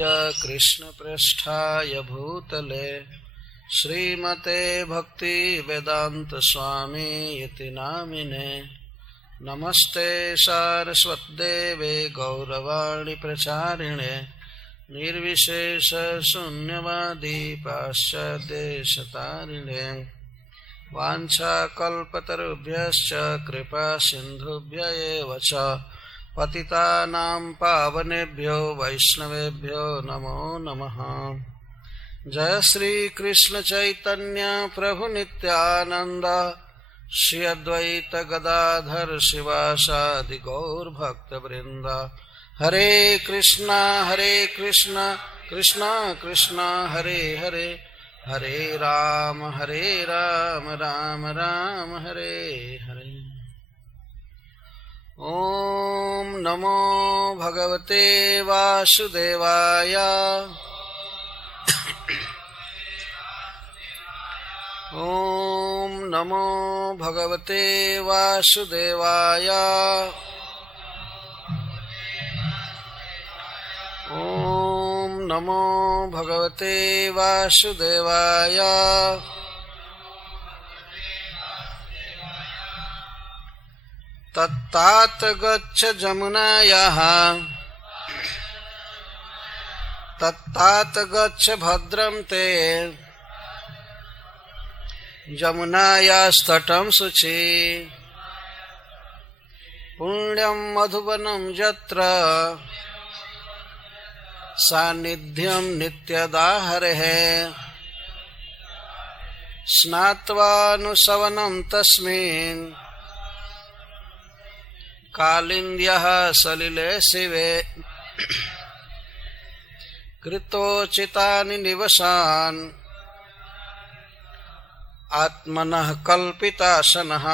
कृष्ण पृष्ठाय भूतले श्रीमते भक्ति वेदांत स्वामी इति नामिने नमस्ते सारस्वत्देवे गौरवाणी प्रचारिणे निर्विशेष शून्यवादी पाश्चादेशतारिणे वाञ्छाकल्पतरुभ्यश्च कृपा सिन्धुभ्य एव च पतितानां पावनेभ्यो वैष्णवेभ्यो नमो नमः। जय श्री कृष्ण चैतन्य प्रभु नित्यानंद श्री अद्वैत गदाधर शिवासादि गौर भक्त वृंद। हरे कृष्णा कृष्णा कृष्णा हरे हरे, हरे राम राम राम हरे हरे। ओम नमो भगवते वासुदेवाय। ओम नमो भगवते वासुदेवाय। ओम नमो भगवते वासुदेवाय। तत्तात गच्छ जमुनायाः, तत्तात गच्छ भद्रं ते जमुनायास्तटं शुचि। पुण्यं मधुवनं यत्र सान्निध्यं नित्यदा हरेः। स्नात्वानुसवनं तस्मिन् कालिन्द्यः सलिले शिवे। कृतोचितानि निवसान् आत्मनः कल्पितासनः।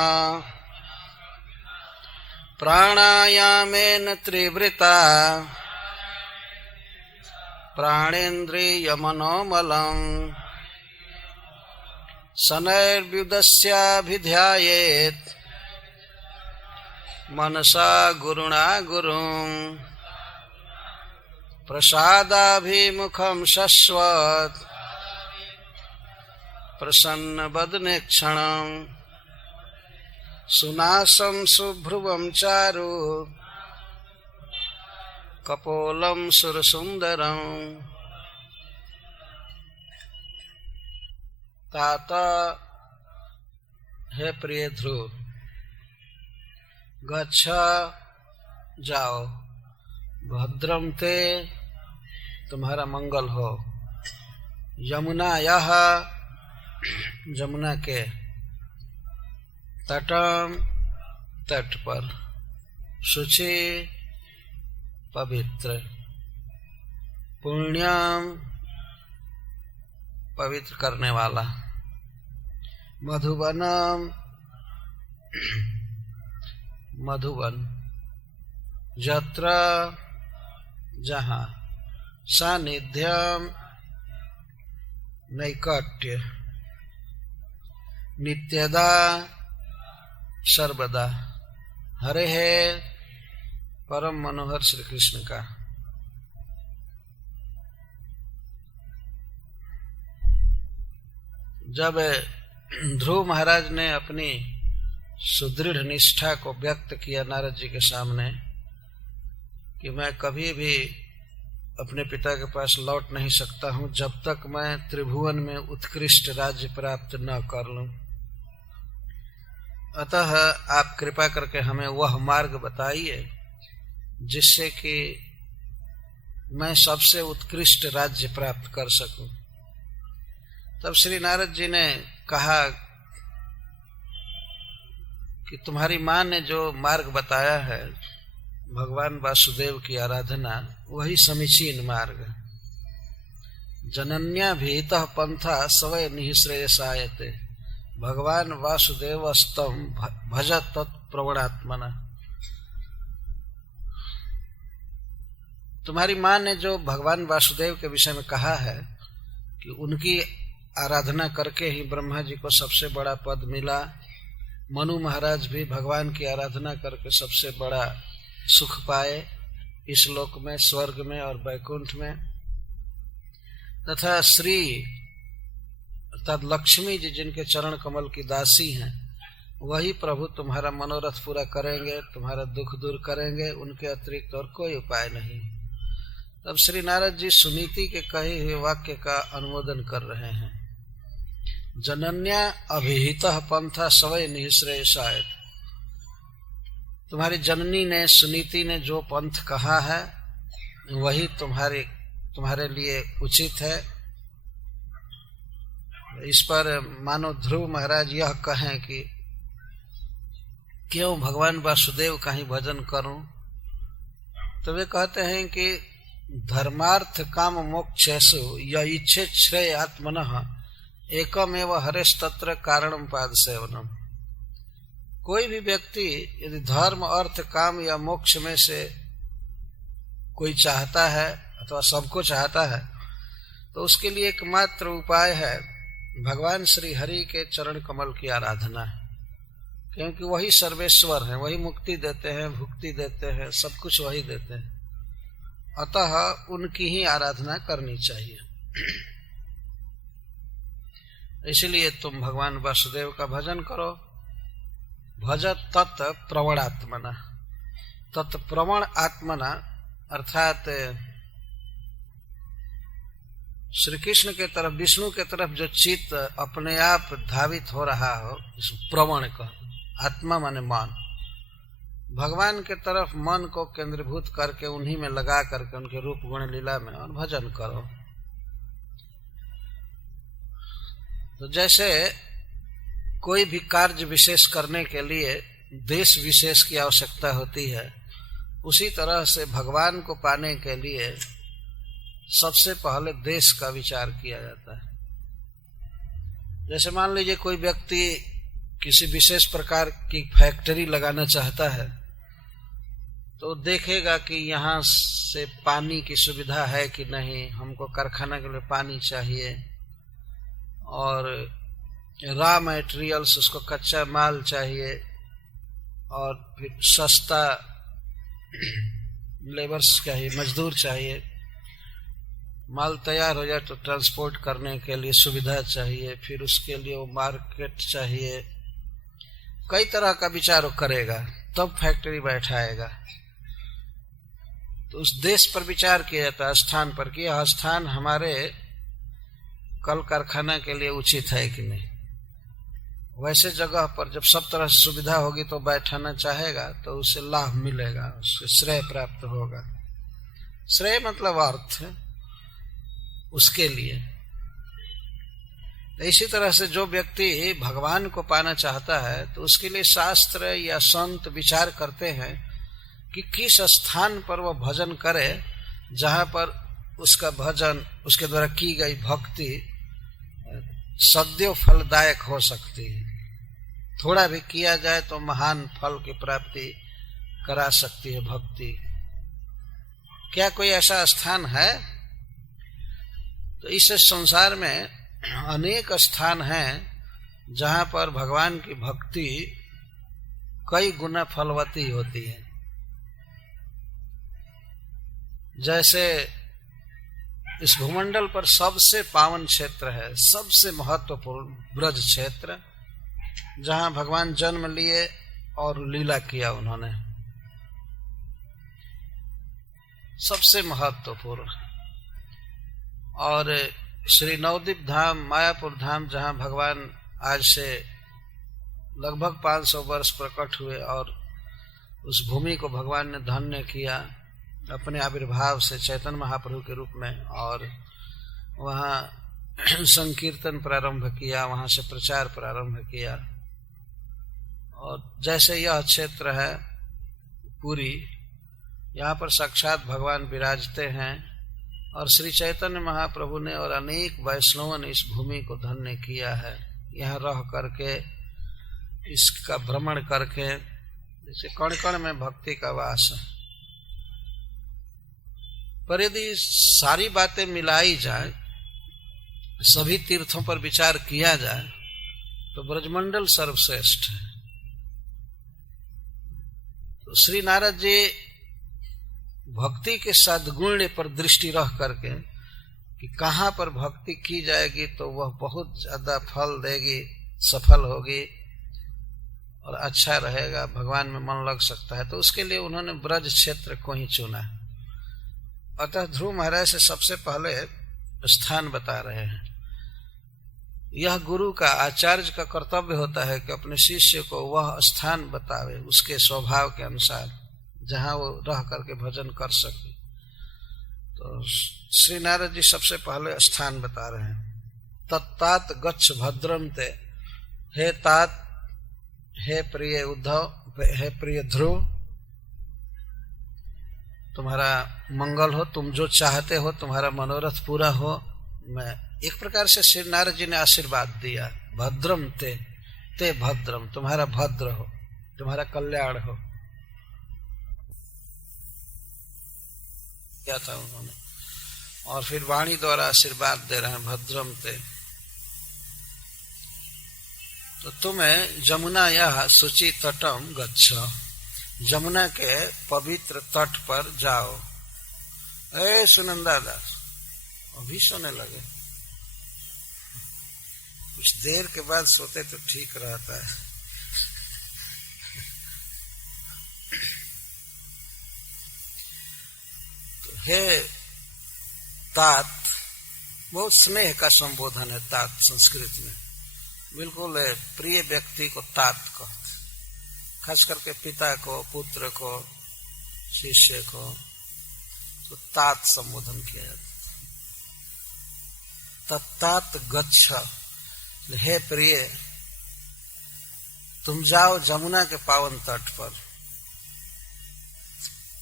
प्राणायामेन त्रिवृता प्राणेन्द्रियमनोमलम्। शनैर्व्युदस्याभिध्यायेत् मनसा गुरुणा गुरुं। प्रसादाभिमुखं शश्वत् प्रसन्नवदनेक्षणं। सुनासं सुभ्रुवं चारु कपोलं सुरसुंदरं। तात हे प्रिय ध्रुव, गच्छ जाओ, भद्रम ते तुम्हारा मंगल हो। यमुना यह जमुना के तटम तट पर, शुचि पवित्र, पुण्यम पवित्र करने वाला, मधुवनम मधुवन, यत्र जहाँ, सानिध्यम नैकट्य, नित्यदा सर्वदा। हरे है परम मनोहर श्री कृष्ण का। जब ध्रुव महाराज ने अपनी सुदृढ़ निष्ठा को व्यक्त किया नारद जी के सामने कि मैं कभी भी अपने पिता के पास लौट नहीं सकता हूं जब तक मैं त्रिभुवन में उत्कृष्ट राज्य प्राप्त न कर लूं, अतः आप कृपा करके हमें वह मार्ग बताइए जिससे कि मैं सबसे उत्कृष्ट राज्य प्राप्त कर सकूं। तब श्री नारद जी ने कहा कि तुम्हारी माँ ने जो मार्ग बताया है भगवान वासुदेव की आराधना, वही समीचीन मार्ग। जनन्या भीतः पंथा सवै निःश्रेयसायते। भगवान वासुदेव स्तम भज तत्प्रवणात्मना। तुम्हारी माँ ने जो भगवान वासुदेव के विषय में कहा है कि उनकी आराधना करके ही ब्रह्मा जी को सबसे बड़ा पद मिला, मनु महाराज भी भगवान की आराधना करके सबसे बड़ा सुख पाए इस लोक में, स्वर्ग में और वैकुंठ में, तथा श्री अर्थात लक्ष्मी जी जिनके चरण कमल की दासी हैं, वही प्रभु तुम्हारा मनोरथ पूरा करेंगे, तुम्हारा दुख दूर करेंगे, उनके अतिरिक्त और कोई उपाय नहीं। तब श्री नारद जी सुनीति के कहे हुए वाक्य का अनुमोदन कर रहे हैं। जनन्या अभिहितः पंथा सवै निःश्रेयसायत। तुम्हारी जननी ने, सुनीति ने जो पंथ कहा है वही तुम्हारे लिए उचित है। इस पर मानो ध्रुव महाराज यह कहें कि क्यों भगवान वासुदेव का ही भजन करूं, तो वे कहते हैं कि धर्मार्थ काम मोक्षेषु य इच्छे श्रेय आत्मनः एकमेव हरेस्तत्र कारणम पाद सेवनम। कोई भी व्यक्ति यदि धर्म अर्थ काम या मोक्ष में से कोई चाहता है अथवा सबको चाहता है, तो उसके लिए एकमात्र उपाय है भगवान श्री हरि के चरण कमल की आराधना, क्योंकि वही सर्वेश्वर हैं, वही मुक्ति देते हैं, भुक्ति देते हैं, सब कुछ वही देते हैं। अतः उनकी ही आराधना करनी चाहिए। इसलिए तुम भगवान वासुदेव का भजन करो। भज तत् प्रवणात्मना। तत्प्रवण आत्मना अर्थात श्री कृष्ण के तरफ, विष्णु के तरफ जो चित्त अपने आप धावित हो रहा हो, इस प्रवण का आत्मा माने मन, भगवान के तरफ मन को केंद्रीभूत करके उन्हीं में लगा करके उनके रूप गुण लीला में और भजन करो। तो जैसे कोई भी कार्य विशेष करने के लिए देश विशेष की आवश्यकता होती है, उसी तरह से भगवान को पाने के लिए सबसे पहले देश का विचार किया जाता है। जैसे मान लीजिए कोई व्यक्ति किसी विशेष प्रकार की फैक्ट्री लगाना चाहता है, तो देखेगा कि यहाँ से पानी की सुविधा है कि नहीं, हमको कारखाना के लिए पानी चाहिए, और रॉ मटेरियल्स, उसको कच्चा माल चाहिए, और फिर सस्ता लेबर्स चाहिए, मजदूर चाहिए। माल तैयार हो जाए तो ट्रांसपोर्ट करने के लिए सुविधा चाहिए, फिर उसके लिए वो मार्केट चाहिए, कई तरह का विचार करेगा, तब फैक्ट्री बैठाएगा। तो उस देश पर विचार किया जाता है, स्थान पर, कि यह स्थान हमारे कल कारखाना के लिए उचित है कि नहीं। वैसे जगह पर जब सब तरह से सुविधा होगी तो बैठाना चाहेगा, तो उसे लाभ मिलेगा, उससे श्रेय प्राप्त होगा। श्रेय मतलब अर्थ, उसके लिए। इसी तरह से जो व्यक्ति भगवान को पाना चाहता है, तो उसके लिए शास्त्र या संत विचार करते हैं कि किस स्थान पर वह भजन करे, जहां पर उसका भजन, उसके द्वारा की गई भक्ति सद्यो फलदायक हो सकती है। थोड़ा भी किया जाए तो महान फल की प्राप्ति करा सकती है भक्ति। क्या कोई ऐसा स्थान है? तो इस संसार में अनेक स्थान हैं जहां पर भगवान की भक्ति कई गुना फलवती होती है। जैसे इस भूमंडल पर सबसे पावन क्षेत्र है, सबसे महत्वपूर्ण ब्रज क्षेत्र, जहां भगवान जन्म लिए और लीला किया उन्होंने, सबसे महत्वपूर्ण। और श्री नवद्वीप धाम, मायापुर धाम, जहां भगवान आज से लगभग 500 वर्ष प्रकट हुए और उस भूमि को भगवान ने धन्य किया अपने आविर्भाव से चैतन्य महाप्रभु के रूप में, और वहाँ संकीर्तन प्रारंभ किया, वहाँ से प्रचार प्रारंभ किया। और जैसे यह क्षेत्र है पुरी, यहाँ पर साक्षात भगवान विराजते हैं, और श्री चैतन्य महाप्रभु ने और अनेक वैष्णवों ने इस भूमि को धन्य किया है। यहाँ रह करके, इसका भ्रमण करके, जैसे कण कण में भक्ति का वास है। पर यदि सारी बातें मिलाई जाए, सभी तीर्थों पर विचार किया जाए, तो ब्रजमंडल सर्वश्रेष्ठ है। तो श्री नारद जी भक्ति के सद्गुण पर दृष्टि रख करके कि कहाँ पर भक्ति की जाएगी तो वह बहुत ज्यादा फल देगी, सफल होगी और अच्छा रहेगा, भगवान में मन लग सकता है। तो उसके लिए उन्होंने ब्रज क्षेत्र को ही चुना। अतः ध्रुव महाराज से सबसे पहले स्थान बता रहे हैं। यह गुरु का, आचार्य का कर्तव्य होता है कि अपने शिष्य को वह स्थान बतावे उसके स्वभाव के अनुसार, जहां वो रह करके भजन कर सके। तो श्री नारद जी सबसे पहले स्थान बता रहे हैं। तत्तात गच्छ भद्रम ते, हे तात, हे प्रिय उद्धव, हे प्रिय ध्रुव, तुम्हारा मंगल हो, तुम जो चाहते हो, तुम्हारा मनोरथ पूरा हो। मैं एक प्रकार से श्री नारद जी ने आशीर्वाद दिया। भद्रम ते, ते भद्रम, तुम्हारा भद्र हो, तुम्हारा कल्याण हो, क्या था उन्होंने। और फिर वाणी द्वारा आशीर्वाद दे रहे हैं, भद्रम ते। तो तुम्हें जमुना या शुचि तटम गच्छ, जमुना के पवित्र तट पर जाओ। ए सुनंदा दास अभी सोने लगे, कुछ देर के बाद सोते तो ठीक रहता है। तो हे तात, बहुत स्नेह का संबोधन है तात संस्कृत में। बिल्कुल प्रिय व्यक्ति को तात कहते, खास करके पिता को, पुत्र को, शिष्य को तो तात संबोधन किया जाता है। तत्तात गच्छ, हे प्रिय तुम जाओ जमुना के पावन तट पर।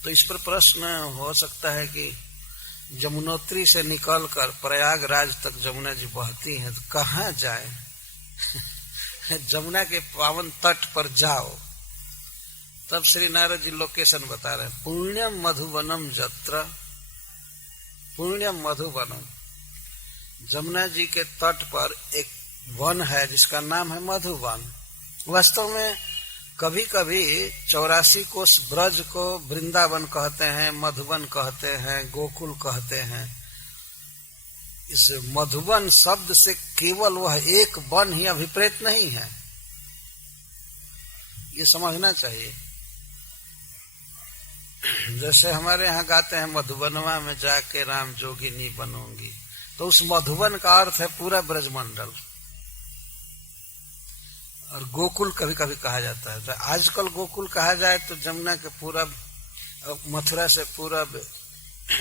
तो इस पर प्रश्न हो सकता है कि यमुनोत्री से निकलकर प्रयागराज तक जमुना जी बहती हैं, तो कहाँ जाए? जमुना के पावन तट पर जाओ। तब श्री नारद जी लोकेशन बता रहे हैं। पुण्यम मधुवनम जत्र, पुण्यम मधुवनम, जमुना जी के तट पर एक वन है जिसका नाम है मधुवन। वास्तव में कभी कभी 84 कोस ब्रज को वृंदावन कहते हैं, मधुवन कहते हैं, गोकुल कहते हैं। इस मधुवन शब्द से केवल वह एक वन ही अभिप्रेत नहीं है, ये समझना चाहिए। जैसे हमारे यहाँ गाते हैं, मधुबनवा में जाके राम जोगिनी बनूंगी, तो उस मधुवन का अर्थ है पूरा ब्रजमंडल। और गोकुल कभी कभी कहा जाता है। तो आजकल गोकुल कहा जाए तो जमुना के पूरा, मथुरा से पूरब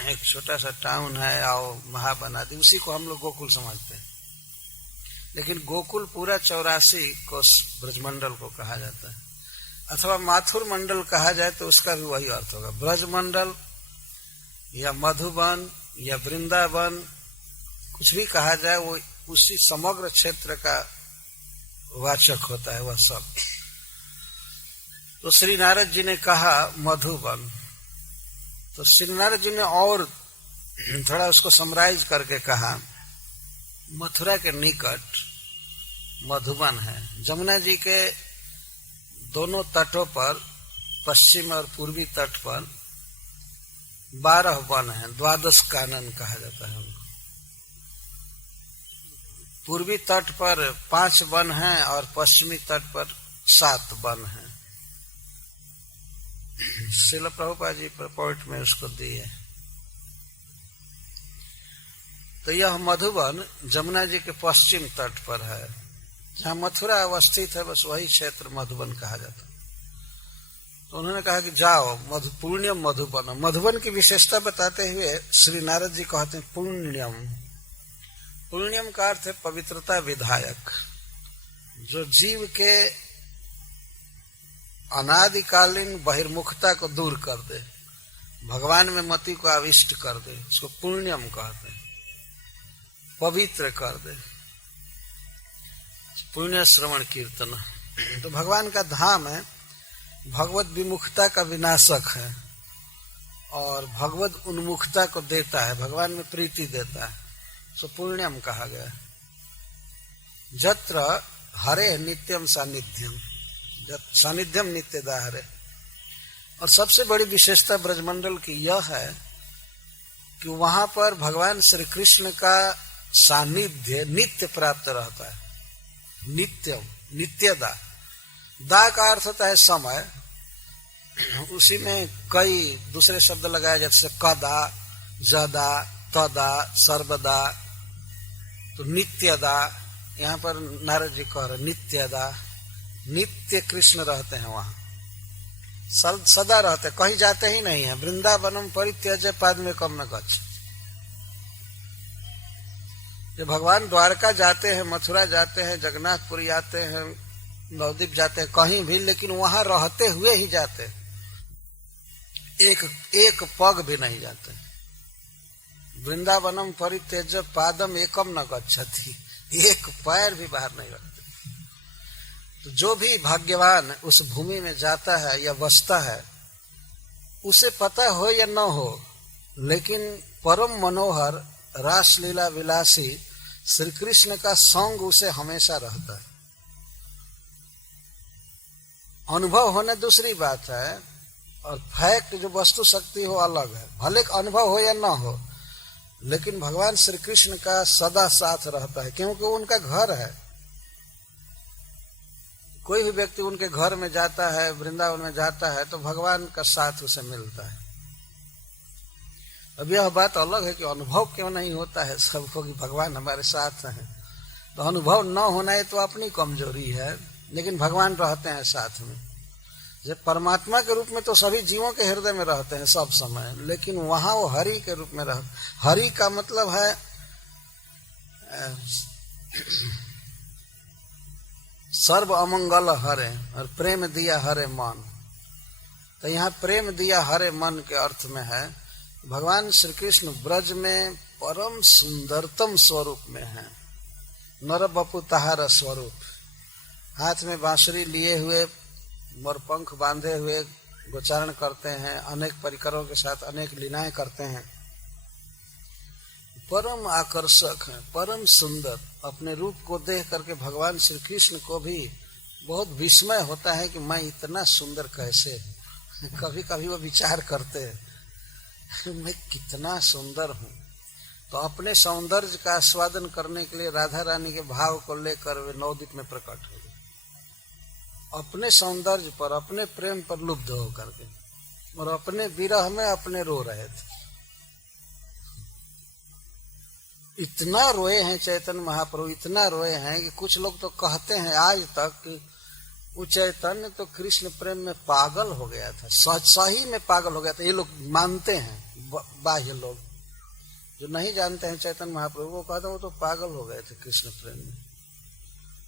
एक छोटा सा टाउन है, आओ महाबनादी, उसी को हम लोग गोकुल समझते हैं। लेकिन गोकुल पूरा 84 कोस ब्रजमंडल को कहा जाता है। अथवा माथुर मंडल कहा जाए तो उसका भी वही अर्थ होगा। ब्रजमंडल या मधुबन या वृंदावन, कुछ भी कहा जाए वो उसी समग्र क्षेत्र का वाचक होता है वह सब। तो श्री नारद जी ने कहा मधुबन, तो श्री नारद जी ने और थोड़ा उसको समराइज करके कहा, मथुरा के निकट मधुबन है। जमुना जी के दोनों तटों पर, पश्चिम और पूर्वी तट पर 12 वन हैं, 12 कानन कहा जाता है उनको। पूर्वी तट पर 5 वन हैं और पश्चिमी तट पर 7 वन हैं। श्रील प्रभुपाद जी प्रपोर्ट में उसको दिए। तो यह मधुबन जमुना जी के पश्चिम तट पर है, जहाँ मथुरा अवस्थित है, बस वही क्षेत्र मधुबन कहा जाता है। तो उन्होंने कहा कि जाओ पुण्यम मधुबन। मधुबन की विशेषता बताते हुए श्री नारद जी कहते हैं पुण्यम। पुण्यम का अर्थ है पवित्रता विधायक, जो जीव के अनादिकालीन बहिर्मुखता को दूर कर दे, भगवान में मति को आविष्ट कर दे, उसको पुण्यम कहते हैं, पवित्र कर दे। पुण्य श्रवण कीर्तन, तो भगवान का धाम है, भगवत विमुखता का विनाशक है और भगवत उन्मुखता को देता है, भगवान में प्रीति देता है, सो पुण्यम कहा गया। जत्र हरे नित्यम सानिध्यम, सानिध्यम नित्यदा हरे। और सबसे बड़ी विशेषता ब्रजमंडल की यह है कि वहां पर भगवान श्री कृष्ण का सानिध्य नित्य प्राप्त रहता है। नित्यम, नित्यदा। दा का अर्थ होता है समय, उसी में कई दूसरे शब्द लगाए जैसे कदा, जदा, तदा, सर्वदा। तो नित्यदा, यहाँ पर नारद जी कह रहे नित्यदा, नित्य कृष्ण रहते हैं वहां, सदा रहते, कहीं जाते ही नहीं है। वृंदावनम परित्यज्य पाद्मेकम न गच्छ। जब भगवान द्वारका जाते हैं, मथुरा जाते हैं, जगन्नाथपुरी जाते हैं, नवद्वीप जाते हैं, कहीं भी, लेकिन वहां रहते हुए ही जाते, एक पग भी नहीं जाते। वृंदावनम परित्यज्य पादम एकम न गच्छति, एक पैर भी बाहर नहीं रखते। तो जो भी भाग्यवान उस भूमि में जाता है या बसता है, उसे पता हो या न हो, लेकिन परम मनोहर रासलीला विलासी श्री कृष्ण का संग उसे हमेशा रहता है। अनुभव होना दूसरी बात है, और फैक्ट जो वस्तु शक्ति हो अलग है। भले अनुभव हो या न हो, लेकिन भगवान श्री कृष्ण का सदा साथ रहता है, क्योंकि वो उनका घर है। कोई भी व्यक्ति उनके घर में जाता है, वृंदावन में जाता है, तो भगवान का साथ उसे मिलता है। अब यह बात अलग है कि अनुभव क्यों नहीं होता है सबको कि भगवान हमारे साथ हैं। तो अनुभव न होना है तो अपनी कमजोरी है, लेकिन भगवान रहते हैं साथ में। जब परमात्मा के रूप में तो सभी जीवों के हृदय में रहते हैं सब समय, लेकिन वहां वो हरि के रूप में रहते। हरि का मतलब है सर्व अमंगल हरे, और प्रेम दिया हरे मन। तो यहाँ प्रेम दिया हरे मन के अर्थ में है भगवान श्री कृष्ण ब्रज में परम सुंदरतम स्वरूप में है। नर बपु तहार स्वरूप, हाथ में बांसुरी लिए हुए, मोरपंख बांधे हुए गोचारण करते हैं, अनेक परिकरों के साथ अनेक लीलाएं करते हैं, परम आकर्षक है, परम सुंदर। अपने रूप को देख करके भगवान श्री कृष्ण को भी बहुत विस्मय होता है कि मैं इतना सुंदर कैसे। कभी कभी वो विचार करते हैं मैं कितना सुंदर हूँ। तो अपने सौंदर्य का आस्वादन करने के लिए राधा रानी के भाव को लेकर वे नवद्वीप में प्रकट हो गए, अपने सौंदर्य पर, अपने प्रेम पर लुब्ध होकर के, और अपने विरह में अपने रो रहे थे। इतना रोए हैं चैतन्य महाप्रभु, इतना रोए हैं कि कुछ लोग तो कहते हैं आज तक कि वो चैतन्य तो कृष्ण प्रेम में पागल हो गया था, सही में पागल हो गया था। ये लोग मानते हैं, बाह्य लोग जो नहीं जानते हैं चैतन्य महाप्रभु को कहते हैं वो तो पागल हो गए थे कृष्ण प्रेम में।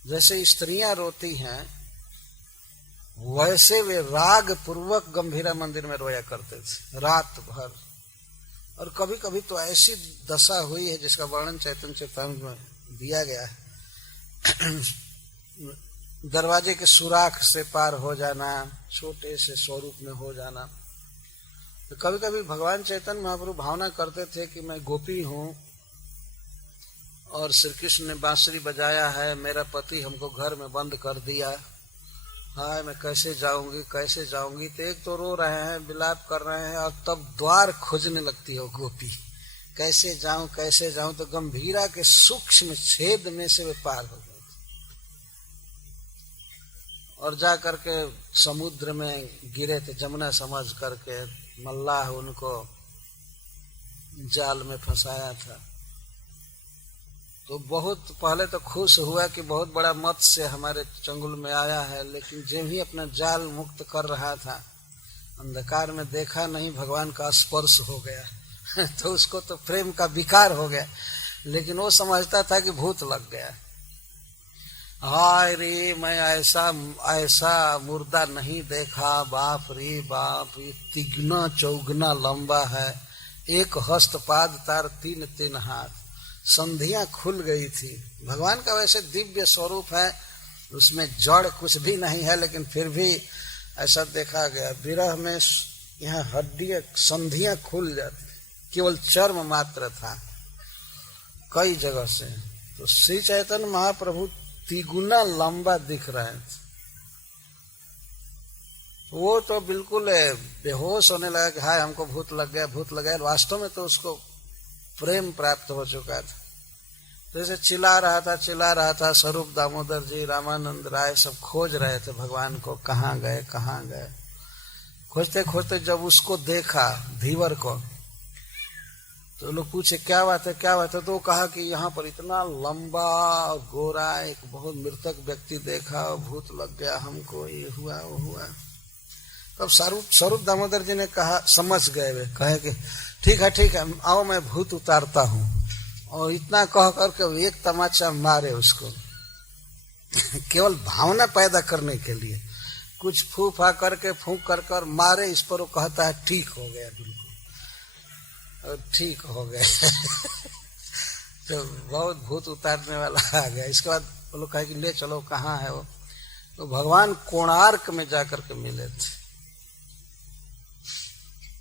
जैसे स्त्रियां रोती हैं वैसे वे राग पूर्वक गंभीरा मंदिर में रोया करते थे रात भर। और कभी कभी तो ऐसी दशा हुई है जिसका वर्णन चैतन्य चैतन्य में दिया गया है। दरवाजे के सुराख से पार हो जाना, छोटे से स्वरूप में हो जाना। तो कभी कभी भगवान चैतन्य महाप्रभु भावना करते थे कि मैं गोपी हूँ और श्री कृष्ण ने बांसुरी बजाया है, मेरा पति हमको घर में बंद कर दिया, हाय मैं कैसे जाऊंगी कैसे जाऊंगी। तो एक तो रो रहे हैं, विलाप कर रहे हैं, और तब द्वार खोजने लगती हो गोपी, कैसे जाऊं कैसे जाऊं। तो गंभीरा के सूक्ष्म छेद में से वे पार हो गए और जा करके समुद्र में गिरे थे, जमुना समझ करके मल्लाह उनको जाल में फंसाया था। तो बहुत पहले तो खुश हुआ कि बहुत बड़ा मत्स्य हमारे चंगुल में आया है, लेकिन जब ही अपना जाल मुक्त कर रहा था अंधकार में देखा नहीं भगवान का स्पर्श हो गया तो उसको तो प्रेम का विकार हो गया, लेकिन वो समझता था कि भूत लग गया। हाय रे मैं ऐसा मुर्दा नहीं देखा, बाप रे बाप, ये तिगुना चौगुना लंबा है, एक हस्त पाद तार 3-3 हाथ। संधियां खुल गई थी। भगवान का वैसे दिव्य स्वरूप है, उसमें जड़ कुछ भी नहीं है, लेकिन फिर भी ऐसा देखा गया विरह में यहाँ हड्डियां संधियां खुल जाती, केवल चर्म मात्र था कई जगह से। तो श्री चैतन्य महाप्रभु तिगुना लंबा दिख रहे थे। वो तो बिल्कुल बेहोश होने लगा कि हाय हमको भूत लग गया भूत लग गया। वास्तव में तो उसको प्रेम प्राप्त हो चुका था। जैसे चिल्ला रहा था स्वरूप दामोदर जी, रामानंद राय सब खोज रहे थे भगवान को, कहाँ गए कहाँ गए। खोजते खोजते जब उसको देखा धीवर को, तो लोग पूछे क्या बात है क्या बात है, तो वो कहा कि यहाँ पर इतना लंबा गोरा एक बहुत मृतक व्यक्ति देखा, भूत लग गया हमको, ये हुआ वो हुआ। तब स्वरूप दामोदर जी ने कहा, समझ गए वे, कहे कि ठीक है आओ मैं भूत उतारता हूँ। और इतना कह करके एक तमाचा मारे उसको केवल भावना पैदा करने के लिए, कुछ फूफा करके फूंक कर मारे इस पर। वो कहता है ठीक हो गया, बिल्कुल और ठीक हो गया तो बहुत भूत उतारने वाला आ गया। इसके बाद वो लोग कहे कि ले चलो, कहाँ है वो? तो भगवान कोणार्क में जाकर के मिले थे।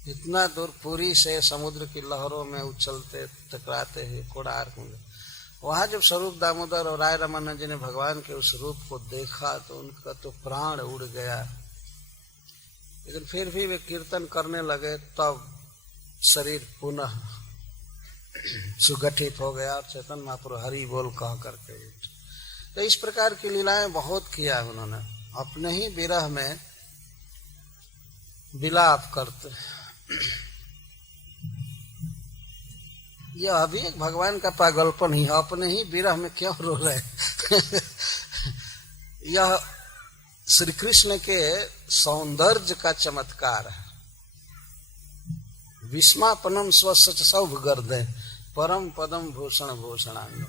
इतना दूर पुरी से समुद्र की लहरों में उछलते टकराते हुए कोणार्क में, वहां जब स्वरूप दामोदर और राय रामानंद जी ने भगवान के उस रूप को देखा तो उनका तो प्राण उड़ गया। लेकिन फिर भी वे कीर्तन करने लगे, तब शरीर पुनः सुगठित हो गया और चेतन महाप्रभु हरि बोल कह करके उठे। तो इस प्रकार की लीलाएं बहुत किया उन्होंने, अपने ही विरह में विलाप करते। यह अभी एक भगवान का पागलपन ही है, अपने ही विरह में क्यों रो रहे यह श्री कृष्ण के सौंदर्य का चमत्कार है। विस्मापनम स्वसच सौभ गर्दे परम पदम भूषण भूषणांग।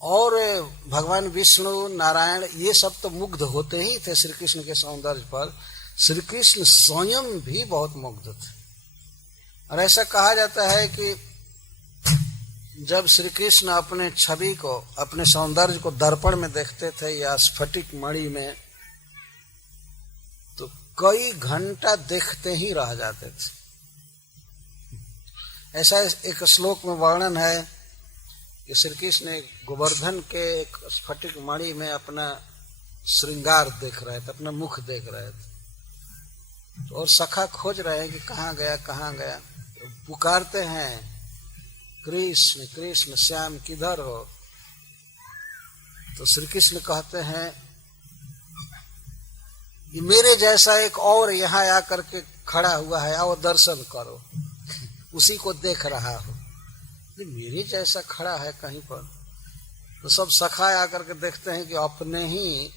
और भगवान विष्णु नारायण ये सब तो मुग्ध होते ही थे श्री कृष्ण के सौंदर्य पर, श्री कृष्ण स्वयं भी बहुत मुग्ध थे। और ऐसा कहा जाता है कि जब श्री कृष्ण अपने छवि को, अपने सौंदर्य को दर्पण में देखते थे या स्फटिक मणि में, तो कई घंटा देखते ही रह जाते थे। ऐसा एक श्लोक में वर्णन है कि श्री कृष्ण गोवर्धन के एक स्फटिक मणि में अपना श्रृंगार देख रहे थे, अपना मुख देख रहे थे। और सखा खोज रहे हैं कि कहाँ गया कहाँ गया, तो पुकारते हैं कृष्ण कृष्ण श्याम किधर हो? तो श्री कृष्ण कहते हैं कि मेरे जैसा एक और यहाँ आकर के खड़ा हुआ है, आओ दर्शन करो। उसी को देख रहा हो, मेरे जैसा खड़ा है कहीं पर। तो सब सखा आकर के देखते हैं कि अपने ही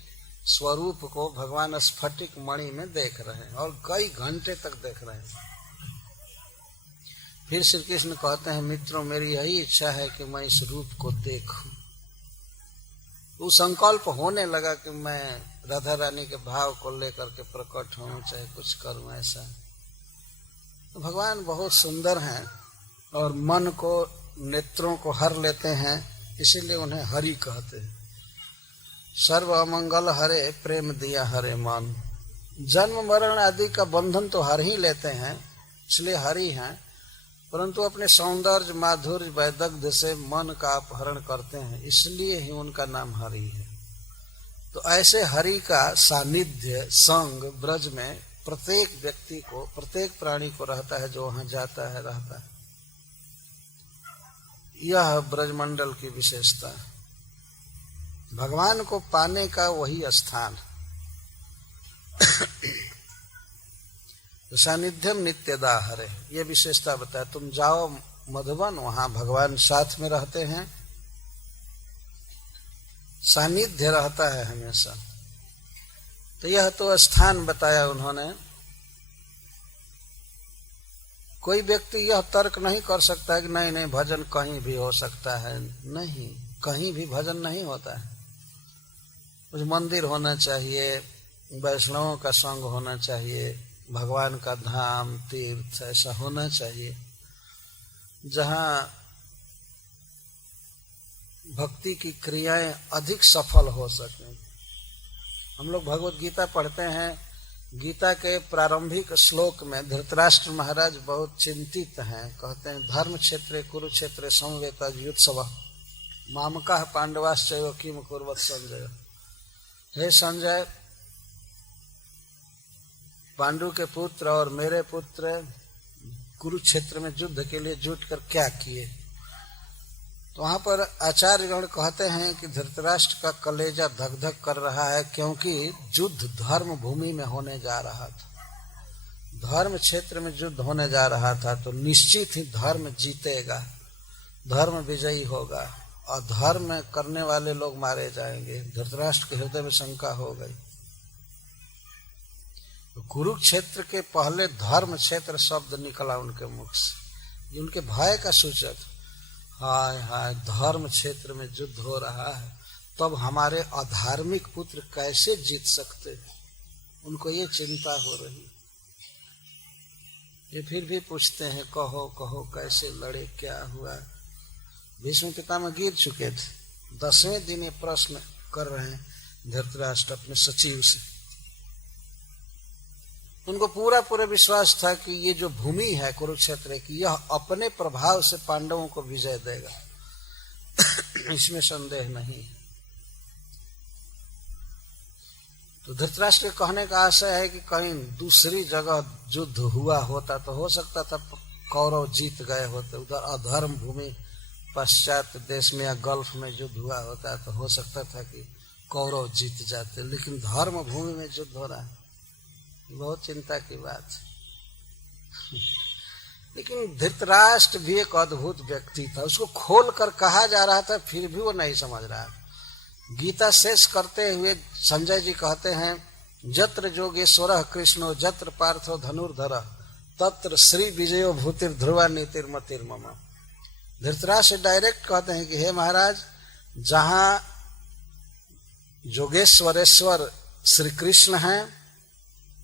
स्वरूप को भगवान स्फटिक मणि में देख रहे हैं और कई घंटे तक देख रहे हैं। फिर श्री कृष्ण कहते हैं, मित्रों मेरी यही इच्छा है कि मैं इस रूप को देखूं। तो संकल्प होने लगा कि मैं राधा रानी के भाव को लेकर के प्रकट हूं, चाहे कुछ करूं ऐसा। तो भगवान बहुत सुंदर हैं और मन को, नेत्रों को हर लेते हैं, इसीलिए उन्हें हरि कहते हैं। सर्व अमंगल हरे प्रेम दिया हरे मन। जन्म मरण आदि का बंधन तो हर ही लेते हैं, इसलिए हरि हैं, परंतु अपने सौंदर्य माधुर्य वैदग्ध्य से मन का अपहरण करते हैं, इसलिए ही उनका नाम हरि है। तो ऐसे हरि का सानिध्य संग ब्रज में प्रत्येक व्यक्ति को, प्रत्येक प्राणी को रहता है जो वहां जाता है रहता है। यह ब्रजमंडल की विशेषता है। भगवान को पाने का वही स्थान। तो सानिध्यम नित्यदा हरे, ये विशेषता बताया। तुम जाओ मधुबन, वहां भगवान साथ में रहते हैं, सानिध्य रहता है हमेशा। तो यह तो स्थान बताया उन्होंने। कोई व्यक्ति यह तर्क नहीं कर सकता है कि नहीं नहीं भजन कहीं भी हो सकता है। नहीं, कहीं भी भजन नहीं होता है। कुछ मंदिर होना चाहिए, वैष्णवों का संग होना चाहिए, भगवान का धाम तीर्थ ऐसा होना चाहिए जहां भक्ति की क्रियाएं अधिक सफल हो सकें। हम लोग भगवत गीता पढ़ते हैं, गीता के प्रारंभिक श्लोक में धृतराष्ट्र महाराज बहुत चिंतित हैं। कहते हैं धर्म क्षेत्रे कुरुक्षेत्रे समवेता युत्सव मामकाः पांडवाश्चैव किम कुर्वत संजय। हे संजय, पांडु के पुत्र और मेरे पुत्र कुरुक्षेत्र में युद्ध के लिए जुटकर क्या किए। तो वहां पर आचार्यगण कहते हैं कि धृतराष्ट्र का कलेजा धक धक कर रहा है, क्योंकि युद्ध धर्म भूमि में होने जा रहा था, धर्म क्षेत्र में युद्ध होने जा रहा था। तो निश्चित ही धर्म जीतेगा, धर्म विजयी होगा, और धर्म करने वाले लोग मारे जाएंगे। धृतराष्ट्र के हृदय में शंका हो गई। तो कुरुक्षेत्र के पहले धर्म क्षेत्र शब्द निकला उनके मुख से, ये उनके भय का सूचक। हाय हाय, धर्म क्षेत्र में युद्ध हो रहा है, तब हमारे अधार्मिक पुत्र कैसे जीत सकते, उनको ये चिंता हो रही। ये फिर भी पूछते हैं, कहो कहो कैसे लड़े, क्या हुआ। भीष्म पितामह गिर चुके थे, 10वें दिन ये प्रश्न कर रहे हैं धृतराष्ट्र अपने सचिव से। उनको पूरा पूरा विश्वास था कि ये जो भूमि है कुरुक्षेत्र की, यह अपने प्रभाव से पांडवों को विजय देगा, इसमें संदेह नहीं। तो धृतराष्ट्र के कहने का आशय है कि कहीं दूसरी जगह युद्ध हुआ होता तो हो सकता था कौरव जीत गए होते, उधर अधर्म भूमि पश्चात देश में या गल्फ में युद्ध हुआ होता तो हो सकता था कि कौरव जीत जाते, लेकिन धर्म भूमि में युद्ध हो रहा है, बहुत चिंता की बात है। लेकिन धृतराष्ट्र भी एक अद्भुत व्यक्ति था, उसको खोल कर कहा जा रहा था, फिर भी वो नहीं समझ रहा। गीता शेष करते हुए संजय जी कहते हैं, जत्र जोगेश्वर कृष्णो जत्र पार्थो धनुर्धर तत्र श्री विजयो भूतिर ध्रुवा नीतिर्मतिर्मम। धृतराष्ट्र डायरेक्ट कहते हैं कि हे महाराज, जहां जोगेश्वरेश्वर श्री कृष्ण हैं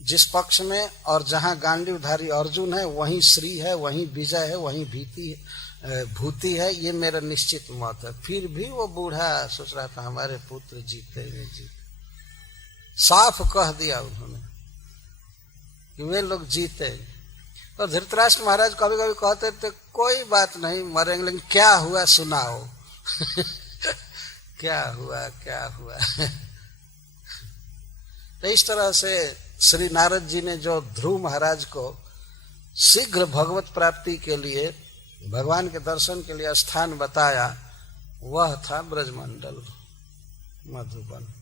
जिस पक्ष में, और जहां गांडीवधारी अर्जुन है, वहीं श्री है, वहीं विजय है, वहीं भूति है, ये मेरा निश्चित मत है। फिर भी वो बूढ़ा सोच रहा था हमारे पुत्र जीतेंगे। साफ कह दिया उन्होंने कि वे लोग जीतेंगे। तो धृतराष्ट्र महाराज कभी कभी कहते थे कोई बात नहीं, मरेंगे, लेकिन क्या हुआ सुनाओ। क्या हुआ क्या हुआ। तो इस तरह से श्री नारद जी ने जो ध्रुव महाराज को शीघ्र भगवत प्राप्ति के लिए, भगवान के दर्शन के लिए स्थान बताया, वह था ब्रजमंडल मधुबन।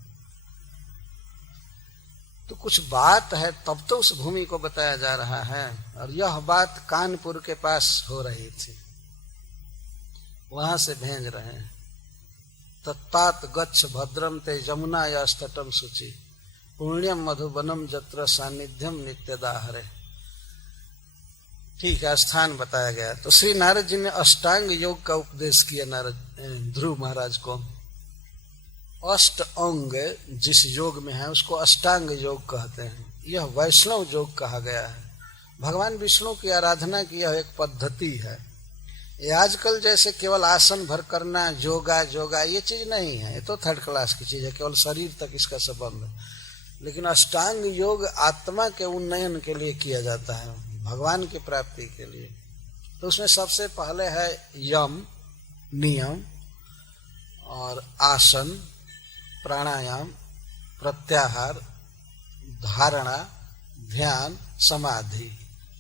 तो कुछ बात है तब तो उस भूमि को बताया जा रहा है, और यह बात कानपुर के पास हो रही थी, वहां से भेज रहे हैं। तत्तात गच्छ भद्रम ते यमुना यास्तटम शुचि पुण्यम मधुबनम जत्र सानिध्यम नित्यदाहरे। ठीक है, स्थान बताया गया। तो श्री नारद जी ने अष्टांग योग का उपदेश किया ध्रुव महाराज को। अष्ट अंग जिस योग में है उसको अष्टांग योग कहते हैं। यह वैष्णव योग कहा गया है। भगवान विष्णु की आराधना की यह एक पद्धति है। ये आजकल जैसे केवल आसन भर करना, योगा ये चीज नहीं है, ये तो थर्ड क्लास की चीज है, केवल शरीर तक इसका संबंध है। लेकिन अष्टांग योग आत्मा के उन्नयन के लिए किया जाता है, भगवान की प्राप्ति के लिए। तो उसमें सबसे पहले है यम नियम, और आसन, प्राणायाम, प्रत्याहार, धारणा, ध्यान, समाधि,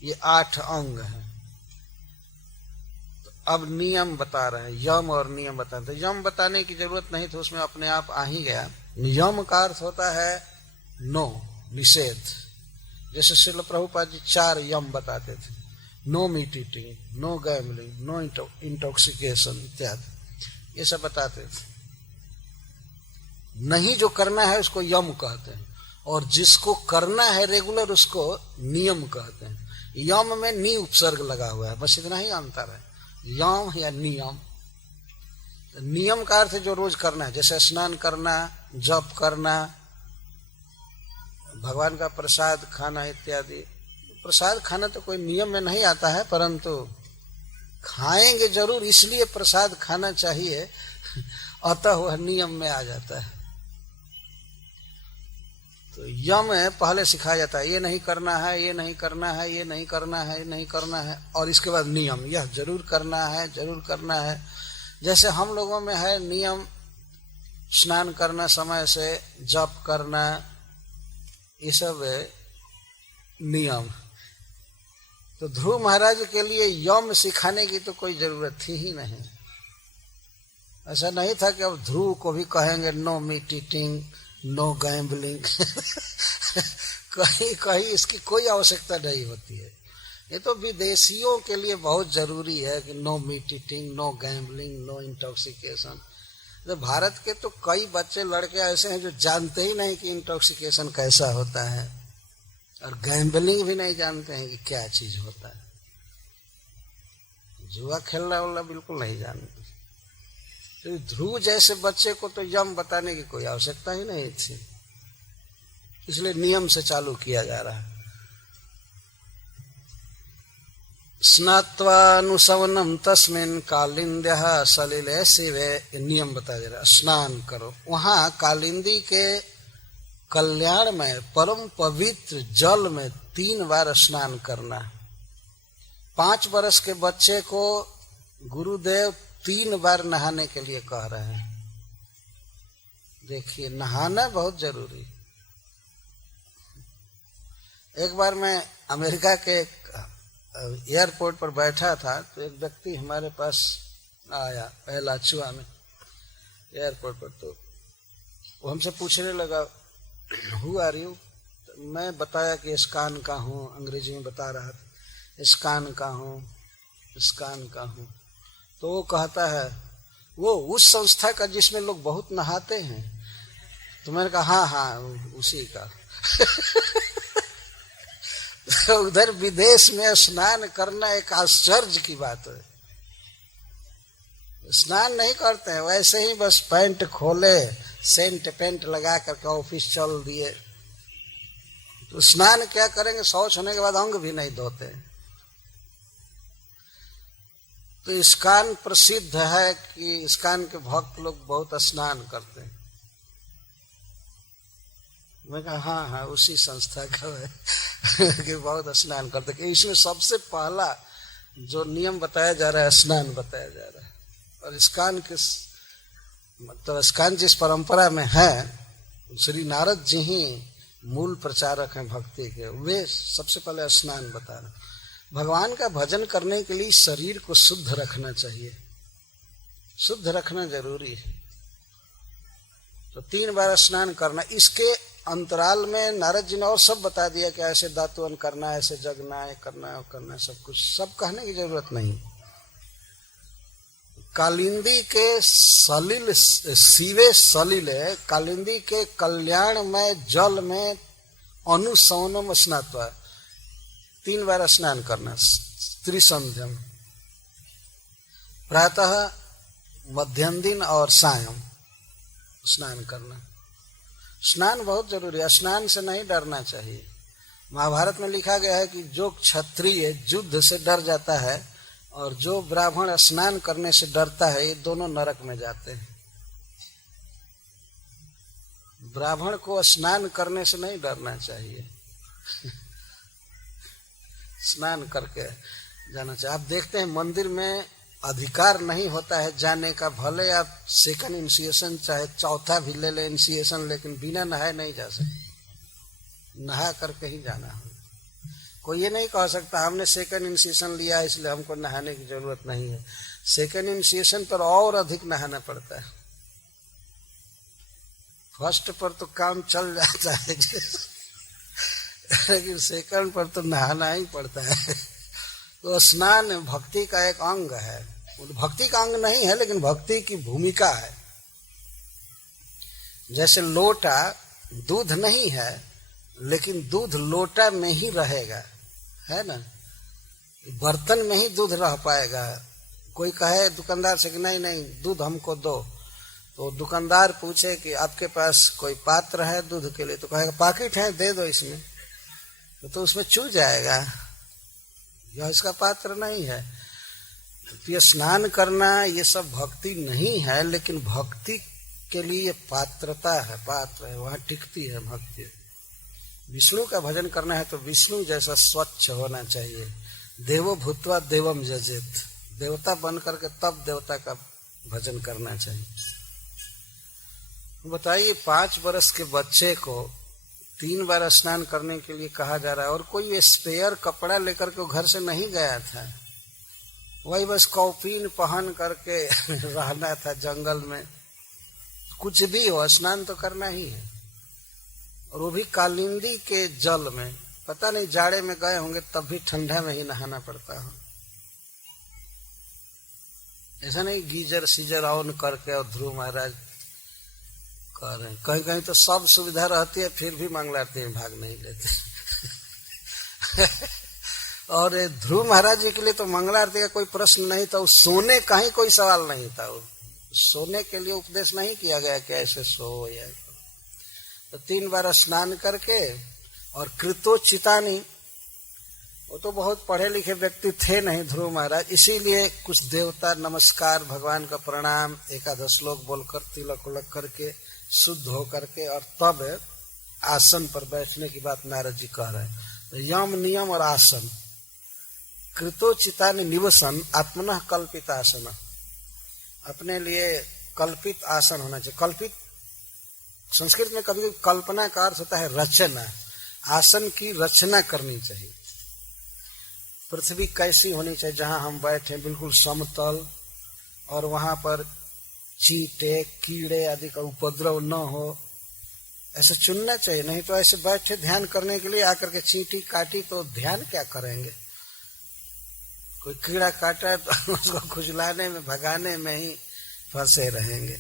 ये 8 अंग हैं। तो अब नियम बता रहे हैं, यम और नियम बता रहे हैं। तो यम बताने की जरूरत नहीं, तो उसमें अपने आप आ ही गया। यम का अर्थ होता है नो, निषेध। जैसे श्रील प्रभुपाद जी 4 यम बताते थे, no meat eating, no gambling, no intoxication इत्यादि, ये सब बताते थे। नहीं जो करना है उसको यम कहते हैं, और जिसको करना है रेगुलर उसको नियम कहते हैं। यम में नी उपसर्ग लगा हुआ है, बस इतना ही अंतर है, यम या नियम। नियम का अर्थ है जो रोज करना है, जैसे स्नान करना, जप करना, भगवान का प्रसाद खाना इत्यादि। प्रसाद खाना तो कोई नियम में नहीं आता है, परंतु खाएंगे जरूर, इसलिए प्रसाद खाना चाहिए, अतः वह नियम में आ जाता है। तो यम पहले सिखाया जाता है, ये नहीं करना है, ये नहीं करना है, ये नहीं करना है, ये नहीं करना है, और इसके बाद नियम, यह जरूर करना है, जरूर करना है। जैसे हम लोगों में है नियम, स्नान करना समय से, जप करना, ये सब नियम। तो ध्रुव महाराज के लिए यम सिखाने की तो कोई जरूरत थी ही नहीं। ऐसा नहीं था कि अब ध्रुव को भी कहेंगे no meat eating, no gambling कहीं कहीं इसकी कोई आवश्यकता नहीं होती है। ये तो विदेशियों के लिए बहुत जरूरी है कि no meat eating, no gambling, no intoxication. तो भारत के तो कई बच्चे लड़के ऐसे हैं जो जानते ही नहीं कि इंटॉक्सिकेशन कैसा होता है, और गैम्बलिंग भी नहीं जानते हैं कि क्या चीज होता है। जुआ खेलना वाला बिल्कुल नहीं जानते। तो ध्रुव जैसे बच्चे को तो यम बताने की कोई आवश्यकता ही नहीं थी, इसलिए नियम से चालू किया जा रहा है। स्नात्वानुसवनम तस्मिन् कालिंद्यः सलिले शिवे, नियम बताया जा रहा है। स्नान करो, वहां कालिंदी के कल्याण में परम पवित्र जल में 3 बार स्नान करना। 5 वर्ष के बच्चे को गुरुदेव 3 बार नहाने के लिए कह रहे हैं। देखिए, नहाना बहुत जरूरी। एक बार मैं अमेरिका के एयरपोर्ट पर बैठा था, तो एक व्यक्ति हमारे पास आया पहलाचुआ में एयरपोर्ट पर। तो वो हमसे पूछने लगा हु आर यू। मैं बताया कि स्कान का हूँ, अंग्रेजी में बता रहा था, स्कान का हूँ, स्कान का हूँ। तो वो कहता है वो उस संस्था का जिसमें लोग बहुत नहाते हैं। तो मैंने कहा हाँ हाँ उसी का तो उधर विदेश में स्नान करना एक आश्चर्य की बात है। स्नान नहीं करते हैं, वैसे ही बस पैंट खोले, सेंट पेंट लगा करके ऑफिस चल दिए। तो स्नान क्या करेंगे, शौच होने के बाद अंग भी नहीं धोते। तो इस्कान प्रसिद्ध है कि इस्कान के भक्त लोग बहुत स्नान करते हैं। मैं कहा हाँ हाँ उसी संस्था का है कि बहुत स्नान करते हैं। इसमें सबसे पहला जो नियम बताया जा रहा है स्नान बताया जा रहा है। और इस्कान के मतलब इस्कान जिस परंपरा में है, श्री नारद जी ही मूल प्रचारक हैं भक्ति के, वे सबसे पहले स्नान बता रहे। भगवान का भजन करने के लिए शरीर को शुद्ध रखना चाहिए, शुद्ध रखना जरूरी है। तो 3 बार स्नान करना। इसके अंतराल में नारद जी ने और सब बता दिया कि ऐसे दातुअन करना है, ऐसे जगना है, करना है, करना है, सब कुछ, सब कहने की जरूरत नहीं। कालिंदी के सलिल शिवे सलिले, कालिंदी के कल्याण में जल में अनुसवनम स्नात्वा, 3 बार स्नान करना। त्रिसंध्यम, प्रातः, मध्यम दिन और सायं स्नान करना। स्नान बहुत जरूरी है, स्नान से नहीं डरना चाहिए। महाभारत में लिखा गया है कि जो क्षत्रिय युद्ध से डर जाता है और जो ब्राह्मण स्नान करने से डरता है, ये दोनों नरक में जाते हैं। ब्राह्मण को स्नान करने से नहीं डरना चाहिए स्नान करके जाना चाहिए। आप देखते हैं मंदिर में अधिकार नहीं होता है जाने का, भले आप सेकंड इनिशिएशन चाहे चौथा भी ले ले इनिशिएशन, लेकिन बिना नहाए नहीं जा सकते, नहा करके ही जाना है। कोई ये नहीं कह सकता हमने सेकंड इनिशिएशन लिया इसलिए हमको नहाने की जरूरत नहीं है। सेकंड इनिशिएशन पर और अधिक नहाना पड़ता है, फर्स्ट पर तो काम चल जाता है लेकिन सेकंड पर तो नहाना ही पड़ता है। तो स्नान भक्ति का एक अंग है, भक्ति का अंग नहीं है लेकिन भक्ति की भूमिका है। जैसे लोटा दूध नहीं है लेकिन दूध लोटा में ही रहेगा, है ना, बर्तन में ही दूध रह पाएगा। कोई कहे दुकानदार से कि नहीं नहीं दूध हमको दो, तो दुकानदार पूछे कि आपके पास कोई पात्र है दूध के लिए, तो कहेगा पाकिट है दे दो इसमें, तो उसमें चू जाएगा, यह इसका पात्र नहीं है। तो ये स्नान करना ये सब भक्ति नहीं है, लेकिन भक्ति के लिए पात्रता है, पात्र है, वहां टिकती है भक्ति। विष्णु का भजन करना है तो विष्णु जैसा स्वच्छ होना चाहिए। देवो भूत्वा देवम जजेत, देवता बन करके तब देवता का भजन करना चाहिए। बताइए 5 वर्ष के बच्चे को 3 बार स्नान करने के लिए कहा जा रहा है, और कोई स्पेयर कपड़ा लेकर के घर से नहीं गया था, वही बस कौपीन पहन करके रहना था जंगल में। कुछ भी हो, स्नान तो करना ही है, और वो भी कालिंदी के जल में। पता नहीं जाड़े में गए होंगे तब भी ठंडा में ही नहाना पड़ता हो, ऐसा नहीं गीजर सीजर ऑन करके और ध्रुव महाराज कर रहे हैं। कहीं कहीं तो सब सुविधा रहती है फिर भी मंगलारती में भाग नहीं लेते। और ध्रुव महाराज जी के लिए तो मंगलारती का कोई प्रश्न नहीं था, सोने का ही कोई सवाल नहीं था। वो सोने के लिए उपदेश नहीं किया गया कि ऐसे सो या। तो 3 बार स्नान करके, और कृतोचितानी, वो तो बहुत पढ़े लिखे व्यक्ति थे नहीं ध्रुव महाराज, इसीलिए कुछ देवता नमस्कार, भगवान का प्रणाम, 1 श्लोक बोलकर तिलक उलक करके शुद्ध हो करके, और तब आसन पर बैठने की बात नारद जी कह रहे हैं। तो यम नियम और आसन, कृतोचितानि निवसन आत्मनः कल्पित आसन, अपने लिए कल्पित आसन होना चाहिए। कल्पित संस्कृत में कभी कल्पना का अर्थ होता है रचना, आसन की रचना करनी चाहिए। पृथ्वी कैसी होनी चाहिए, जहां हम बैठे बिल्कुल समतल, और वहां पर चींटे कीड़े आदि का उपद्रव न हो, ऐसे चुनना चाहिए। नहीं तो ऐसे बैठे ध्यान करने के लिए आकर के चींटी काटी तो ध्यान क्या करेंगे। कोई कीड़ा काटा है तो उसको खुजलाने में, भगाने में ही फंसे रहेंगे।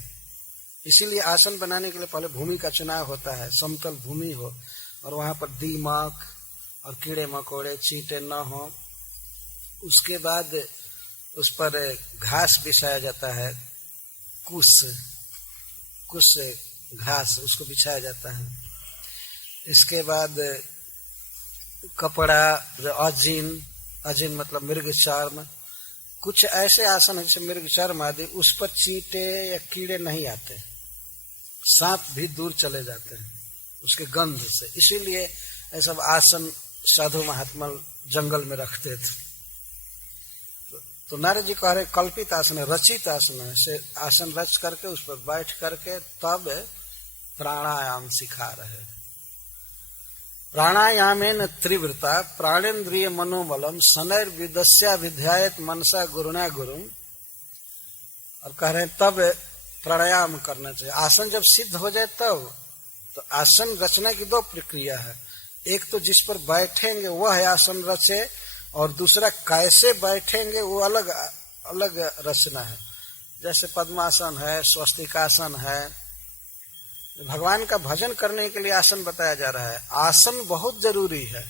इसीलिए आसन बनाने के लिए पहले भूमि का चुनाव होता है, समतल भूमि हो, और वहां पर दीमक और कीड़े मकोड़े चींटे न हो। उसके बाद उस पर घास बिछाया जाता है, कुश घास, उसको बिछाया जाता है। इसके बाद कपड़ा, अजिन मतलब मृग चर्म, कुछ ऐसे आसन है जैसे मृग चर्म आदि, उस पर चींटे या कीड़े नहीं आते, सांप भी दूर चले जाते हैं उसके गंध से। इसीलिए ये सब आसन साधु महात्मा जंगल में रखते थे। तो नारद जी कह रहे कल्पित आसन है, रचित आसन है, से आसन रच करके उस पर बैठ करके तब प्राणायाम सिखा रहे। प्राणायामेन त्रिवृता प्राणेन्द्रिय मनोबलम शनैर्विदस्या विध्यायत मनसा गुरुना गुरुम, और कह रहे तब प्राणायाम करना चाहिए। आसन जब सिद्ध हो जाए तब, तो आसन रचना की 2 प्रक्रिया है, एक तो जिस पर बैठेंगे वह है आसन रचे, और दूसरा कैसे बैठेंगे वो अलग अलग रचना है। जैसे पद्मासन है, स्वस्तिकासन है। भगवान का भजन करने के लिए आसन बताया जा रहा है। आसन बहुत जरूरी है,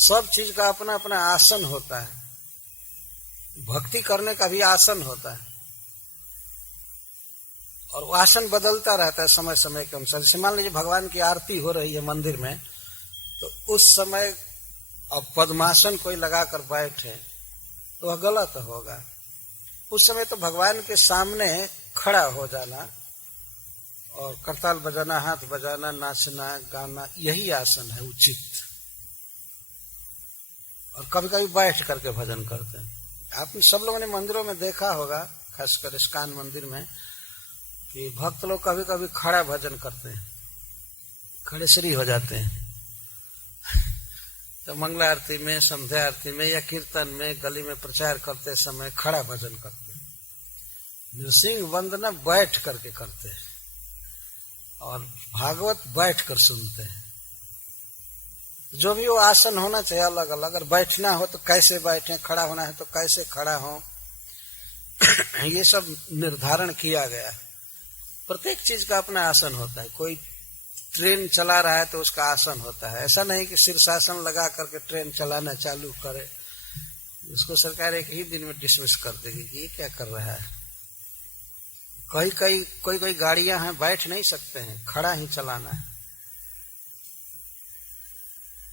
सब चीज का अपना अपना आसन होता है। भक्ति करने का भी आसन होता है, और वो आसन बदलता रहता है समय समय के अनुसार। जैसे मान लीजिए भगवान की आरती हो रही है मंदिर में, तो उस समय अब पद्मासन कोई लगाकर बैठे तो वह गलत होगा। उस समय तो भगवान के सामने खड़ा हो जाना और करताल बजाना, हाथ बजाना, नाचना, गाना, यही आसन है उचित। और कभी कभी बैठ करके भजन करते हैं। आपने सब लोगों ने मंदिरों में देखा होगा, खासकर इस्कान मंदिर में, कि भक्त लोग कभी कभी खड़ा भजन करते हैं, खड़े श्री हो जाते हैं। तो मंगला आरती में, संध्या आरती में या कीर्तन में, गली में प्रचार करते समय खड़ा भजन करते हैं। नृसिंह वंदना बैठ करके करते हैं, और भागवत बैठ कर सुनते हैं। जो भी वो आसन होना चाहिए अलग अलग। अगर बैठना हो तो कैसे बैठे, खड़ा होना है तो कैसे खड़ा हो, ये सब निर्धारण किया गया। प्रत्येक चीज का अपना आसन होता है। कोई ट्रेन चला रहा है तो उसका आसन होता है। ऐसा नहीं कि शीर्षासन लगा करके ट्रेन चलाना चालू करे, उसको सरकार एक ही दिन में डिसमिस कर देगी कि ये क्या कर रहा है। कोई गाड़ियां हैं बैठ नहीं सकते हैं, खड़ा ही चलाना है,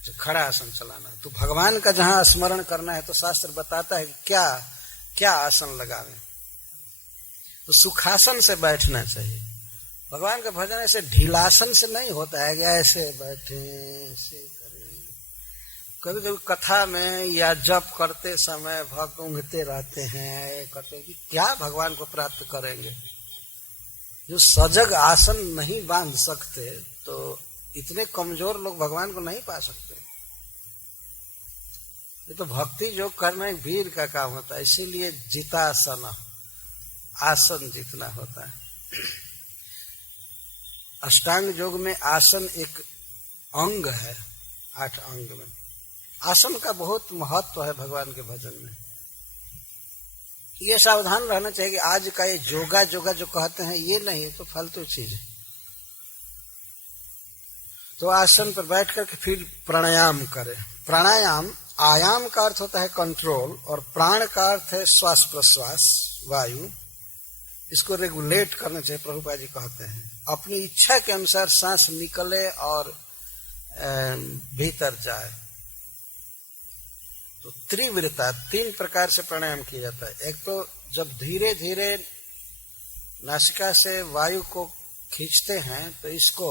तो खड़ा आसन चलाना है। तो भगवान का जहां स्मरण करना है तो शास्त्र बताता है कि क्या क्या आसन लगावे। तो सुखासन से बैठना चाहिए। भगवान का भजन ऐसे ढीलासन से नहीं होता है कि ऐसे बैठे ऐसे करें। कभी कभी कथा में या जप करते समय भक्त ऊँघते रहते हैं, करते कि क्या भगवान को प्राप्त करेंगे। जो सजग आसन नहीं बांध सकते तो इतने कमजोर लोग भगवान को नहीं पा सकते। ये तो भक्ति योग करना एक वीर का काम होता है, इसीलिए जितासन, आसन जीतना होता है। अष्टांग योग में आसन एक अंग है, 8 अंग में आसन का बहुत महत्व है भगवान के भजन में। ये सावधान रहना चाहिए कि आज का ये जोगा जोगा जो कहते हैं ये नहीं, तो फालतू चीज है। तो आसन पर बैठ करके फिर प्राणायाम करें। प्राणायाम, आयाम का अर्थ होता है कंट्रोल और प्राण का अर्थ है श्वास प्रश्वास, वायु। इसको रेगुलेट करना चाहिए। प्रभुपाद जी कहते हैं अपनी इच्छा के अनुसार सांस निकले और भीतर जाए। तो त्रिवृता, 3 प्रकार से प्राणायाम किया जाता है। एक तो जब धीरे धीरे नासिका से वायु को खींचते हैं तो इसको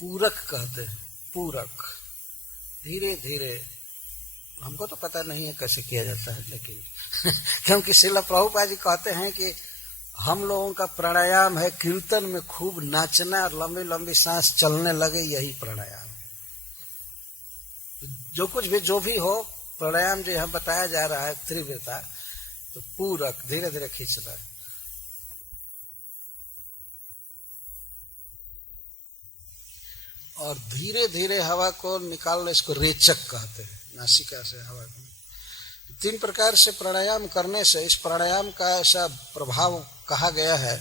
पूरक कहते हैं। पूरक, धीरे धीरे, हमको तो पता नहीं है कैसे किया जाता है, लेकिन क्योंकि श्रील प्रभुपाद जी कहते हैं कि हम लोगों का प्राणायाम है कीर्तन में खूब नाचना और लंबी लंबी सांस चलने लगे, यही प्राणायाम। जो कुछ भी जो भी हो, प्राणायाम जो यहाँ बताया जा रहा है त्रिवृता, तो पूरक, धीरे धीरे खींचना है। और धीरे धीरे हवा को निकालना, इसको रेचक कहते हैं, नासिका से हवा को। 3 प्रकार से प्राणायाम करने से इस प्राणायाम का ऐसा प्रभाव कहा गया है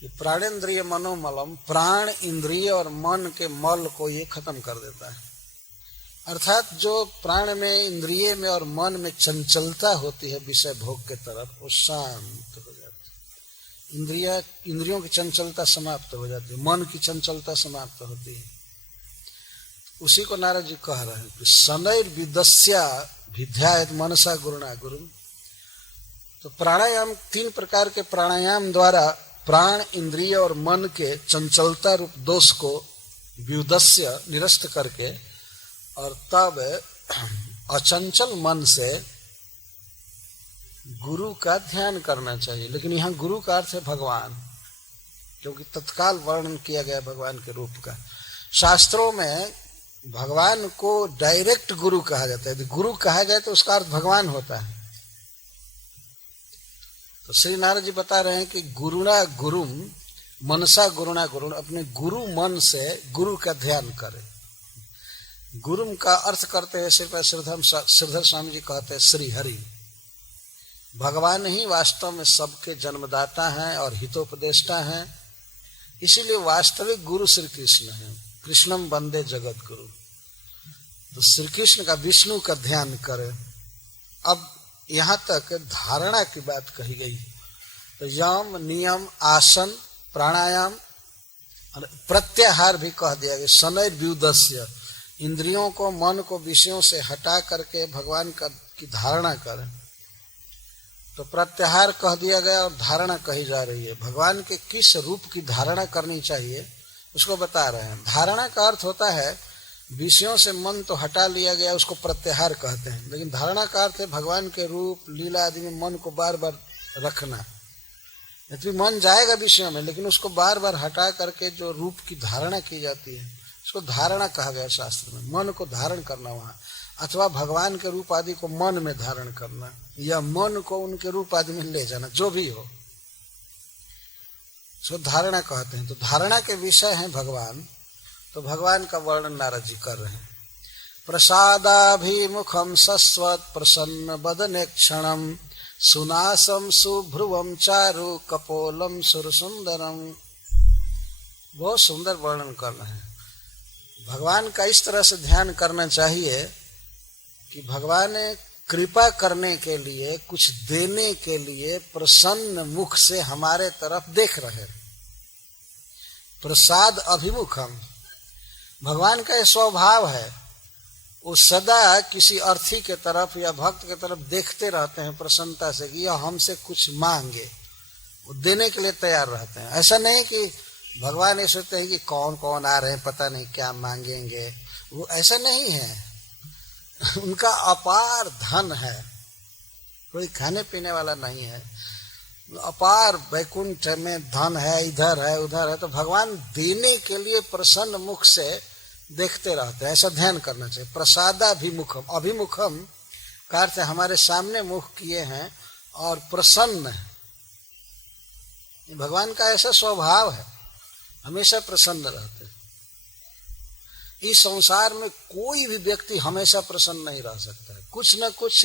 कि प्राणेन्द्रिय मनोमलम, प्राण, इंद्रिय और मन के मल को ये खत्म कर देता है। अर्थात जो प्राण में, इंद्रिय में और मन में चंचलता होती है विषय भोग के तरफ, वो शांत हो जाती है। इंद्रियों की चंचलता समाप्त हो जाती है, मन की चंचलता समाप्त होती है। उसी को नारद जी कह रहे हैं कि शनैर विदस्या विद्यायत मनसा गुरुणा गुरुम। तो प्राणायाम, 3 प्रकार के प्राणायाम द्वारा प्राण, इंद्रिय और मन के चंचलता रूप दोष को व्युदस्य, निरस्त करके, और तब अचंचल मन से गुरु का ध्यान करना चाहिए। लेकिन यहाँ गुरु का अर्थ है भगवान, क्योंकि तत्काल वर्णन किया गया भगवान के रूप का। शास्त्रों में भगवान को डायरेक्ट गुरु कहा जाता है। यदि गुरु कहा जाए तो उसका अर्थ भगवान होता है। तो श्री नारद जी बता रहे हैं कि गुरुणा गुरुम मनसा गुरुणा गुरुण, अपने गुरु मन से गुरु का ध्यान करें। गुरुम का अर्थ करते हैं श्रीधर स्वामी जी कहते हैं श्री हरि। भगवान ही वास्तव में सबके जन्मदाता हैं और हितोपदेष्टा हैं। इसीलिए वास्तविक गुरु श्री कृष्ण हैं। कृष्णम वंदे जगत गुरु। तो श्री कृष्ण का, विष्णु का ध्यान करें। अब यहाँ तक धारणा की बात कही गई। तो यम, नियम, आसन, प्राणायाम, प्रत्याहार भी कह दिया गया। शनैर व्युदस्य, इंद्रियों को, मन को विषयों से हटा करके भगवान की धारणा करें। तो प्रत्याहार कह दिया गया और धारणा कही जा रही है। भगवान के किस रूप की धारणा करनी चाहिए उसको बता रहे हैं। धारणा का अर्थ होता है विषयों से मन तो हटा लिया गया, उसको प्रत्याहार कहते हैं। लेकिन धारणा का अर्थ है भगवान के रूप, लीला आदि में मन को बार बार रखना। यदि मन जाएगा विषयों में, लेकिन उसको बार बार हटा करके जो रूप की धारणा की जाती है उसको धारणा कहा गया शास्त्र में। मन को धारण करना वहां, अथवा भगवान के रूप आदि को मन में धारण करना, या मन को उनके रूप आदि में ले जाना, जो भी हो उसको धारणा कहते हैं। तो धारणा के विषय हैं भगवान। तो भगवान का वर्णन नारद जी कर रहे हैं। प्रसादाभिमुखम सस्वत प्रसन्न बदने क्षणम सुनासम सुभ्रुवम चारु कपोलम सुरसुंदरम। बहुत सुंदर वर्णन कर रहे हैं। भगवान का इस तरह से ध्यान करना चाहिए कि भगवान कृपा करने के लिए, कुछ देने के लिए प्रसन्न मुख से हमारे तरफ देख रहे। प्रसाद अभिमुखम, भगवान का यह स्वभाव है। वो सदा किसी अर्थी के तरफ या भक्त के तरफ देखते रहते हैं प्रसन्नता से कि यह हमसे कुछ मांगे, वो देने के लिए तैयार रहते हैं। ऐसा नहीं कि भगवान ये सोचते हैं कि कौन कौन आ रहे हैं, पता नहीं क्या मांगेंगे, वो ऐसा नहीं है। उनका अपार धन है, कोई खाने पीने वाला नहीं है। अपार वैकुंठ में धन है, इधर है उधर है, तो भगवान देने के लिए प्रसन्न मुख से देखते रहते हैं। ऐसा ध्यान करना चाहिए। प्रसादाभिमुखम, अभिमुखम का अर्थ हमारे सामने मुख किए हैं और प्रसन्न है। भगवान का ऐसा स्वभाव है, हमेशा प्रसन्न रहते हैं। इस संसार में कोई भी व्यक्ति हमेशा प्रसन्न नहीं रह सकता है, कुछ न कुछ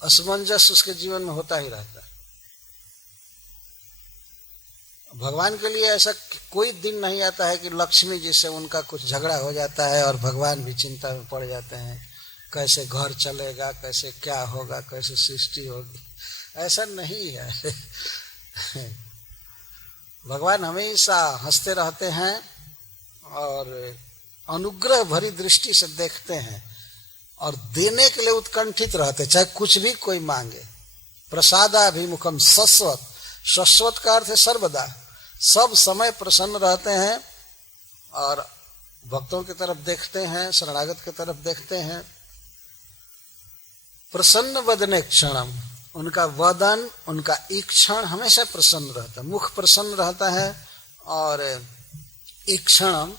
असमंजस उसके जीवन में होता ही रहता है। भगवान के लिए ऐसा कोई दिन नहीं आता है कि लक्ष्मी जी से उनका कुछ झगड़ा हो जाता है और भगवान भी चिंता में पड़ जाते हैं, कैसे घर चलेगा, कैसे क्या होगा, कैसे सृष्टि होगी। ऐसा नहीं है। भगवान हमेशा हंसते रहते हैं और अनुग्रह भरी दृष्टि से देखते हैं और देने के लिए उत्कंठित रहते, चाहे कुछ भी कोई मांगे। प्रसादाभिमुखम शश्वत, शश्वत का अर्थ है सर्वदा, सब समय प्रसन्न रहते हैं और भक्तों की तरफ देखते हैं, शरणागत की तरफ देखते हैं। प्रसन्न वदने क्षणम, उनका वदन, उनका ईक्षण हमेशा प्रसन्न रहता है, मुख प्रसन्न रहता है और ईक्षणम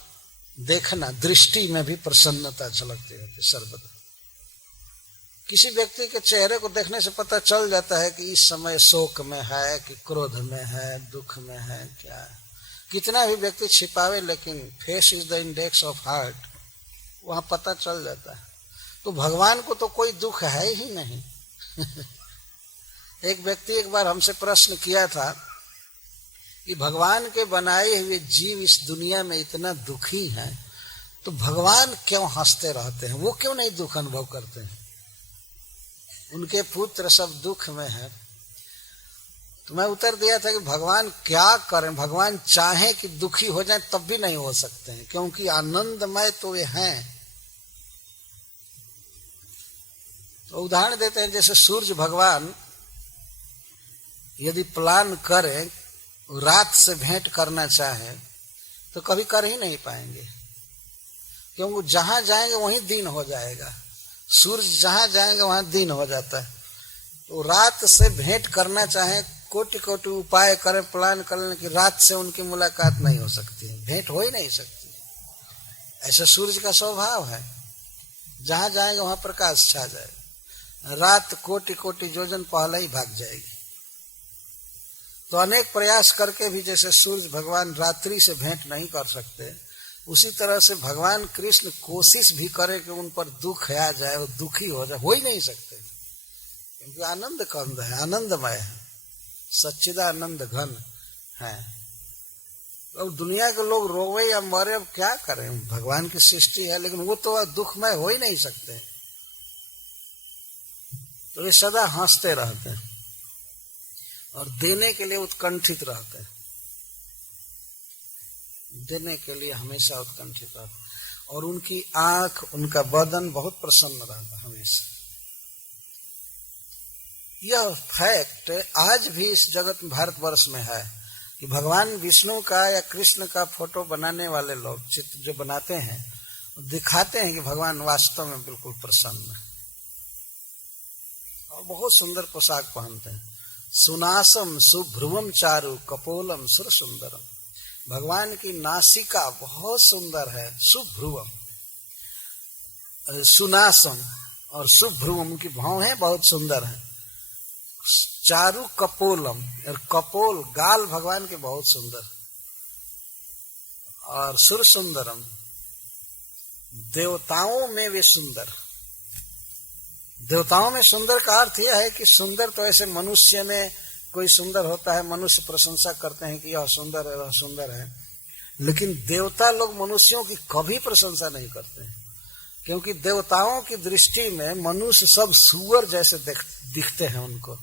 देखना, दृष्टि में भी प्रसन्नता झलकती रहती है सर्वदा। किसी व्यक्ति के चेहरे को देखने से पता चल जाता है कि इस समय शोक में है कि क्रोध में है, दुख में है, क्या है। कितना भी व्यक्ति छिपावे, लेकिन face is the index of heart, वहां पता चल जाता है। तो भगवान को तो कोई दुख है ही नहीं। एक व्यक्ति एक बार हमसे प्रश्न किया था कि भगवान के बनाए हुए जीव इस दुनिया में इतना दुखी हैं, तो भगवान क्यों हंसते रहते हैं, वो क्यों नहीं दुख अनुभव करते हैं। उनके पुत्र सब दुख में है। तो मैं उत्तर दिया था कि भगवान क्या करें, भगवान चाहे कि दुखी हो जाए तब भी नहीं हो सकते हैं, क्योंकि आनंदमय तो वे हैं। तो उदाहरण देते हैं, जैसे सूर्य भगवान यदि प्लान करें, रात से भेंट करना चाहे तो कभी कर ही नहीं पाएंगे, क्योंकि जहां जाएंगे वहीं दिन हो जाएगा। सूर्य जहां जाएंगे वहां दिन हो जाता है। तो रात से भेंट करना चाहे, कोटि कोटि उपाय करें, प्लान करें कि रात से उनकी मुलाकात नहीं हो सकती है, भेंट हो ही नहीं सकती। ऐसा सूर्य का स्वभाव है, जहां जाएंगे वहां प्रकाश छा जाएगा, रात कोटि कोटि योजन पहले ही भाग जाएगी। तो अनेक प्रयास करके भी जैसे सूर्य भगवान रात्रि से भेंट नहीं कर सकते, उसी तरह से भगवान कृष्ण कोशिश भी करे कि उन पर दुख आ जाए, वो दुखी हो जाए, हो ही नहीं सकते, क्योंकि आनंद कंद है, आनंदमय है, सच्चिदानंद घन है। अब दुनिया के लोग रोवे या मरे, अब क्या करें, भगवान की सृष्टि है, लेकिन वो तो दुखमय हो ही नहीं सकते। तो वे सदा हंसते रहते हैं और देने के लिए उत्कंठित रहते हैं, देने के लिए हमेशा उत्कंठित रहते, और उनकी आंख, उनका बदन बहुत प्रसन्न रहता हमेशा। यह फैक्ट आज भी इस जगत में, भारतवर्ष में है कि भगवान विष्णु का या कृष्ण का फोटो बनाने वाले लोग, चित्र जो बनाते हैं, दिखाते हैं कि भगवान वास्तव में बिल्कुल प्रसन्न है और बहुत सुंदर पोशाक पहनते हैं। सुनासम सुभ्रुवम चारु कपोलम सुर सुंदरम, भगवान की नासिका बहुत सुंदर है, सुभ्रुवम, सुनासम और सुभ्रुवम, उनकी भौहें बहुत सुंदर है। चारु कपोलम, और कपोल गाल भगवान के बहुत सुंदर, और सुर सुंदरम, देवताओं में वे सुंदर। देवताओं में सुंदर का अर्थ यह है कि सुंदर तो ऐसे मनुष्य में कोई सुंदर होता है, मनुष्य प्रशंसा करते हैं कि यह सुंदर है, वह सुंदर है, लेकिन देवता लोग मनुष्यों की कभी प्रशंसा नहीं करते हैं, क्योंकि देवताओं की दृष्टि में मनुष्य सब सुअर जैसे दिखते हैं उनको।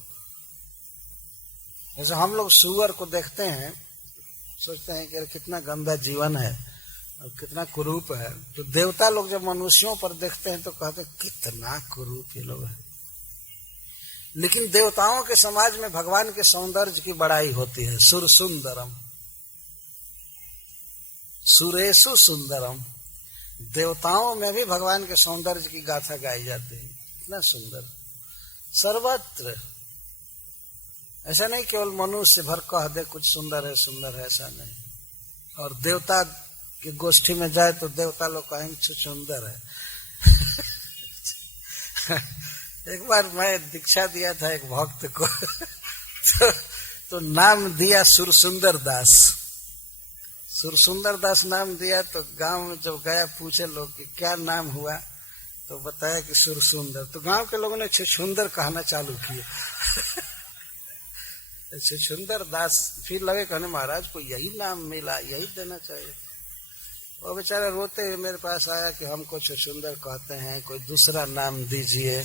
जैसे हम लोग सुअर को देखते हैं, सोचते हैं कि कितना गंदा जीवन है और कितना कुरूप है, तो देवता लोग जब मनुष्यों पर देखते हैं तो कहते हैं कितना कुरूप ये लोग है। लेकिन देवताओं के समाज में भगवान के सौंदर्य की बड़ाई होती है। सुर सुंदरम, सुरेशु सुंदरम, देवताओं में भी भगवान के सौंदर्य की गाथा गाई जाती है, इतना सुंदर। सर्वत्र ऐसा नहीं केवल मनुष्य भर कह दे कुछ सुंदर है, ऐसा नहीं। और देवता की गोष्ठी में जाए तो देवता लोग कहेंगे सुंदर है। एक बार मैं दीक्षा दिया था एक भक्त को, तो नाम दिया सुरसुंदर दास। सुरसुंदर दास नाम दिया, तो गांव में जब गया पूछे लोग कि क्या नाम हुआ, तो बताया कि सुरसुंदर। तो गांव के लोगों ने छुछुंदर कहना चालू किए। छुछुंदर दास। फिर लगे कहने महाराज को यही नाम मिला, यही देना चाहिए। वो बेचारा रोते हुए मेरे पास आया कि हमको छुछुंदर कहते हैं, कोई दूसरा नाम दीजिए।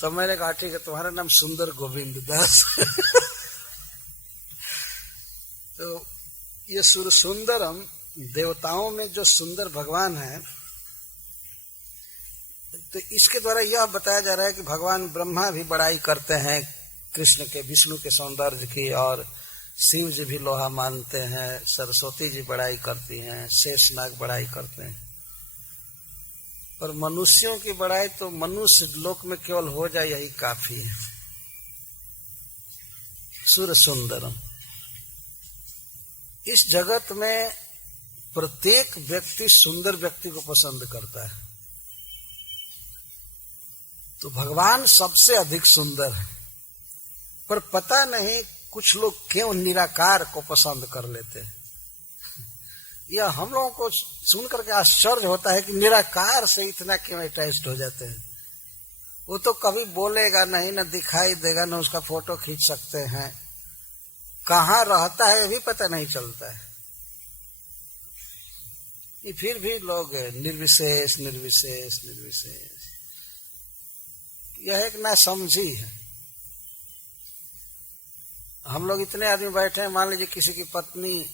तो मैंने कहा ठीक है, तुम्हारा नाम सुंदर गोविंद दास। तो ये सुरसुंदरम, देवताओं में जो सुंदर भगवान है, तो इसके द्वारा यह बताया जा रहा है कि भगवान ब्रह्मा भी बड़ाई करते हैं कृष्ण के, विष्णु के सौंदर्य की, और शिव जी भी लोहा मानते हैं, सरस्वती जी बड़ाई करती हैं, शेषनाग बड़ाई करते हैं। पर मनुष्यों की बड़ाई तो मनुष्य लोक में केवल हो जाए यही काफी है। सुर सुंदरम। इस जगत में प्रत्येक व्यक्ति सुंदर व्यक्ति को पसंद करता है, तो भगवान सबसे अधिक सुंदर है। पर पता नहीं कुछ लोग क्यों निराकार को पसंद कर लेते हैं। यह हम लोगों को सुन करके आश्चर्य होता है कि निराकार से इतना क्यों अटैच्ड हो जाते हैं। वो तो कभी बोलेगा नहीं, न दिखाई देगा, न उसका फोटो खींच सकते हैं, कहाँ रहता है ये भी पता नहीं चलता है। ये फिर भी लोग निर्विशेष निर्विशेष निर्विशेष, यह एक नासमझी है। हम लोग इतने आदमी बैठे हैं, मान लीजिए किसी की पत्नी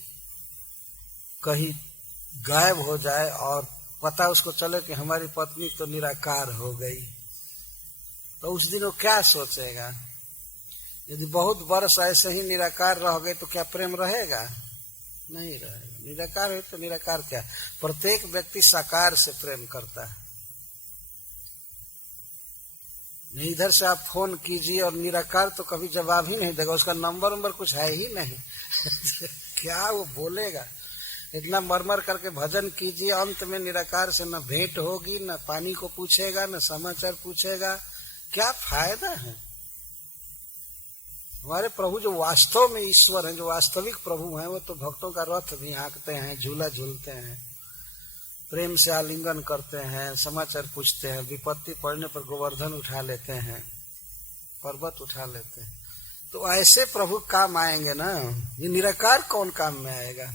कहीं गायब हो जाए और पता उसको चले कि हमारी पत्नी तो निराकार हो गई, तो उस दिन वो क्या सोचेगा? यदि बहुत वर्ष ऐसे ही निराकार रह गए तो क्या प्रेम रहेगा? नहीं रहेगा। निराकार है तो निराकार क्या? प्रत्येक व्यक्ति साकार से प्रेम करता है। नहीं, इधर से आप फोन कीजिए और निराकार तो कभी जवाब ही नहीं देगा, उसका नंबर कुछ है ही नहीं। क्या वो बोलेगा? इतना मरमर करके भजन कीजिए, अंत में निराकार से न भेंट होगी, न पानी को पूछेगा, न समाचार पूछेगा, क्या फायदा है? हमारे प्रभु जो वास्तव में ईश्वर हैं, जो वास्तविक प्रभु हैं, वो तो भक्तों का रथ भी हाँकते हैं, झूला झूलते हैं, प्रेम से आलिंगन करते हैं, समाचार पूछते हैं, विपत्ति पड़ने पर गोवर्धन उठा लेते हैं, पर्वत उठा लेते हैं। तो ऐसे प्रभु काम आएंगे ना, ये निराकार कौन काम में आएगा?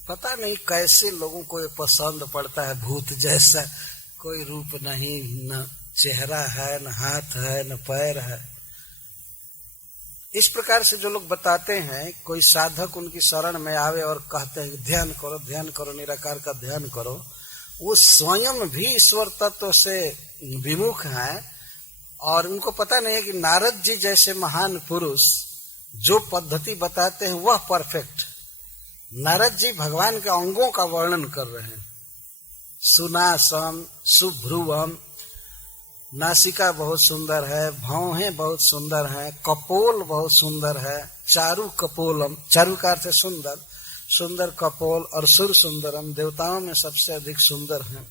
पता नहीं कैसे लोगों को ये पसंद पड़ता है, भूत जैसा, कोई रूप नहीं, न चेहरा है, न हाथ है, न पैर है। इस प्रकार से जो लोग बताते हैं, कोई साधक उनकी शरण में आवे और कहते हैं ध्यान करो, निराकार का ध्यान करो, वो स्वयं भी ईश्वर तत्व से विमुख हैं और उनको पता नहीं है कि नारद जी जैसे महान पुरुष जो पद्धति बताते हैं वह परफेक्ट। नारद जी भगवान के अंगों का वर्णन कर रहे हैं। सुनासम, सुभ्रुवम, नासिका बहुत सुंदर है, भौहें बहुत सुंदर हैं, कपोल बहुत सुंदर है, चारु कपोलम, चारु का अर्थ है सुंदर, सुंदर कपोल, और सुर सुंदरम, देवताओं में सबसे अधिक सुंदर हैं।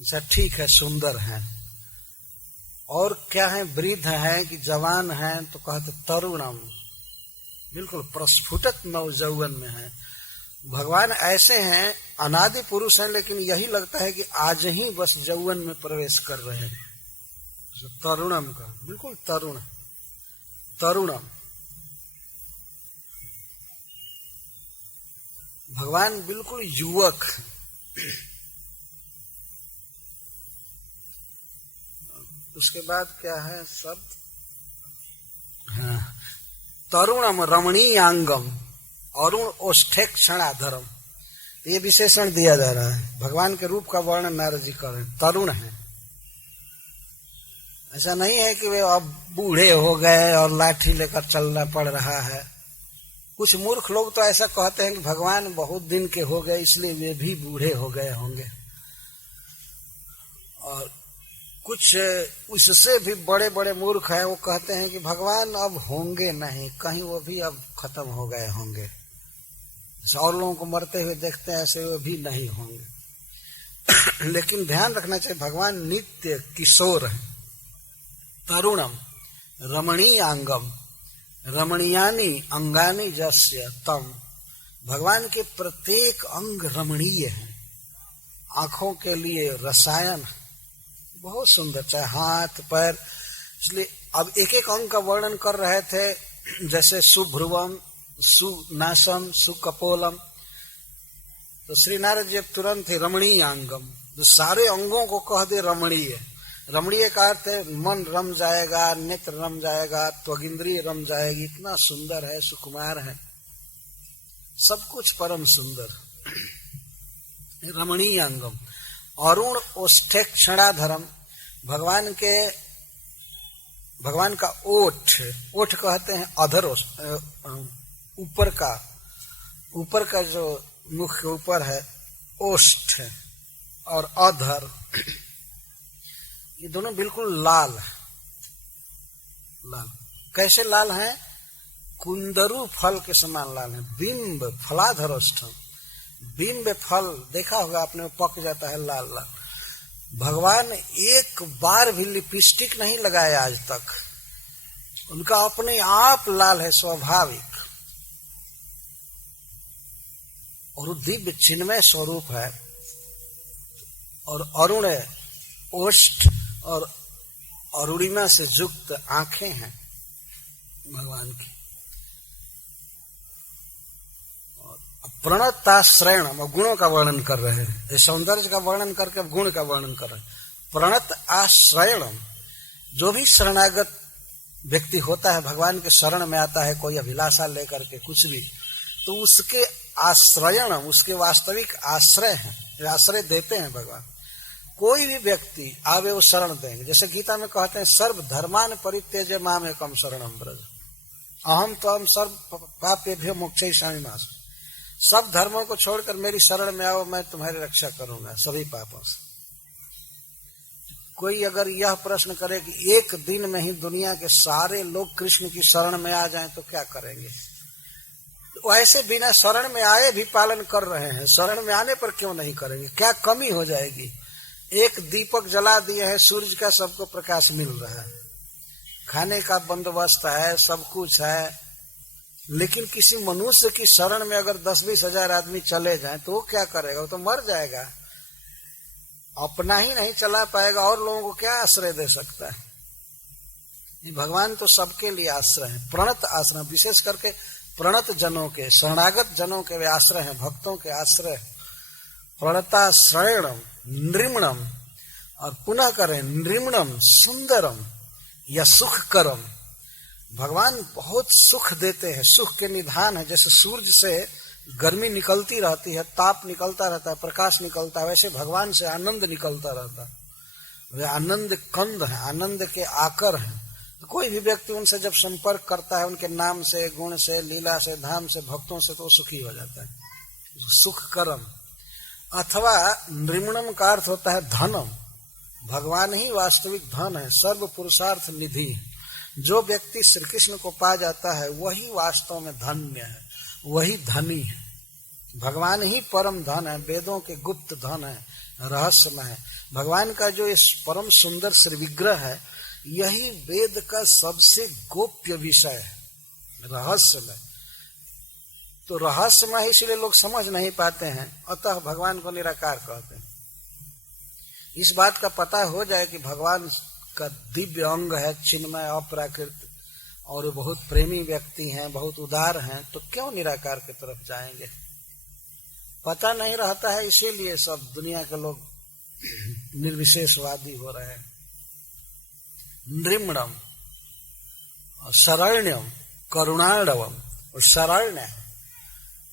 अच्छा ठीक है, सुंदर हैं। और क्या है? वृद्ध है कि जवान है? तो कहते तरुणम, बिल्कुल प्रस्फुटत नवजौवन में है। भगवान ऐसे हैं, अनादि पुरुष हैं, लेकिन यही लगता है कि आज ही बस यौवन में प्रवेश कर रहे हैं। तरुणम का बिल्कुल तरुणम, भगवान बिल्कुल युवक। उसके बाद क्या है शब्द? हाँ, तरुणम रमणीयांगम, अरुण ओष्ठे क्षणाधरम, ये विशेषण दिया जा रहा है। भगवान के रूप का वर्णन नारद जी कर रहे हैं, तरुण है। ऐसा नहीं है कि वे अब बूढ़े हो गए और लाठी लेकर चलना पड़ रहा है। कुछ मूर्ख लोग तो ऐसा कहते हैं कि भगवान बहुत दिन के हो गए इसलिए वे भी बूढ़े हो गए होंगे। और कुछ उससे भी बड़े बड़े मूर्ख हैं, वो कहते हैं कि भगवान अब होंगे नहीं, कहीं वो भी अब खत्म हो गए होंगे, और लोगों को मरते हुए देखते हैं ऐसे वो भी नहीं होंगे। लेकिन ध्यान रखना चाहिए, भगवान नित्य किशोर है, तरुणम रमणीयांगम रमणीयानी अंगानी जस्य तम। भगवान के प्रत्येक अंग रमणीय है, आंखों के लिए रसायन बहुत सुंदर, चाहे हाथ पैर। इसलिए अब एक एक अंग का वर्णन कर रहे थे, जैसे सुभ्रुवम, सुनासम, सुकपोलम। तो श्री नारद जी तुरंत ही रमणीय अंगम, जो सारे अंगों को कह दे रमणीय। रमणीय का अर्थ है मन रम जाएगा, नेत्र रम जाएगा, त्वगिंद्रिय रम जाएगी, इतना सुंदर है, सुकुमार है, सब कुछ परम सुंदर। रमणीय अंगम। अरुण ओष्ठे क्षणाधरम। भगवान का ओठ, ओठ कहते हैं अधर, ऊपर का जो मुख के ऊपर है ओष्ठ और अधर, ये दोनों बिल्कुल लाल है। लाल कैसे लाल हैं? कुंदरू फल के समान लाल है। बिंब फलाधरोष्ठम, बिंब फल देखा होगा आपने, पक जाता है लाल लाल। भगवान एक बार भी लिपस्टिक नहीं लगाया आज तक, उनका अपने आप लाल है, स्वाभाविक। और दिव्य चिन्मय स्वरूप है, और अरुण ओष्ठ और अरुणिमा से युक्त आंखें हैं भगवान की। प्रणताश्रयण, अब गुणों का वर्णन कर रहे हैं, सौंदर्य का वर्णन करके अब गुण का वर्णन कर रहे हैं। प्रणत आश्रयणम, जो भी शरणागत व्यक्ति होता है, भगवान के शरण में आता है, कोई अभिलाषा लेकर के कुछ भी, तो उसके आश्रयणम, उसके वास्तविक आश्रय हैं, आश्रय देते हैं भगवान। कोई भी व्यक्ति आवे वो शरण देंगे। जैसे गीता में कहते हैं, सर्व धर्मान परित्यज्य माम एकम शरणम व्रज, अहम त्वं सर्व पापेभ्यो मोक्षयिष्यामि मा। सब धर्मों को छोड़कर मेरी शरण में आओ, मैं तुम्हारी रक्षा करूंगा सभी पापों से। कोई अगर यह प्रश्न करे कि एक दिन में ही दुनिया के सारे लोग कृष्ण की शरण में आ जाएं तो क्या करेंगे? तो ऐसे बिना शरण में आए भी पालन कर रहे हैं, शरण में आने पर क्यों नहीं करेंगे? क्या कमी हो जाएगी? एक दीपक जला दिए है, सूरज का सबको प्रकाश मिल रहा है, खाने का बंदोबस्त है, सब कुछ है, लेकिन किसी मनुष्य की शरण में अगर 10-20 हजार आदमी चले जाएं तो वो क्या करेगा? वो तो मर जाएगा, अपना ही नहीं चला पाएगा, और लोगों को क्या आश्रय दे सकता है? ये भगवान तो सबके लिए आश्रय है, प्रणत आश्रय, विशेष करके प्रणत जनों के, शरणागत जनों के वे आश्रय हैं, भक्तों के आश्रय। प्रणताश्रयणम नृमणम, और पुनः करें नृमणम सुंदरम या सुखकरम। भगवान बहुत सुख देते हैं, सुख के निधान है। जैसे सूर्य से गर्मी निकलती रहती है, ताप निकलता रहता है, प्रकाश निकलता है, वैसे भगवान से आनंद निकलता रहता है। वे आनंद कंद है, आनंद के आकर हैं। तो कोई भी व्यक्ति उनसे जब संपर्क करता है, उनके नाम से, गुण से, लीला से, धाम से, भक्तों से, तो सुखी हो जाता है। सुख करम। अथवा नृमणम का अर्थ होता है धनम। भगवान ही वास्तविक धन है, सर्व पुरुषार्थ निधि है। जो व्यक्ति श्री कृष्ण को पा जाता है वही वास्तव में धन्य है, वही धनी है। भगवान ही परम धन है, वेदों के गुप्त धन है, रहस्यमय है। भगवान का जो इस परम सुंदर श्री विग्रह है, यही वेद का सबसे गोप्य विषय है, रहस्यमय। तो रहस्यमय इसलिए लोग समझ नहीं पाते हैं, अतः भगवान को निराकार कहते हैं। इस बात का पता हो जाए कि भगवान का दिव्य अंग है, चिन्मय, अपराकृत, और बहुत प्रेमी व्यक्ति हैं, बहुत उदार हैं, तो क्यों निराकार की तरफ जाएंगे? पता नहीं रहता है, इसीलिए सब दुनिया के लोग निर्विशेषवादी हो रहे हैं। नृमणम, शरण्यम, करुणाणवम, और शरण्य,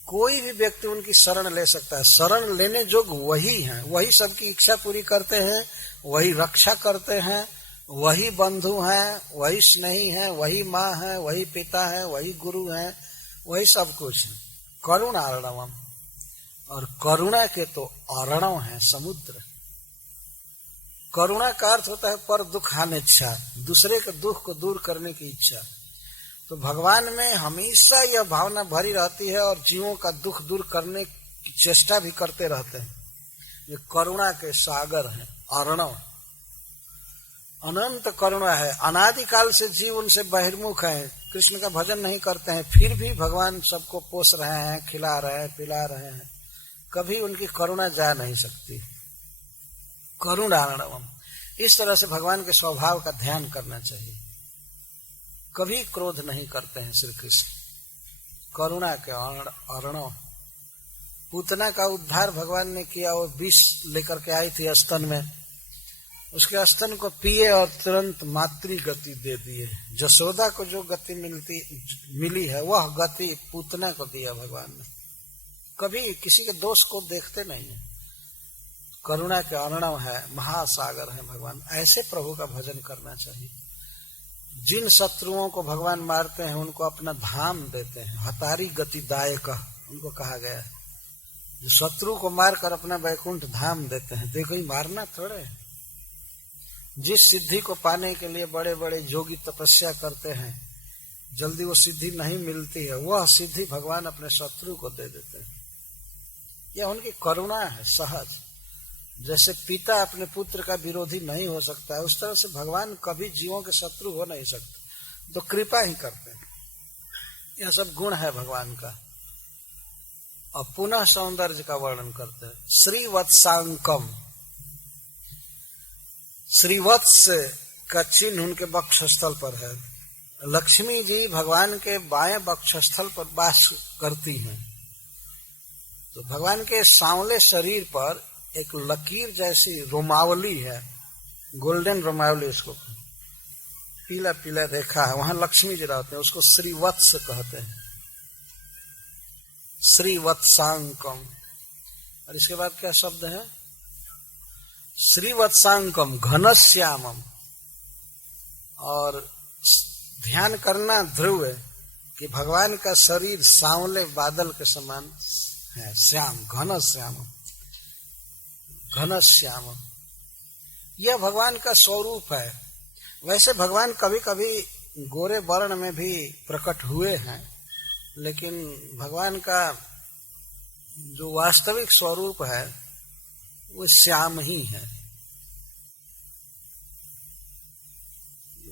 कोई भी व्यक्ति उनकी शरण ले सकता है। शरण लेने जोग वही हैं, वही सबकी इच्छा पूरी करते हैं, वही रक्षा करते हैं, वही बंधु हैं, वही स्नेही हैं, वही माँ है, वही पिता है, वही गुरु है, वही सब कुछ है। करुणार्णवम, और करुणा के तो अर्णव है, समुद्र। करुणा का अर्थ होता है पर दुख हानिच्छा, दूसरे के दुख को दूर करने की इच्छा। तो भगवान में हमेशा यह भावना भरी रहती है और जीवों का दुख दूर करने की चेष्टा भी करते रहते हैं। ये करुणा के सागर हैं, अर्णव, अनंत करुणा है। अनादिकाल से जीव उनसे बहिर्मुख हैं, कृष्ण का भजन नहीं करते हैं, फिर भी भगवान सबको पोष रहे हैं, खिला रहे हैं, पिला रहे हैं। कभी उनकी करुणा जा नहीं सकती। करुणार्णवम, इस तरह से भगवान के स्वभाव का ध्यान करना चाहिए। कभी क्रोध नहीं करते हैं श्री कृष्ण, करुणा के अर्णव। पूतना का उद्धार भगवान ने किया, वो विष लेकर के आई थी स्तन में, उसके स्तन को पिए और तुरंत मातृ गति दे दिए। जसोदा को जो गति मिली है वह गति पूतना को दिया भगवान ने। कभी किसी के दोष को देखते नहीं है। करुणा के अर्णव है, महासागर है भगवान। ऐसे प्रभु का भजन करना चाहिए। जिन शत्रुओं को भगवान मारते हैं उनको अपना धाम देते हैं, हतारी गतिदायक उनको कहा गया है। जो शत्रु को मारकर अपना वैकुंठ धाम देते हैं, देखो ही मारना थोड़े। जिस सिद्धि को पाने के लिए बड़े बड़े योगी तपस्या करते हैं, जल्दी वो सिद्धि नहीं मिलती है, वह सिद्धि भगवान अपने शत्रु को दे देते हैं। यह उनकी करुणा है, सहज। जैसे पिता अपने पुत्र का विरोधी नहीं हो सकता है, उस तरह से भगवान कभी जीवों के शत्रु हो नहीं सकते, तो कृपा ही करते हैं। यह सब गुण है भगवान का। और पुनः सौंदर्य का वर्णन करते हैं। श्रीवत्सांकम, श्रीवत्स का चिन्ह उनके वक्षस्थल पर है। लक्ष्मी जी भगवान के बाएं वक्षस्थल पर वास करती हैं। तो भगवान के सांवले शरीर पर एक लकीर जैसी रोमावली है, गोल्डन रोमावली, उसको पीला पीला रेखा है, वहां लक्ष्मी जी रहते हैं, उसको श्रीवत्स कहते हैं। श्रीवत्सांकम। और इसके बाद क्या शब्द है? श्रीवत्सांकम घनश्यामम। और ध्यान करना ध्रुव है कि भगवान का शरीर सांवले बादल के समान है, श्याम, घनश्याम, घनश्याम। यह भगवान का स्वरूप है। वैसे भगवान कभी कभी गोरे वर्ण में भी प्रकट हुए हैं, लेकिन भगवान का जो वास्तविक स्वरूप है वो श्याम ही है।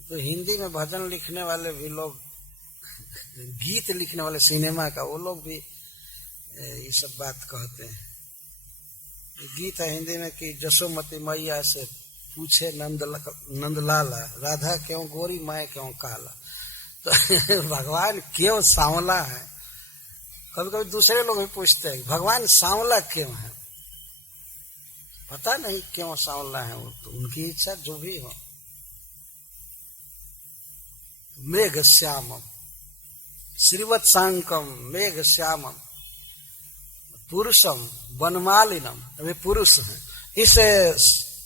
तो हिंदी में भजन लिखने वाले भी लोग, गीत लिखने वाले सिनेमा का, वो लोग भी ये सब बात कहते हैं। गीत है हिंदी में कि जसोमती मैया से पूछे नंदलाला, राधा क्यों गोरी मैं क्यों काला। तो भगवान क्यों सांवला है? कभी कभी दूसरे लोग भी पूछते हैं भगवान सांवला क्यों है। पता नहीं क्यों सांवला है, वो तो उनकी इच्छा, जो भी हो। मेघ श्यामम, श्रीवत्सांकम मेघ श्यामम, पुरुषम वनमालिनम। वे पुरुष हैं। इस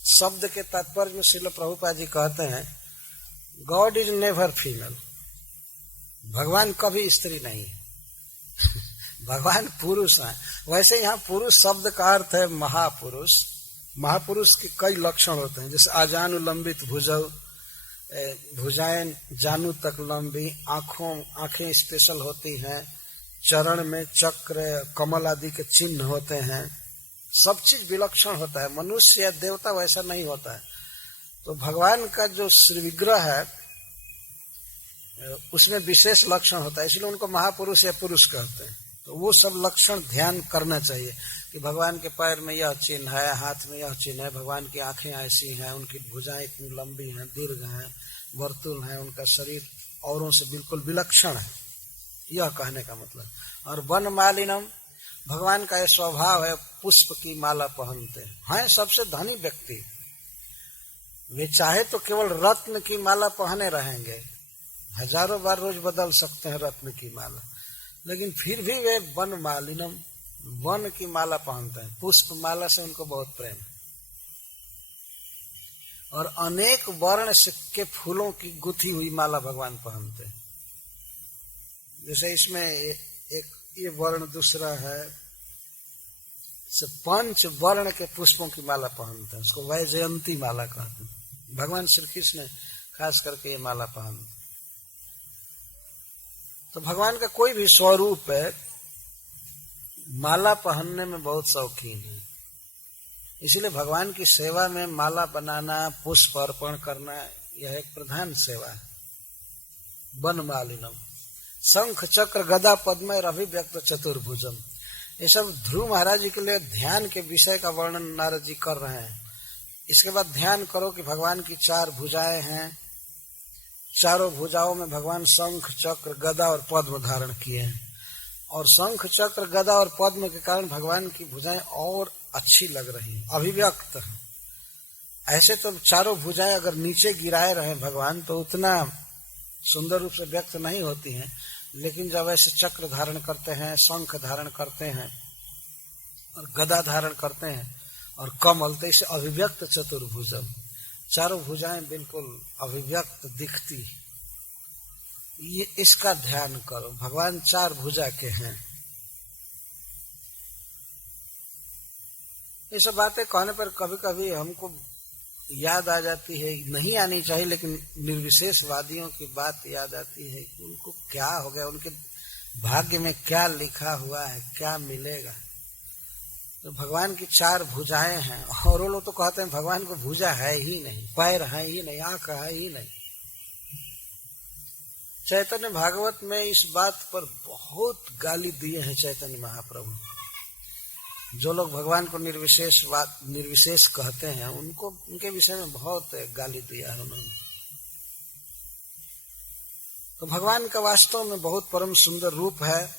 शब्द के तात्पर्य में श्रील प्रभुपाद जी कहते हैं, गॉड इज नेवर फीमेल। भगवान कभी स्त्री नहीं है। भगवान पुरुष है। वैसे यहाँ पुरुष शब्द का अर्थ है महापुरुष। महापुरुष के कई लक्षण होते हैं, जैसे आजानुलंबित भुजौ, भुजाएं जानू तक लंबी, आंखें स्पेशल होती हैं, चरण में चक्र कमल आदि के चिन्ह होते हैं, सब चीज विलक्षण होता है। मनुष्य या देवता वैसा नहीं होता है। तो भगवान का जो श्री विग्रह है उसमें विशेष लक्षण होता है, इसलिए उनको महापुरुष या पुरुष कहते हैं। तो वो सब लक्षण ध्यान करना चाहिए कि भगवान के पैर में यह चिन्ह है, हाथ में यह चिन्ह है, भगवान की आंखें ऐसी हैं, उनकी भुजाएं इतनी लंबी हैं, दीर्घ हैं, वर्तुल हैं, उनका शरीर औरों से बिल्कुल विलक्षण है, यह कहने का मतलब। और वन मालिनम, भगवान का यह स्वभाव है, पुष्प की माला पहनते हैं। सबसे धनी व्यक्ति, वे चाहे तो केवल रत्न की माला पहने रहेंगे, हजारों बार रोज बदल सकते हैं रत्न की माला, लेकिन फिर भी वे वन मालिनम, वन की माला पहनते हैं। पुष्प माला से उनको बहुत प्रेम है। और अनेक वर्ण के फूलों की गुथी हुई माला भगवान पहनते हैं। जैसे इसमें एक ये वर्ण दूसरा है, से 5 वर्ण के पुष्पों की माला पहनते हैं, उसको वैजयंती माला कहते हैं। भगवान श्री कृष्ण खास करके ये माला पहनते। तो भगवान का कोई भी स्वरूप है, माला पहनने में बहुत शौकीन है। इसीलिए भगवान की सेवा में माला बनाना, पुष्प अर्पण करना, यह एक प्रधान सेवा है। वनमालिनम शंख चक्र गदा पद्म अभिव्यक्त चतुर्भुजम, ये सब ध्रुव महाराज जी के लिए ध्यान के विषय का वर्णन नारद जी कर रहे हैं। इसके बाद ध्यान करो कि भगवान की 4 भुजाएं हैं, चारों भुजाओं में भगवान शंख चक्र गदा और पद्म धारण किए हैं, और शंख चक्र गदा और पद्म के कारण भगवान की भुजाएं और अच्छी लग रही हैं, अभिव्यक्त हैं। ऐसे तो चारों भुजाएं अगर नीचे गिराए रहे भगवान तो उतना सुंदर रूप से व्यक्त नहीं होती हैं, लेकिन जब ऐसे चक्र धारण करते हैं, शंख धारण करते हैं और गदा धारण करते हैं और कमल, तो इसे अभिव्यक्त चतुर्भुजम, चारों भुजाएं बिल्कुल अभिव्यक्त दिखती। ये इसका ध्यान करो, भगवान 4 भुजा के हैं। ये सब बातें कहने पर कभी कभी हमको याद आ जाती है, नहीं आनी चाहिए, लेकिन निर्विशेषवादियों की बात याद आती है कि उनको क्या हो गया, उनके भाग्य में क्या लिखा हुआ है, क्या मिलेगा। तो भगवान की 4 भुजाएं हैं, और वो लोग तो कहते हैं भगवान को भुजा है ही नहीं, पैर है ही नहीं, आंख है ही नहीं। चैतन्य भागवत में इस बात पर बहुत गाली दिए हैं चैतन्य महाप्रभु। जो लोग भगवान को निर्विशेष कहते हैं, उनको उनके विषय में बहुत गाली दिया है उन्होंने। तो भगवान का वास्तव में बहुत परम सुंदर रूप है।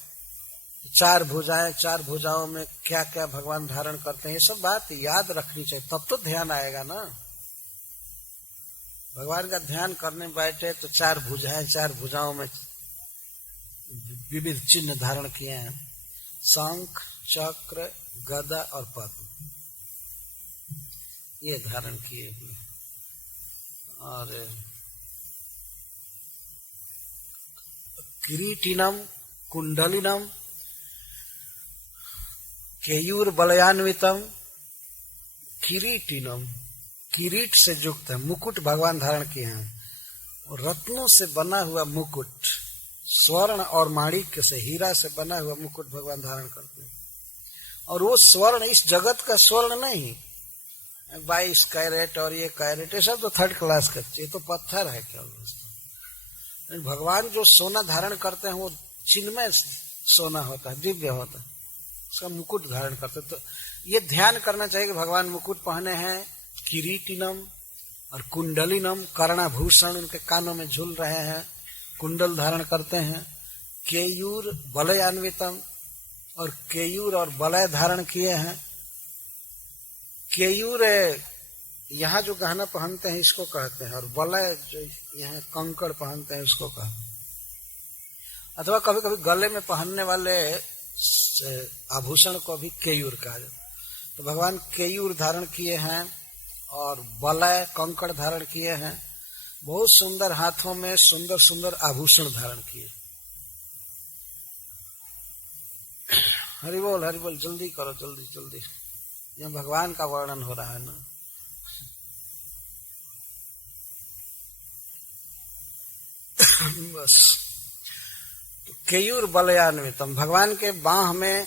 4 भुजाएं, 4 भुजाओं में क्या क्या भगवान धारण करते हैं, ये सब बात याद रखनी चाहिए, तब तो ध्यान आएगा ना। भगवान का ध्यान करने बैठे तो 4 भुजाएं, 4 भुजाओं में विविध चिन्ह धारण किए हैं, शंख चक्र गदा और पद्म, ये धारण किए हुए। और किरीटिनम कुंडलिनम केयूर बलयान्वितम, किरीटिनम किरीट से युक्त है, मुकुट भगवान धारण किए हैं, और रत्नों से बना हुआ मुकुट, स्वर्ण और माणिक्य से, हीरा से बना हुआ मुकुट भगवान धारण करते हैं। और वो स्वर्ण इस जगत का स्वर्ण नहीं, 22 कैरेट और ये कैरेट, ये सब तो 3rd क्लास का, ये तो पत्थर है क्या। भगवान जो सोना धारण करते हैं वो चिन्मय सोना होता है, दिव्य होता है, उसका मुकुट धारण करते। तो ये ध्यान करना चाहिए कि भगवान मुकुट पहने हैं, किरीटिनम और कुंडलिनम, कर्णाभूषण उनके कानों में झूल रहे हैं, कुंडल धारण करते हैं, केयूर बलयान्वितम, और केयूर और बलय धारण किए हैं। केयूर यहाँ जो गहना पहनते हैं इसको कहते हैं, और बलय जो यहाँ कंकड़ पहनते हैं उसको कहते हैं। अथवा कभी कभी गले में पहनने वाले आभूषण को भी केयूर कहा जाता है। तो भगवान केयूर धारण किए हैं और बलय कंकड़ धारण किए हैं, बहुत सुंदर, हाथों में सुंदर सुंदर आभूषण धारण किए। हरि बोल जल्दी करो, जल्दी जल्दी, यहाँ भगवान का वर्णन हो रहा है ना। बस तो केयूर बलयान्वितम, भगवान के बाह में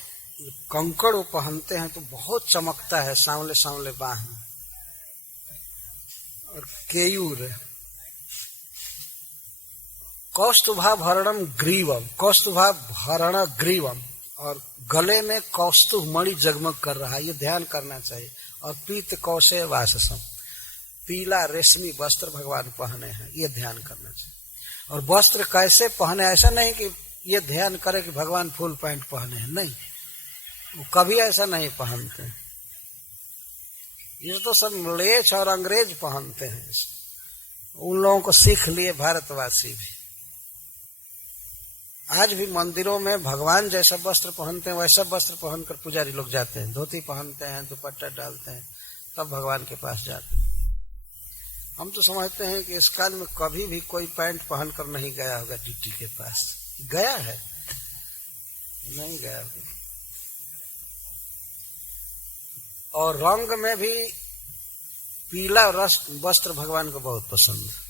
कंकड़ वो पहनते हैं तो बहुत चमकता है, सांवले सांवले बाह में। और केयूर कौस्तुभा भरणम ग्रीवम, कौस्तुभा भरण ग्रीवम, और गले में कौस्तुभ मणि जगमग कर रहा है, ये ध्यान करना चाहिए। और पीत कौशे वाससम, पीला रेशमी वस्त्र भगवान पहने हैं, ये ध्यान करना चाहिए। और वस्त्र कैसे पहने, ऐसा नहीं कि ये ध्यान करे कि भगवान फुल पैंट पहने हैं, नहीं, वो कभी ऐसा नहीं पहनते। ये तो सब मलेच्छ और अंग्रेज पहनते हैं, उन लोगों को सीख लिए भारतवासी भी। आज भी मंदिरों में भगवान जैसा वस्त्र पहनते हैं वैसा वस्त्र पहनकर पुजारी लोग जाते हैं, धोती पहनते हैं, दुपट्टा डालते हैं, तब भगवान के पास जाते हैं। हम तो समझते हैं कि इस काल में कभी भी कोई पैंट पहनकर नहीं गया होगा टीटी के पास। गया है? नहीं गया होगा। और रंग में भी पीला वस्त्र भगवान को बहुत पसंद है।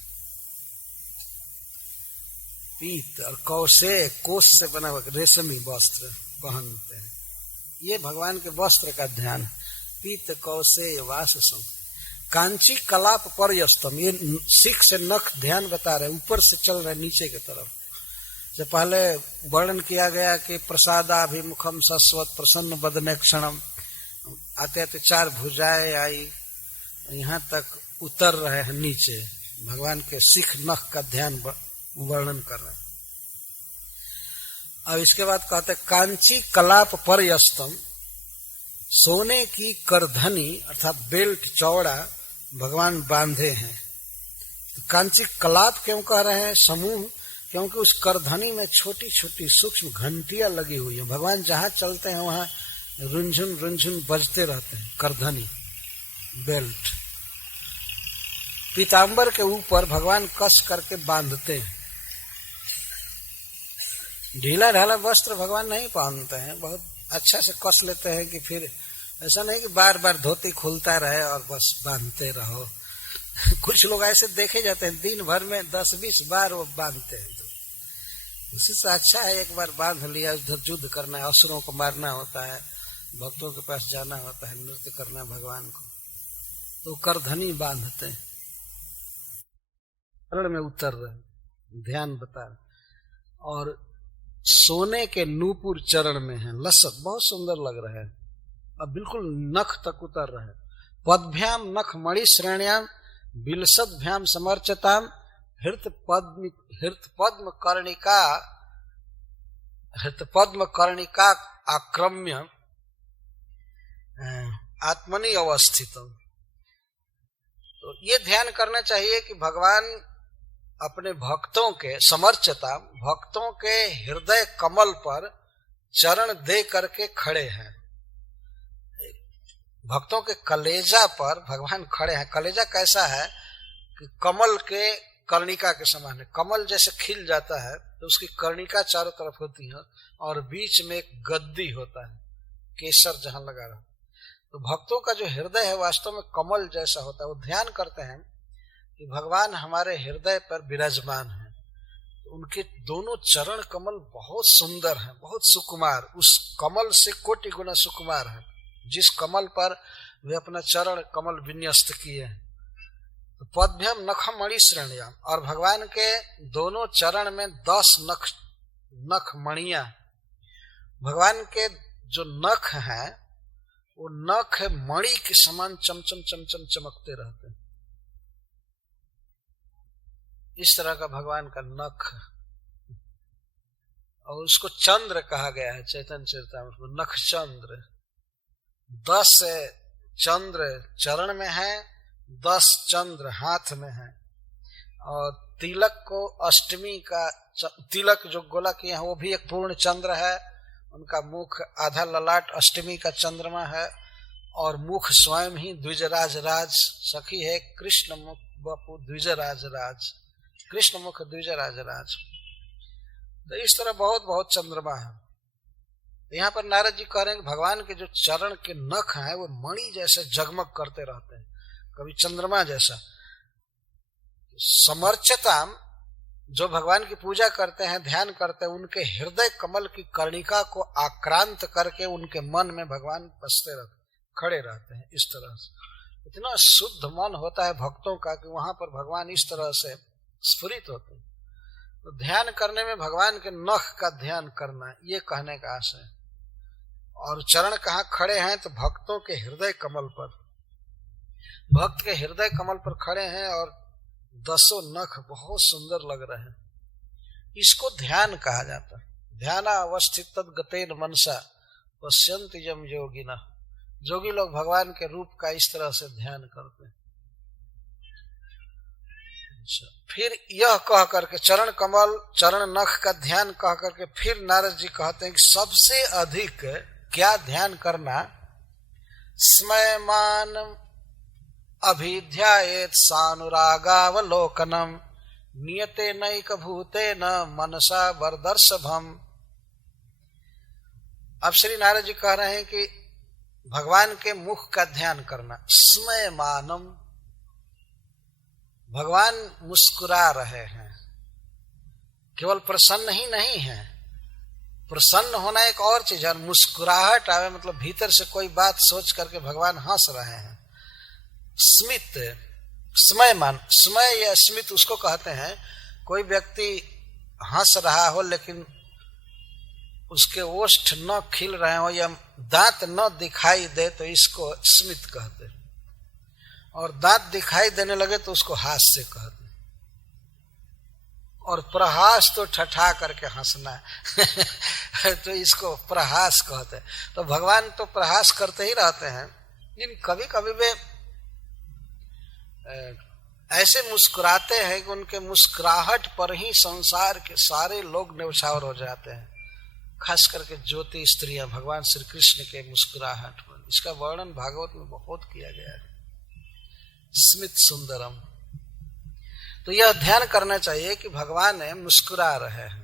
पीत और कौशे, कोष से बना हुआ रेशमी वस्त्र पहनते हैं। ये भगवान के वस्त्र का ध्यान। पीत कौशे वाससम कांची कलाप पर्यस्तम, ये सिख से नख ध्यान बता रहे, ऊपर से चल रहे नीचे की तरफ। जब पहले वर्णन किया गया कि प्रसादाभिमुखम सस्वत प्रसन्न बदने क्षणम, आते आते 4 भुजाएं आई, यहाँ तक उतर रहे हैं नीचे। भगवान के सिख नख का ध्यान वर्णन कर रहे हैं। अब इसके बाद कहते कांची कलाप पर्यस्तम, सोने की करधनी अर्थात बेल्ट चौड़ा भगवान बांधे हैं। तो कांची कलाप क्यों कह रहे हैं समूह? क्योंकि उस करधनी में छोटी छोटी सूक्ष्म घंटियां लगी हुई हैं। भगवान जहां चलते हैं वहां रुंझुन रुंझुन बजते रहते हैं। करधनी बेल्ट पीतांबर के ऊपर भगवान कस करके बांधते हैं। ढीला ढाला वस्त्र भगवान नहीं पहनते हैं, बहुत अच्छा से कस लेते हैं कि फिर ऐसा नहीं कि बार बार धोती खुलता रहे और बस बांधते रहो। कुछ लोग ऐसे देखे जाते हैं दिन भर में 10-20 बार वो बांधते हैं। तो उसी से अच्छा है एक बार बांध लिया, उधर युद्ध करना है, असुरों को मारना होता है, भक्तों के पास जाना होता है, नृत्य करना है भगवान को, तो करधनी बांधते हैं। शरण में उतर रहे, ध्यान बता रहे। और सोने के नूपुर चरण में है, लसत बहुत सुंदर लग रहा है, अब बिल्कुल नख तक उतर रहे। पदभ्याम नख मणि श्रेण्याम बिलसद्भ्याम समर्चताम हृत पद्म कर्णिका आक्रम्य आत्मनि अवस्थितम। तो ये ध्यान करना चाहिए कि भगवान अपने भक्तों के समर्चता, भक्तों के हृदय कमल पर चरण दे करके खड़े हैं। भक्तों के कलेजा पर भगवान खड़े हैं। कलेजा कैसा है कि कमल के कर्णिका के समान है। कमल जैसे खिल जाता है तो उसकी कर्णिका चारों तरफ होती है और बीच में एक गद्दी होता है, केसर जहां लगा रहा। तो भक्तों का जो हृदय है वास्तव में कमल जैसा होता है। वो ध्यान करते हैं कि भगवान हमारे हृदय पर विराजमान है। तो उनके दोनों चरण कमल बहुत सुंदर हैं, बहुत सुकुमार, उस कमल से कोटि गुना सुकुमार है जिस कमल पर वे अपना चरण कमल विन्यस्त किए हैं। तो पद्भ्यम नखम मणि श्रेण्याम, और भगवान के दोनों चरण में 10 नख मणियां। भगवान के जो नख हैं वो नख मणि के समान चमचम चमचम चमकते रहते हैं। इस तरह का भगवान का नख, और उसको चंद्र कहा गया है चैतन्य चरितामृत में, नख चंद्र। 10 चंद्र चरण में है, 10 चंद्र हाथ में है। और तिलक को अष्टमी का तिलक जो गोला किए हैं वो भी एक पूर्ण चंद्र है। उनका मुख आधा ललाट अष्टमी का चंद्रमा है और मुख स्वयं ही द्विजराज राज सखी है। कृष्ण मुख बपु द्विजराज राज, कृष्ण मुख द्विजराज राज। तो इस तरह बहुत बहुत चंद्रमा है। यहाँ पर नारद जी कह रहे हैं कि भगवान के जो चरण के नख हैं वो मणि जैसे जगमग करते रहते हैं, कभी चंद्रमा जैसा। समर्चताम, जो भगवान की पूजा करते हैं, ध्यान करते हैं, उनके हृदय कमल की कर्णिका को आक्रांत करके उनके मन में भगवान बसते रहते, खड़े रहते हैं। इस तरह से इतना शुद्ध मन होता है भक्तों का कि वहां पर भगवान इस तरह से स्फुरित होते हैं। तो ध्यान करने में भगवान के नख का ध्यान करना, ये कहने का आशय है। और चरण कहाँ खड़े हैं? तो भक्तों के हृदय कमल पर, भक्त के हृदय कमल पर खड़े हैं और 10 नख बहुत सुंदर लग रहे हैं। इसको ध्यान कहा जाता है। ध्यान अवस्थित तद्गतेन मनसा पश्यन्ति यम योगिना। जोगी लोग भगवान के रूप का इस तरह से ध्यान करते हैं। फिर यह कह करके चरण कमल चरण नख का ध्यान कह करके फिर नारद जी कहते हैं कि सबसे अधिक क्या ध्यान करना? स्मयमान अभिध्यायेत सानुरागावलोकनम नियते नैक भूते न मनसा वरदर्शभम। अब श्री नारद जी कह रहे हैं कि भगवान के मुख का ध्यान करना। स्मयमानम, भगवान मुस्कुरा रहे हैं, केवल प्रसन्न ही नहीं है। प्रसन्न होना एक और चीज है, मुस्कुराहट आवे मतलब भीतर से कोई बात सोच करके भगवान हंस रहे हैं। स्मित, स्मयमान, स्मय या स्मित उसको कहते हैं कोई व्यक्ति हंस रहा हो लेकिन उसके ओष्ठ न खिल रहे हो या दांत न दिखाई दे तो इसको स्मित कहते हैं, और दांत दिखाई देने लगे तो उसको हास्य कहते हैं। और प्रहास तो ठठा करके हंसना तो इसको प्रहास कहते हैं। तो भगवान तो प्रहास करते ही रहते हैं, लेकिन कभी कभी वे ऐसे मुस्कुराते हैं कि उनके मुस्कुराहट पर ही संसार के सारे लोग न्यौछावर हो जाते हैं, खास करके ज्योति स्त्रियां भगवान श्री कृष्ण के मुस्कुराहट पर। इसका वर्णन भागवत में बहुत किया गया है। स्मित सुंदरम, तो यह ध्यान करना चाहिए कि भगवान मुस्कुरा रहे हैं।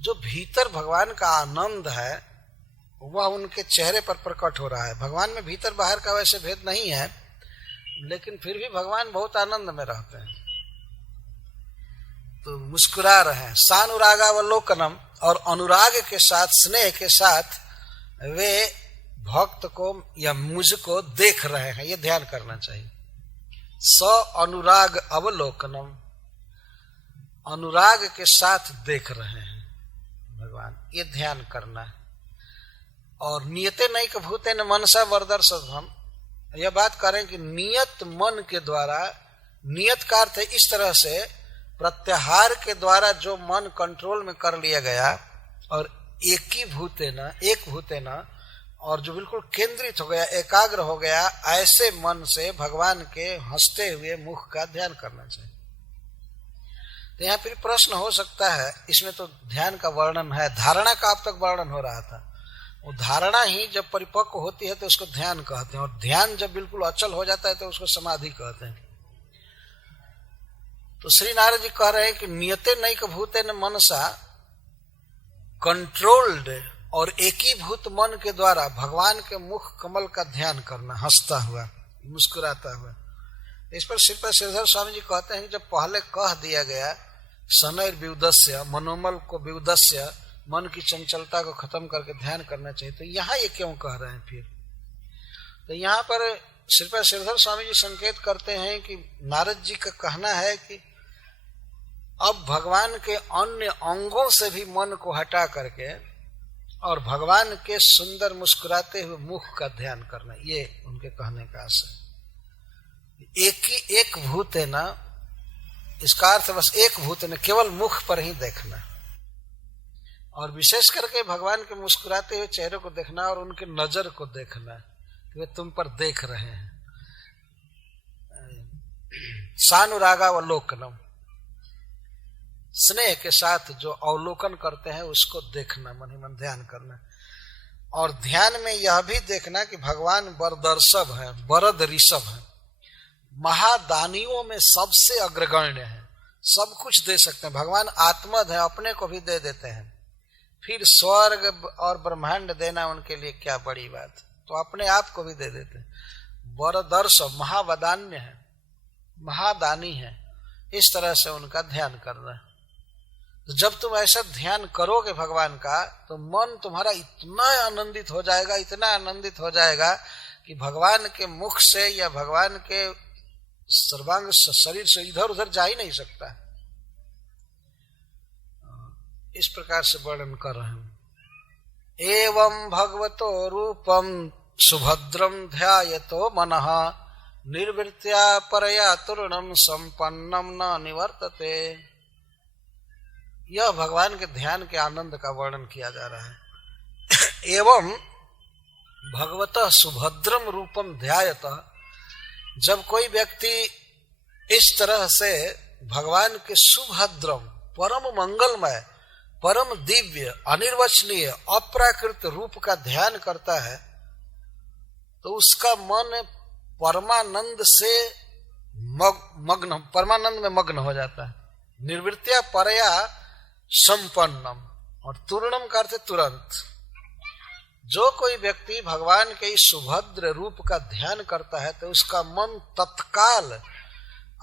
जो भीतर भगवान का आनंद है वह उनके चेहरे पर प्रकट हो रहा है। भगवान में भीतर बाहर का वैसे भेद नहीं है, लेकिन फिर भी भगवान बहुत आनंद में रहते हैं, तो मुस्कुरा रहे हैं। सानुरागावलोकनम, और अनुराग के साथ, स्नेह के साथ वे भक्त को या मुझको देख रहे हैं, ये ध्यान करना चाहिए। स अनुराग अवलोकनम, अनुराग के साथ देख रहे हैं भगवान, ये ध्यान करना है। और नियते नैक भूतेन मनसा वरदर्शनम, यह बात करें कि नियत मन के द्वारा, नियत का अर्थ है इस तरह से प्रत्याहार के द्वारा जो मन कंट्रोल में कर लिया गया और एक भूतेन, और जो बिल्कुल केंद्रित हो गया, एकाग्र हो गया, ऐसे मन से भगवान के हंसते हुए मुख का ध्यान करना चाहिए। तो यहाँ फिर प्रश्न हो सकता है, इसमें तो ध्यान का वर्णन है, धारणा का अब तक वर्णन हो रहा था। वो धारणा ही जब परिपक्व होती है तो उसको ध्यान कहते हैं, और ध्यान जब बिल्कुल अचल हो जाता है तो उसको समाधि कहते हैं। तो श्री नारद जी कह रहे हैं कि नियते नैक भूतेन मनसा, कंट्रोल्ड और एकीभूत मन के द्वारा भगवान के मुख कमल का ध्यान करना, हंसता हुआ, मुस्कुराता हुआ। इस पर श्रीधर स्वामी जी कहते हैं कि जब पहले कह दिया गया शनैर विउदस्य, मनोमल को विउदस्य, मन की चंचलता को खत्म करके ध्यान करना चाहिए, तो यहाँ ये क्यों कह रहे हैं फिर? तो यहाँ पर श्रीधर स्वामी जी संकेत करते हैं कि नारद जी का कहना है कि अब भगवान के अन्य अंगों से भी मन को हटा करके और भगवान के सुंदर मुस्कुराते हुए मुख का ध्यान करना, ये उनके कहने का आशय। एक भूत है ना, इसका अर्थ बस एक भूत है, केवल मुख पर ही देखना, और विशेष करके भगवान के मुस्कुराते हुए चेहरे को देखना और उनके नजर को देखना कि वे तुम पर देख रहे हैं। सानुरागावलोकनम, स्नेह के साथ जो अवलोकन करते हैं उसको देखना, मन ही मन ध्यान करना। और ध्यान में यह भी देखना कि भगवान वरदर्शभ है, वरद ऋषभ है, महादानियों में सबसे अग्रगण्य है, सब कुछ दे सकते हैं। भगवान आत्मद है, अपने को भी दे देते हैं, फिर स्वर्ग और ब्रह्मांड देना उनके लिए क्या बड़ी बात, तो अपने आप को भी दे देते हैं। वरदर्शभ, महावदान्य है, महादानी है, इस तरह से उनका ध्यान करना है। तो जब तुम ऐसा ध्यान करोगे भगवान का, तो मन तुम्हारा इतना आनंदित हो जाएगा, इतना आनंदित हो जाएगा कि भगवान के मुख से या भगवान के सर्वांग शरीर से इधर उधर जा ही नहीं सकता। इस प्रकार से वर्णन कर रहे हैं। एवं भगवतो रूपम सुभद्रम ध्यायतो मनः निर्वृत्या परया तूर्णम संपन्नम न निवर्तते। यह भगवान के ध्यान के आनंद का वर्णन किया जा रहा है। एवं भगवतः सुभद्रम रूपम ध्यायतः, जब कोई व्यक्ति इस तरह से भगवान के सुभद्रम, परम मंगलमय, परम दिव्य, अनिर्वचनीय, अप्राकृत रूप का ध्यान करता है, तो उसका मन परमानंद से मग्न, परमानंद में मग्न हो जाता है। निर्वृत्या परया संपन्नम, और तूर्णम का अर्थ तुरंत। जो कोई व्यक्ति भगवान के इस सुभद्र रूप का ध्यान करता है तो उसका मन तत्काल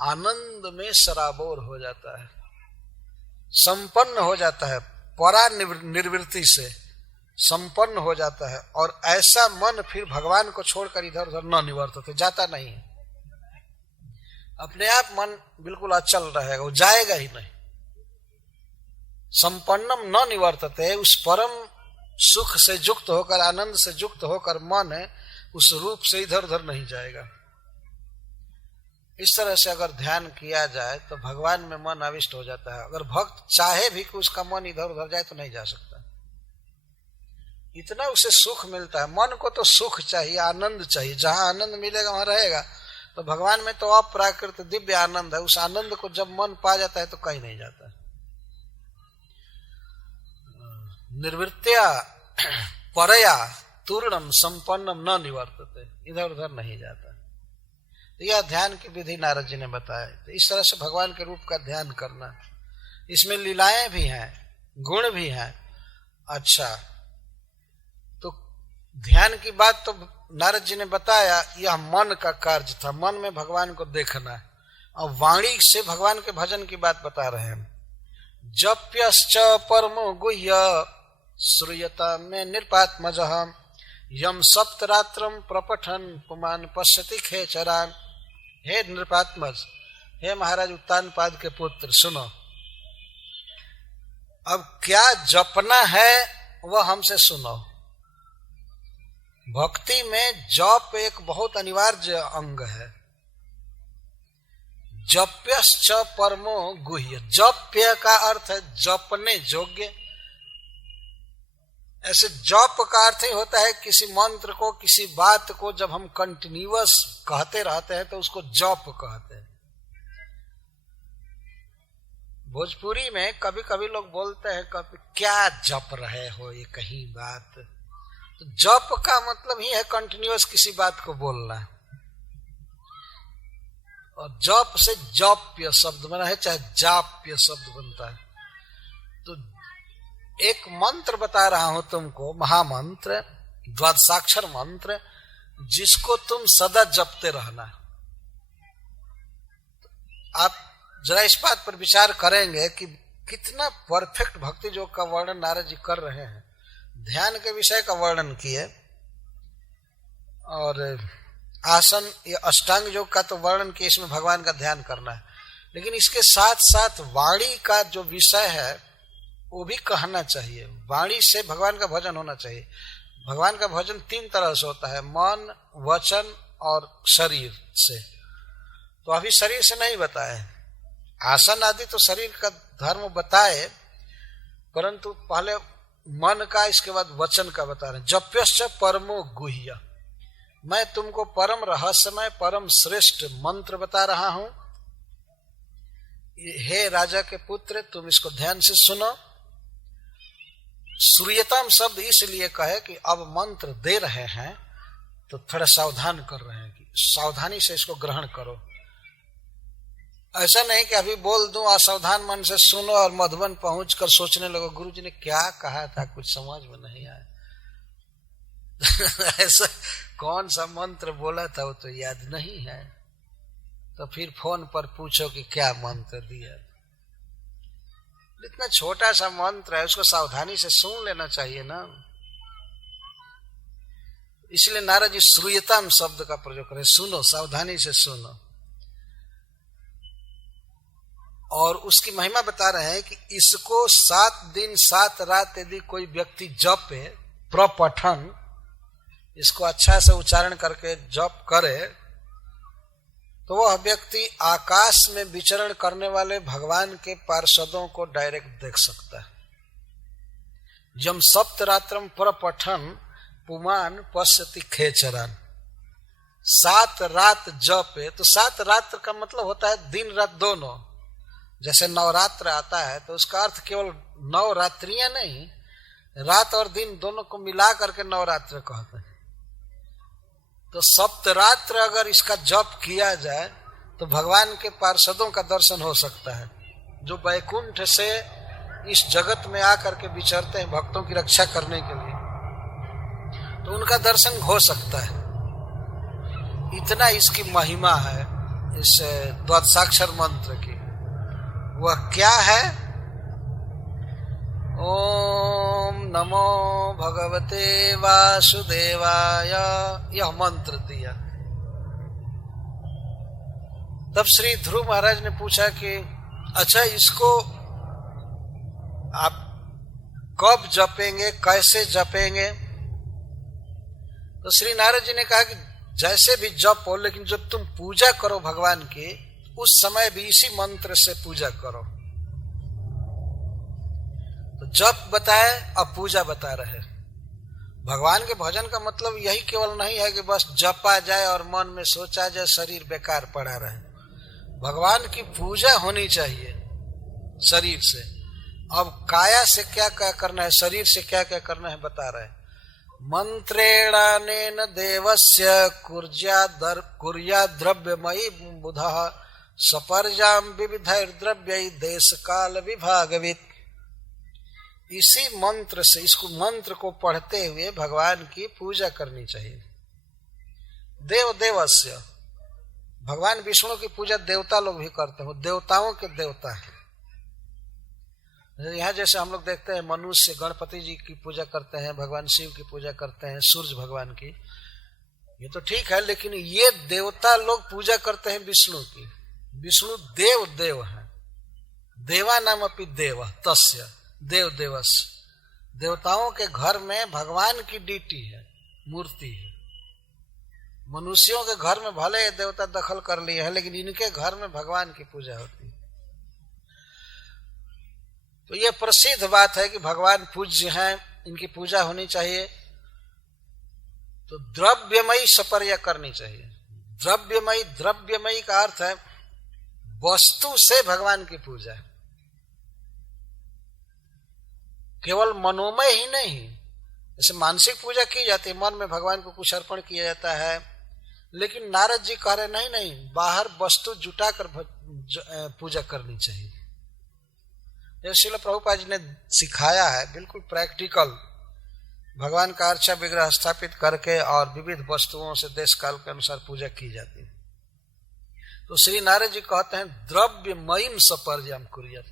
आनंद में सराबोर हो जाता है, संपन्न हो जाता है, परा निर्वृत्ति से संपन्न हो जाता है। और ऐसा मन फिर भगवान को छोड़कर इधर उधर न निवर्तते, जाता नहीं है, अपने आप मन बिल्कुल अचल रहेगा, वो जाएगा ही नहीं। संपन्नम न निवर्तते, उस परम सुख से युक्त होकर, आनंद से युक्त होकर मन है उस रूप से इधर उधर नहीं जाएगा। इस तरह से अगर ध्यान किया जाए तो भगवान में मन आविष्ट हो जाता है। अगर भक्त चाहे भी कि उसका मन इधर उधर जाए तो नहीं जा सकता, इतना उसे सुख मिलता है। मन को तो सुख चाहिए, आनंद चाहिए, जहां आनंद मिलेगा वहां रहेगा। तो भगवान में तो अप्राकृत दिव्य आनंद है, उस आनंद को जब मन पा जाता है तो कहीं नहीं जाता। निर्वृत्या परया तूर्णम संपन्नम न निवर्तते, इधर उधर नहीं जाता। तो यह ध्यान की विधि नारद जी ने बताया। तो इस तरह से भगवान के रूप का ध्यान करना, इसमें लीलाएं भी हैं, गुण भी हैं। अच्छा, तो ध्यान की बात तो नारद जी ने बताया, यह मन का कार्य था, मन में भगवान को देखना है। और वाणी से भगवान के भजन की बात बता रहे हैं। जप्यश्च परमो गुह्य श्रूयता में निरपात्मजः यम सप्तरात्रम प्रपठन पुमान पश्यति खेचरान। हे नृपात्मज, हे महाराज उत्तानपाद के पुत्र, सुनो, अब क्या जपना है वह हमसे सुनो। भक्ति में जप एक बहुत अनिवार्य अंग है। जप्यश्च परमो गुह्य, जप्य का अर्थ है जपने योग्य। ऐसे जप का अर्थ ही होता है किसी मंत्र को, किसी बात को जब हम कंटिन्यूअस कहते रहते हैं तो उसको जप कहते हैं। भोजपुरी में कभी कभी लोग बोलते हैं कभी क्या जप रहे हो ये कहीं बात। तो जप का मतलब ही है कंटिन्यूअस किसी बात को बोलना। और जप से जप्य शब्द बना है, चाहे जाप्य शब्द बनता है। तो एक मंत्र बता रहा हूं तुमको, महामंत्र, द्वादशाक्षर मंत्र, जिसको तुम सदा जपते रहना। आप जरा इस बात पर विचार करेंगे कि कितना परफेक्ट भक्ति योग का वर्णन नारद जी कर रहे हैं। ध्यान के विषय का वर्णन किए और आसन, ये अष्टांग योग का तो वर्णन किए, इसमें भगवान का ध्यान करना है। लेकिन इसके साथ साथ वाणी का जो विषय है वो भी कहना चाहिए। वाणी से भगवान का भजन होना चाहिए। भगवान का भजन 3 तरह से होता है, मन, वचन और शरीर से। तो अभी शरीर से नहीं बताए, आसन आदि तो शरीर का धर्म बताए, परंतु पहले मन का, इसके बाद वचन का बता रहे हैं। जप्यश्च परमो गुह्य, मैं तुमको परम रहस्यमय, परम श्रेष्ठ मंत्र बता रहा हूं। हे राजा के पुत्र, तुम इसको ध्यान से सुनो। श्रूयताम शब्द इसलिए कहे कि अब मंत्र दे रहे हैं तो थोड़ा सावधान कर रहे हैं कि सावधानी से इसको ग्रहण करो। ऐसा नहीं कि अभी बोल दूं, असावधान मन से सुनो और मधुबन पहुंचकर सोचने लगो गुरु जी ने क्या कहा था, कुछ समझ में नहीं आया। ऐसा कौन सा मंत्र बोला था वो तो याद नहीं है, तो फिर फोन पर पूछो कि क्या मंत्र दिया। इतना छोटा सा मंत्र है, उसको सावधानी से सुन लेना चाहिए ना। इसलिए नारद जी श्रूयताम शब्द का प्रयोग करें, सुनो, सावधानी से सुनो। और उसकी महिमा बता रहे हैं कि इसको 7 दिन 7 रात यदि कोई व्यक्ति जपे, प्रपठन, इसको अच्छा से उच्चारण करके जप करे, तो वह व्यक्ति आकाश में विचरण करने वाले भगवान के पार्षदों को डायरेक्ट देख सकता है। यम सप्तरात्रम प्रपठन पुमान पश्यति खेचरान। 7 रात जपे, तो 7 रात्र का मतलब होता है दिन रात दोनों। जैसे नवरात्र आता है तो उसका अर्थ केवल 9 रात्रियां नहीं, रात और दिन दोनों को मिला करके नवरात्र कहते हैं। तो सप्तरात्र अगर इसका जप किया जाए तो भगवान के पार्षदों का दर्शन हो सकता है, जो वैकुंठ से इस जगत में आकर के विचरते हैं भक्तों की रक्षा करने के लिए। तो उनका दर्शन हो सकता है। इतना इसकी महिमा है इस द्वादशाक्षर मंत्र की। वह क्या है? ओम नमो भगवते वासुदेवाय, यह मंत्र दिया। तब श्री ध्रुव महाराज ने पूछा कि अच्छा, इसको आप कब जपेंगे, कैसे जपेंगे? तो श्री नारद जी ने कहा कि जैसे भी जप हो, लेकिन जब तुम पूजा करो भगवान की, उस समय भी इसी मंत्र से पूजा करो। तो जप बताए, अब पूजा बता रहे। भगवान के भजन का मतलब यही केवल नहीं है कि बस जपा जाए और मन में सोचा जाए, शरीर बेकार पड़ा रहे। भगवान की पूजा होनी चाहिए शरीर से। अब काया से क्या क्या करना है, शरीर से क्या क्या करना है बता रहे। मंत्रेणानेन देवस्य कुर्या द्रव्यमयी बुधः सपर्जाम विविधैर्द्रव्यै देश काल विभागवित्। इसी मंत्र से, इसको मंत्र को पढ़ते हुए भगवान की पूजा करनी चाहिए। देव देवस्य, भगवान विष्णु की पूजा देवता लोग भी करते हैं, देवताओं के देवता है। यहाँ जैसे हम लोग देखते हैं मनुष्य गणपति जी की पूजा करते हैं, भगवान शिव की पूजा करते हैं, सूर्य भगवान की, ये तो ठीक है, लेकिन ये देवता लोग पूजा करते हैं विष्णु की। विष्णु देव देव है, देवा नाम अपि देव तस्य देव देवस। देवताओं के घर में भगवान की डीटी है, मूर्ति है। मनुष्यों के घर में भले देवता दखल कर लिए हैं, लेकिन इनके घर में भगवान की पूजा होती है। तो ये प्रसिद्ध बात है कि भगवान पूज्य हैं, इनकी पूजा होनी चाहिए। तो द्रव्यमयी सपर्या करनी चाहिए। द्रव्यमयी, द्रव्यमयी का अर्थ है वस्तु से भगवान की पूजा। केवल मनोमय ही नहीं, जैसे मानसिक पूजा की जाती है, मन में भगवान को कुछ अर्पण किया जाता है, लेकिन नारद जी कह रहे नहीं नहीं, बाहर वस्तु जुटा कर पूजा करनी चाहिए। जैसे श्रील प्रभुपाद जी ने सिखाया है, बिल्कुल प्रैक्टिकल, भगवान का अर्चा विग्रह स्थापित करके और विविध वस्तुओं से देश काल के अनुसार पूजा की जाती है। तो श्री नारद जी कहते हैं द्रव्यमयीम सपर्याम कुर्यात्,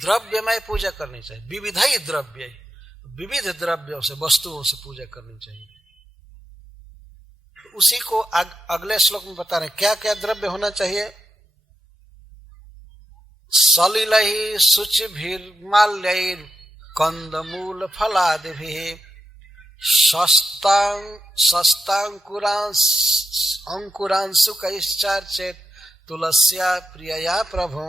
द्रव्यमय पूजा करनी चाहिए। विविधई द्रव्य, विविध द्रव्यों से, वस्तुओं से पूजा करनी चाहिए। तो उसी को अगले श्लोक में बता रहे क्या क्या द्रव्य होना चाहिए। सलिलहि शुचिभिर्माल्यैर् कंदमूल फलादिभिः अंकुरांशुकैश्चार्चेत् तुलस्या प्रियया प्रभु।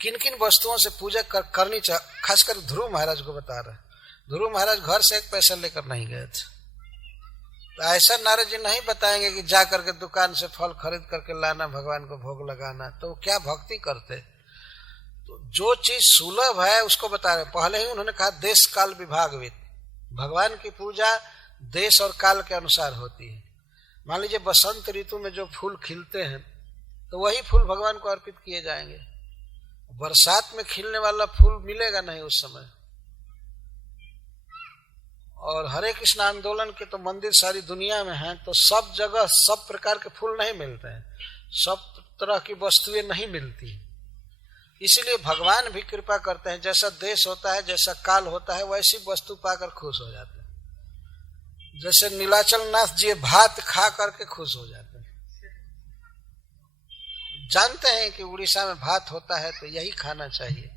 किन किन वस्तुओं से पूजा करनी चाहिए, खासकर ध्रुव महाराज को बता रहे। ध्रुव महाराज घर से एक पैसा लेकर नहीं गए थे, तो ऐसा नारद जी नहीं बताएंगे कि जा करके दुकान से फल खरीद करके लाना, भगवान को भोग लगाना। तो क्या भक्ति करते? तो जो चीज सुलभ है उसको बता रहे। पहले ही उन्होंने कहा देश काल विभागवित, भगवान की पूजा देश और काल के अनुसार होती है। मान लीजिए बसंत ऋतु में जो फूल खिलते हैं तो वही फूल भगवान को अर्पित किए जाएंगे। बरसात में खिलने वाला फूल मिलेगा नहीं उस समय। और हरे कृष्ण आंदोलन के तो मंदिर सारी दुनिया में हैं, तो सब जगह सब प्रकार के फूल नहीं मिलते हैं, सब तरह की वस्तुएं नहीं मिलती। इसीलिए भगवान भी कृपा करते हैं, जैसा देश होता है, जैसा काल होता है, वैसी वस्तु पाकर खुश हो जाते हैं। जैसे नीलाचल नाथ जी भात खा करके खुश हो जाते हैं। जानते हैं कि उड़ीसा में भात होता है तो यही खाना चाहिए,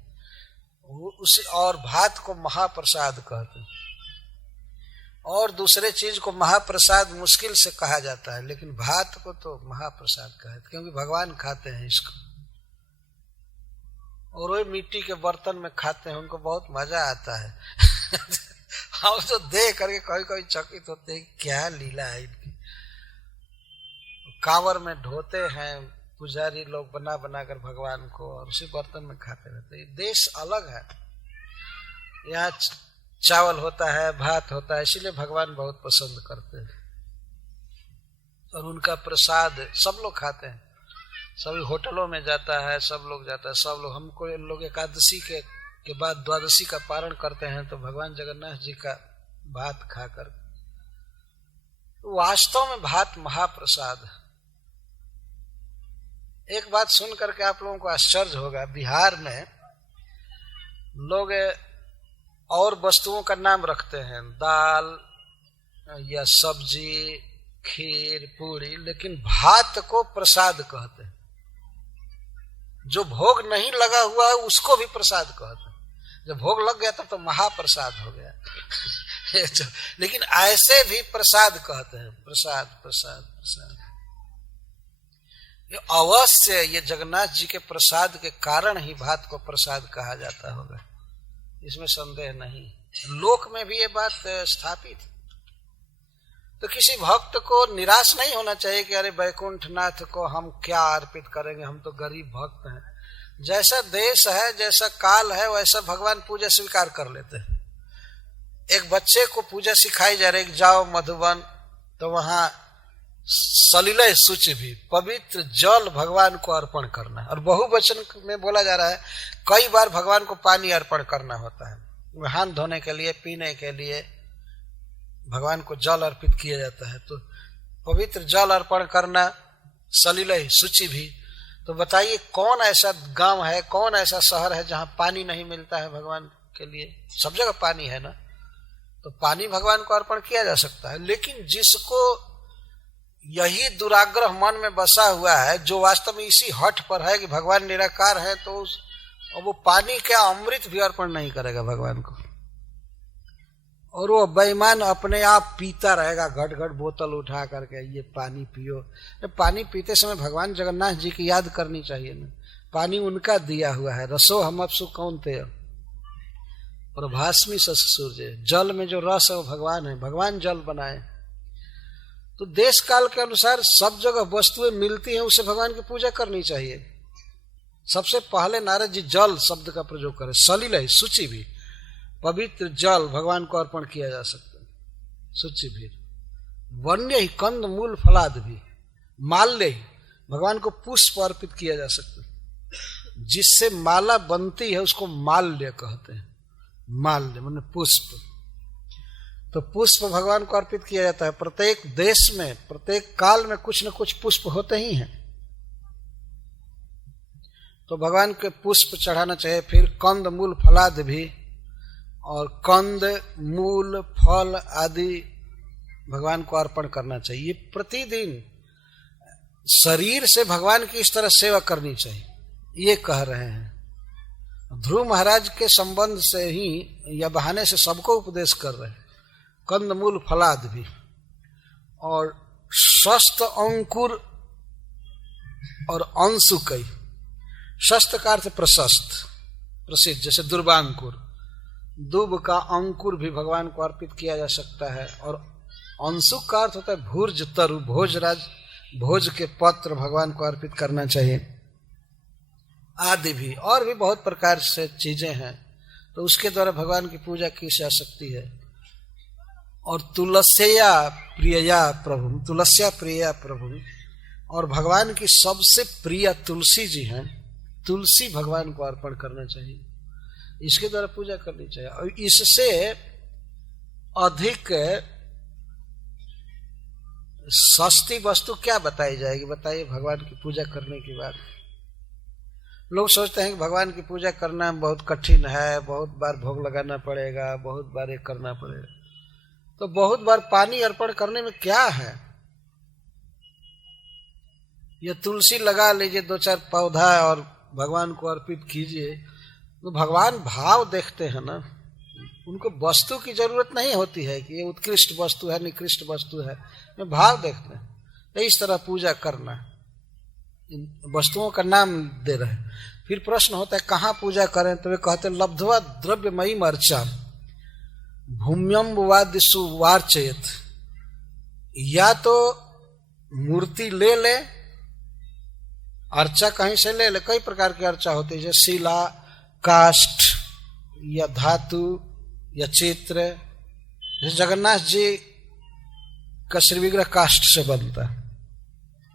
और भात को महाप्रसाद कहते हैं। और दूसरे चीज को महाप्रसाद मुश्किल से कहा जाता है, लेकिन भात को तो महाप्रसाद कहते हैं, क्योंकि भगवान खाते हैं इसको। और वो मिट्टी के बर्तन में खाते हैं, उनको बहुत मजा आता है। हम तो देख करके कभी कभी चकित होते हैं, क्या लीला है इनकी। कांवर में ढोते हैं पुजारी लोग बना बना कर भगवान को, और उसी बर्तन में खाते रहते हैं। देश अलग है, यहाँ चावल होता है, भात होता है, इसीलिए भगवान बहुत पसंद करते हैं। और उनका प्रसाद सब लोग खाते हैं, सभी होटलों में जाता है, सब लोग जाता है, सब लोग। हमको लोग एकादशी के बाद द्वादशी का पारण करते हैं तो भगवान जगन्नाथ जी का भात खाकर। वास्तव में भात महाप्रसाद है। एक बात सुन करके आप लोगों को आश्चर्य होगा, बिहार में लोग और वस्तुओं का नाम रखते हैं, दाल या सब्जी, खीर, पूरी, लेकिन भात को प्रसाद कहते हैं। जो भोग नहीं लगा हुआ है उसको भी प्रसाद कहते हैं। जब भोग लग गया तब तो महाप्रसाद हो गया। लेकिन ऐसे भी प्रसाद कहते हैं, प्रसाद प्रसाद प्रसाद। ये अवश्य ये जगन्नाथ जी के प्रसाद के कारण ही भात को प्रसाद कहा जाता होगा, इसमें संदेह नहीं। लोक में भी ये बात स्थापित। तो किसी भक्त को निराश नहीं होना चाहिए कि अरे वैकुंठनाथ को हम क्या अर्पित करेंगे, हम तो गरीब भक्त हैं। जैसा देश है, जैसा काल है, वैसा भगवान पूजा स्वीकार कर लेते हैं। एक बच्चे को पूजा सिखाई जा रही, जाओ मधुबन, तो वहां सलिल शुचि भी, पवित्र जल भगवान को अर्पण करना। और बहुवचन में बोला जा रहा है, कई बार भगवान को पानी अर्पण करना होता है। हाथ धोने के लिए, पीने के लिए भगवान को जल अर्पित किया जाता है। तो पवित्र जल अर्पण करना, सलिल शुचि भी। तो बताइए कौन ऐसा गांव है, कौन ऐसा शहर है जहां पानी नहीं मिलता है भगवान के लिए? सब जगह पानी है ना। तो पानी भगवान को अर्पण किया जा सकता है। लेकिन जिसको यही दुराग्रह मन में बसा हुआ है, जो वास्तव में इसी हठ पर है कि भगवान निराकार है, तो वो पानी क्या अमृत भी अर्पण नहीं करेगा भगवान को। और वो बेईमान अपने आप पीता रहेगा, घट घट बोतल उठा करके, ये पानी पियो। पानी पीते समय भगवान जगन्नाथ जी की याद करनी चाहिए ना। पानी उनका दिया हुआ है। रसो हम अपसु कौनतेय और भास्मी सूर्य। जल में जो रस है वो भगवान है, भगवान जल बनाए। तो देश काल के अनुसार सब जगह वस्तुएं मिलती हैं, उसे भगवान की पूजा करनी चाहिए। सबसे पहले नारद जी जल शब्द का प्रयोग करें। सलिल है, शुचि भी, पवित्र जल भगवान को अर्पण किया जा सकता है। शुचि भी, वन्य ही, कंद मूल फलाद भी, माल्य ही, भगवान को पुष्प अर्पित किया जा सकता है। जिससे माला बनती है उसको माल्य कहते हैं। माल्य माने पुष्प। तो पुष्प भगवान को अर्पित किया जाता है। प्रत्येक देश में, प्रत्येक काल में कुछ न कुछ पुष्प होते ही हैं, तो भगवान के पुष्प चढ़ाना चाहिए। फिर कंद मूल फलाद भी, और कंद मूल फल आदि भगवान को अर्पण करना चाहिए। प्रतिदिन शरीर से भगवान की इस तरह सेवा करनी चाहिए, ये कह रहे हैं। ध्रुव महाराज के संबंध से ही या बहाने से सबको उपदेश कर रहे हैं। कंद मूल फलाद भी, और शस्त अंकुर और अंशुकई। शस्त का अर्थ प्रशस्त, प्रसिद्ध, जैसे दुर्वांकुर। दुब का अंकुर भी भगवान को अर्पित किया जा सकता है। और अंशुक का अर्थ होता है भूर्ज तरु, भोजराज, भोज के पत्र भगवान को अर्पित करना चाहिए आदि भी। और भी बहुत प्रकार से चीजें हैं, तो उसके द्वारा भगवान की पूजा की जा सकती है। और तुलस्या प्रिया प्रभु, तुलस्या प्रिया प्रभु, और भगवान की सबसे प्रिय तुलसी जी हैं। तुलसी भगवान को अर्पण करना चाहिए, इसके द्वारा पूजा करनी चाहिए। और इससे अधिक सस्ती वस्तु क्या बताई जाएगी? बताइए, भगवान की पूजा करने के बाद लोग सोचते हैं कि भगवान की पूजा करना बहुत कठिन है, बहुत बार भोग लगाना पड़ेगा, बहुत बार ये करना पड़ेगा। तो बहुत बार पानी अर्पण करने में क्या है? ये तुलसी लगा लीजिए, 2-4 पौधा, और भगवान को अर्पित कीजिए। तो भगवान भाव देखते हैं ना, उनको वस्तु की जरूरत नहीं होती है कि ये उत्कृष्ट वस्तु है, निकृष्ट वस्तु है। मैं भाव देखते हैं। तो इस तरह पूजा करना, इन वस्तुओं का नाम दे रहे हैं। फिर प्रश्न होता है कहाँ पूजा करें? तो वे कहते हैं लब्ध्वा द्रव्यमयी अर्चा भूम्यम वादिशु वार्चयत। या तो मूर्ति ले ले, अर्चा कहीं से ले ले। कई प्रकार की अर्चा होती है, जैसे शिला, काष्ठ या धातु या चित्र। जैसे जगन्नाथ जी का श्री विग्रह काष्ठ से बनता है,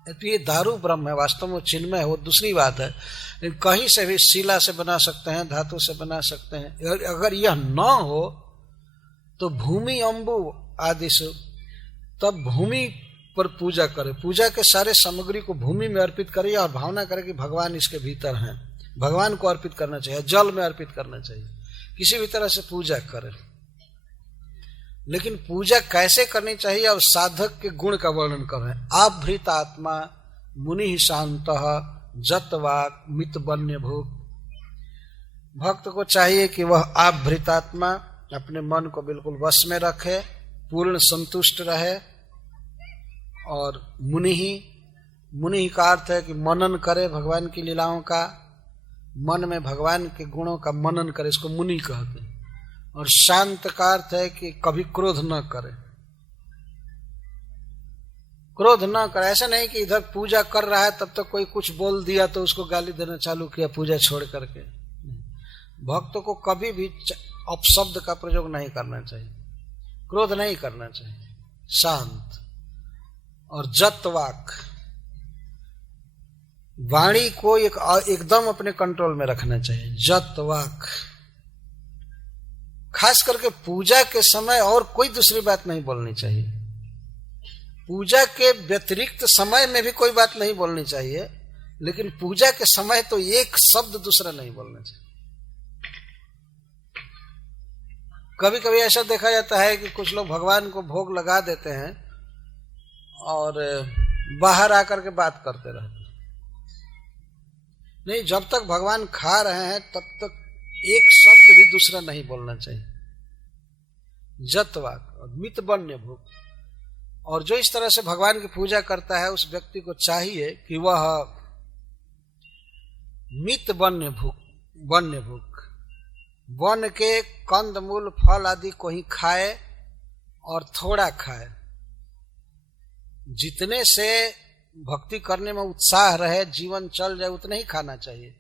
तो ये दारू ब्रह्म है, वास्तव में चिन्मय है, वो दूसरी बात है। लेकिन कहीं से भी शिला से बना सकते हैं, धातु से बना सकते हैं। अगर यह न हो तो भूमि अम्बु आदि से, तब भूमि पर पूजा करे, पूजा के सारे सामग्री को भूमि में अर्पित करे और भावना करे कि भगवान इसके भीतर हैं, भगवान को अर्पित करना चाहिए, जल में अर्पित करना चाहिए, किसी भी तरह से पूजा करे। लेकिन पूजा कैसे करनी चाहिए और साधक के गुण का वर्णन कर रहे हैं। आभृत आत्मा मुनि शांत जतवाक मित बन्य भूक। भक्त को चाहिए कि वह आभृत आत्मा अपने मन को बिल्कुल वश में रखे, पूर्ण संतुष्ट रहे, और मुनि का अर्थ है कि मनन करे भगवान की लीलाओं का, मन में भगवान के गुणों का मनन करे, इसको मुनि कहते हैं। और शांत का अर्थ है कि कभी क्रोध न करे, क्रोध न करे। ऐसा नहीं कि इधर पूजा कर रहा है तब तक कोई कुछ बोल दिया तो उसको गाली देना चालू किया पूजा छोड़ करके। भक्त को कभी भी अपशब्द का प्रयोग नहीं करना चाहिए, क्रोध नहीं करना चाहिए, शांत। और जतवाक, वाणी को एकदम अपने कंट्रोल में रखना चाहिए। जतवाक, खास करके पूजा के समय और कोई दूसरी बात नहीं बोलनी चाहिए। पूजा के व्यतिरिक्त समय में भी कोई बात नहीं बोलनी चाहिए, लेकिन पूजा के समय तो एक शब्द दूसरा नहीं बोलना चाहिए। कभी कभी ऐसा देखा जाता है कि कुछ लोग भगवान को भोग लगा देते हैं और बाहर आकर के बात करते रहते हैं। नहीं, जब तक भगवान खा रहे हैं तब तक एक शब्द भी दूसरा नहीं बोलना चाहिए। जतवाक और मित बन्य भूक। और जो इस तरह से भगवान की पूजा करता है उस व्यक्ति को चाहिए कि वह मित बन्य भूक, वन के कंद मूल फल आदि को ही खाए और थोड़ा खाए। जितने से भक्ति करने में उत्साह रहे, जीवन चल जाए, उतना ही खाना चाहिए।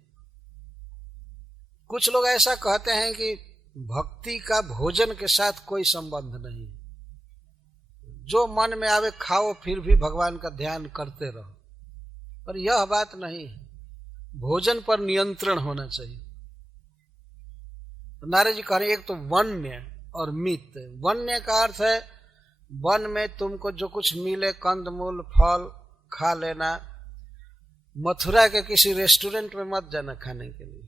कुछ लोग ऐसा कहते हैं कि भक्ति का भोजन के साथ कोई संबंध नहीं, जो मन में आवे खाओ, फिर भी भगवान का ध्यान करते रहो। पर यह बात नहीं है, भोजन पर नियंत्रण होना चाहिए। तो नारद जी कह रहे हैं, एक तो वन्य और मित। वन्य का अर्थ है वन में तुमको जो कुछ मिले, कंद मूल फल खा लेना। मथुरा के किसी रेस्टोरेंट में मत जाना खाने के लिए।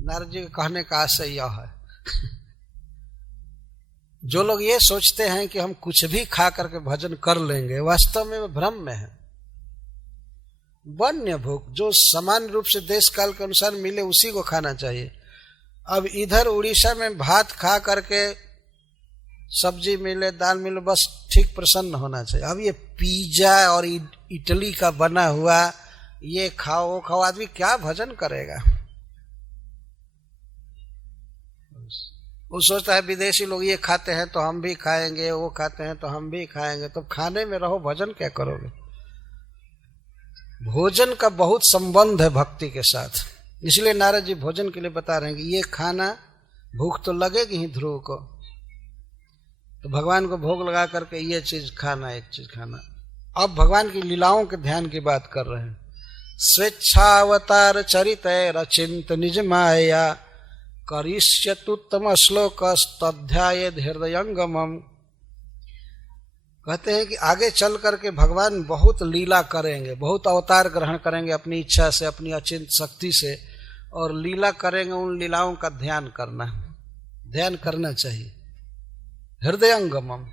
नारद जी के कहने का आशय यह है। जो लोग ये सोचते हैं कि हम कुछ भी खा करके भजन कर लेंगे, वास्तव में भ्रम में है। वन्य भोग, जो समान रूप से देश काल के अनुसार मिले उसी को खाना चाहिए। अब इधर उड़ीसा में भात खा करके, सब्जी मिले, दाल मिले, बस ठीक प्रसन्न होना चाहिए। अब ये पिज्जा और इटली का बना हुआ ये खाओ वो खाओ, आदमी क्या भजन करेगा? वो सोचता है विदेशी लोग ये खाते हैं तो हम भी खाएंगे, वो खाते हैं तो हम भी खाएंगे। तो खाने में रहो, भजन क्या करोगे? भोजन का बहुत संबंध है भक्ति के साथ। इसलिए नारद जी भोजन के लिए बता रहे हैं कि ये खाना, भूख तो लगेगी ही ध्रुव को, तो भगवान को भोग लगा करके ये चीज खाना, एक चीज खाना। अब भगवान की लीलाओं के ध्यान की बात कर रहे हैं। स्वेच्छावतार चरित रचिंत निज माया करिष्यतुत्तम श्लोक तध्याय हृदयंगमम। कहते हैं कि आगे चल करके भगवान बहुत लीला करेंगे, बहुत अवतार ग्रहण करेंगे अपनी इच्छा से, अपनी अचिंत शक्ति से, और लीला करेंगे। उन लीलाओं का ध्यान करना चाहिए। हृदयंगमम,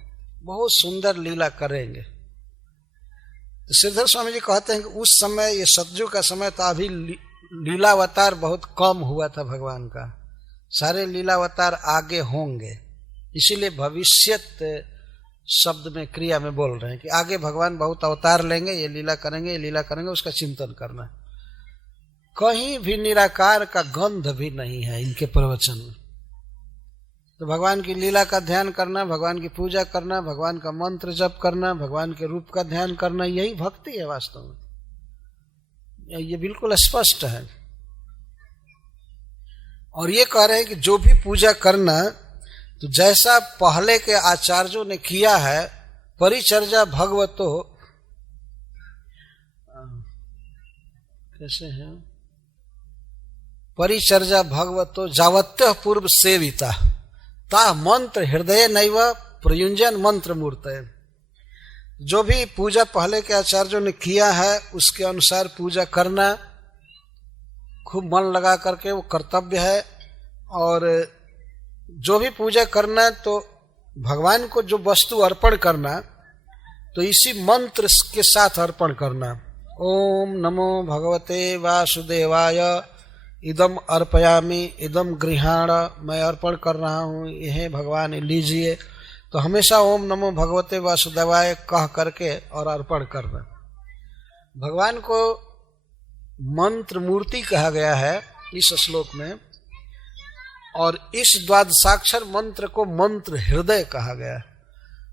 बहुत सुंदर लीला करेंगे। तो श्रीधर स्वामी जी कहते हैं कि उस समय, ये सतयुग का समय था, अभी लीलावतार बहुत कम हुआ था भगवान का। सारे लीलावतार आगे होंगे, इसीलिए भविष्यत शब्द में, क्रिया में बोल रहे हैं कि आगे भगवान बहुत अवतार लेंगे, ये लीला करेंगे, ये लीला करेंगे, उसका चिंतन करना। कहीं भी निराकार का गंध भी नहीं है इनके प्रवचन में। तो भगवान की लीला का ध्यान करना, भगवान की पूजा करना, भगवान का मंत्र जप करना, भगवान के रूप का ध्यान करना, यही भक्ति है वास्तव में। ये बिल्कुल स्पष्ट है। और ये कह रहे हैं कि जो भी पूजा करना, तो जैसा पहले के आचार्यों ने किया है, परिचर्या भगवतो, कैसे है, परिचर्या भगवतो जावत्य पूर्व सेविता, ता मंत्र हृदय नैव प्रयुंजन मंत्र मूर्तये। जो भी पूजा पहले के आचार्यों ने किया है उसके अनुसार पूजा करना, खूब मन लगा करके, वो कर्तव्य है। और जो भी पूजा करना तो भगवान को जो वस्तु अर्पण करना तो इसी मंत्र के साथ अर्पण करना। ओम नमो भगवते वासुदेवाय इदम अर्पयामि इदम गृहाण, मैं अर्पण कर रहा हूँ, यह भगवान लीजिए। तो हमेशा ओम नमो भगवते वासुदेवाय कह करके और अर्पण करना। भगवान को मंत्र मूर्ति कहा गया है इस श्लोक में, और इस द्वादशाक्षर मंत्र को मंत्र हृदय कहा गया है।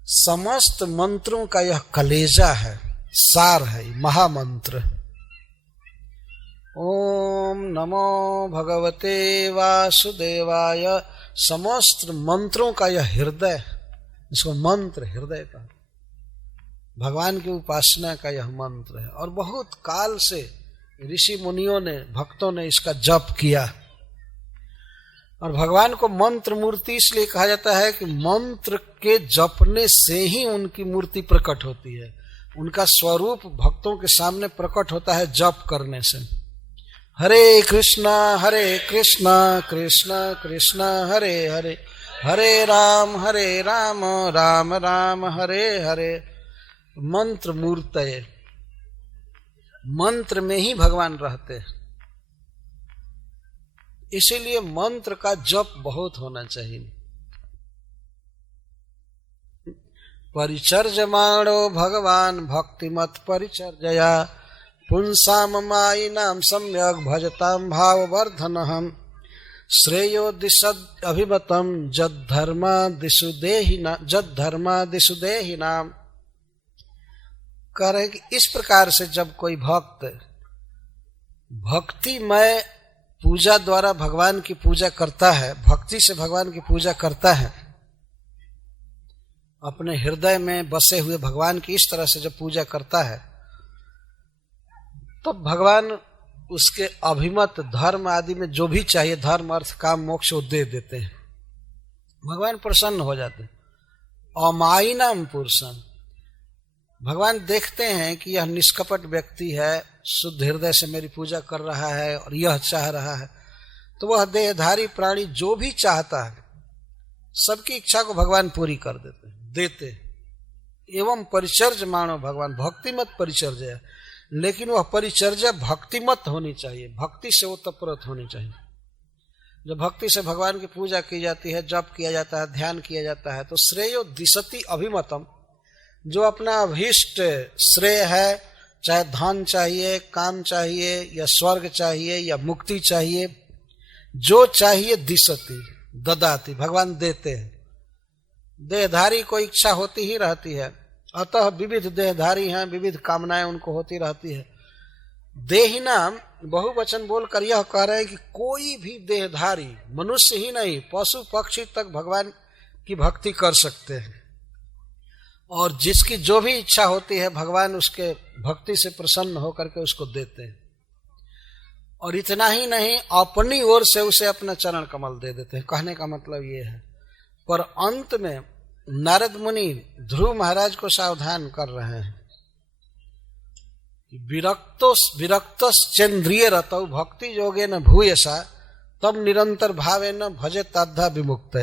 समस्त मंत्रों का यह कलेजा है, सार है, महामंत्र। ओम नमो भगवते वासुदेवाय, समस्त मंत्रों का यह हृदय, इसको मंत्र हृदय का, भगवान की उपासना का यह मंत्र है। और बहुत काल से ऋषि मुनियों ने, भक्तों ने इसका जप किया। और भगवान को मंत्र मूर्ति इसलिए कहा जाता है कि मंत्र के जपने से ही उनकी मूर्ति प्रकट होती है, उनका स्वरूप भक्तों के सामने प्रकट होता है जप करने से। हरे कृष्णा कृष्णा कृष्णा हरे हरे, हरे राम राम राम हरे हरे। मंत्र मूर्तये, मंत्र में ही भगवान रहते हैं, इसीलिए मंत्र का जप बहुत होना चाहिए। परिचर्यमाणो भगवान भक्तिमत परिचर्यया, पुंसाम मायिनाम सम्यक भजताम भाववर्धनहम्, श्रेयो दिशद अभिमतम जद धर्मादिषु देहिनाम। कह रहे कि इस प्रकार से जब कोई भक्त भक्तिमय पूजा द्वारा भगवान की पूजा करता है, भक्ति से भगवान की पूजा करता है, अपने हृदय में बसे हुए भगवान की इस तरह से जब पूजा करता है, तो भगवान उसके अभिमत धर्म आदि में जो भी चाहिए, धर्म अर्थ काम मोक्ष, वो दे देते हैं। भगवान प्रसन्न हो जाते हैं। अमायिनाम पुरुषम, भगवान देखते हैं कि यह निष्कपट व्यक्ति है, शुद्ध हृदय से मेरी पूजा कर रहा है और यह चाह रहा है, तो वह देहधारी प्राणी जो भी चाहता है सबकी इच्छा को भगवान पूरी कर देते। एवं परिचर्य मानो भगवान, भक्तिमत परिचर्या, लेकिन वह परिचर्या भक्तिमत होनी चाहिए, भक्ति से ओतप्रोत होनी चाहिए। जब भक्ति से भगवान की पूजा की जाती है, जप किया जाता है, ध्यान किया जाता है, तो श्रेयो दिशति अभिमतम, जो अपना अभीष्ट श्रेय है, चाहे धन चाहिए, काम चाहिए, या स्वर्ग चाहिए, या मुक्ति चाहिए, जो चाहिए दिशति ददाति, भगवान देते हैं। देहधारी को इच्छा होती ही रहती है, अतः विविध देहधारी हैं, विविध कामनाएं उनको होती रहती है। देहिनाम बहुवचन बोलकर यह कह रहे हैं कि कोई भी देहधारी, मनुष्य ही नहीं, पशु पक्षी तक भगवान की भक्ति कर सकते हैं, और जिसकी जो भी इच्छा होती है भगवान उसके भक्ति से प्रसन्न होकर के उसको देते हैं। और इतना ही नहीं, अपनी ओर से उसे अपना चरण कमल दे देते हैं। कहने का मतलब ये है। पर अंत में नारद मुनि ध्रुव महाराज को सावधान कर रहे हैं, विरक्तश्चेन्द्रिय रतौ भक्ति योगे न भूयसा तब निरंतर भावे न भजे तद्धा विमुक्त।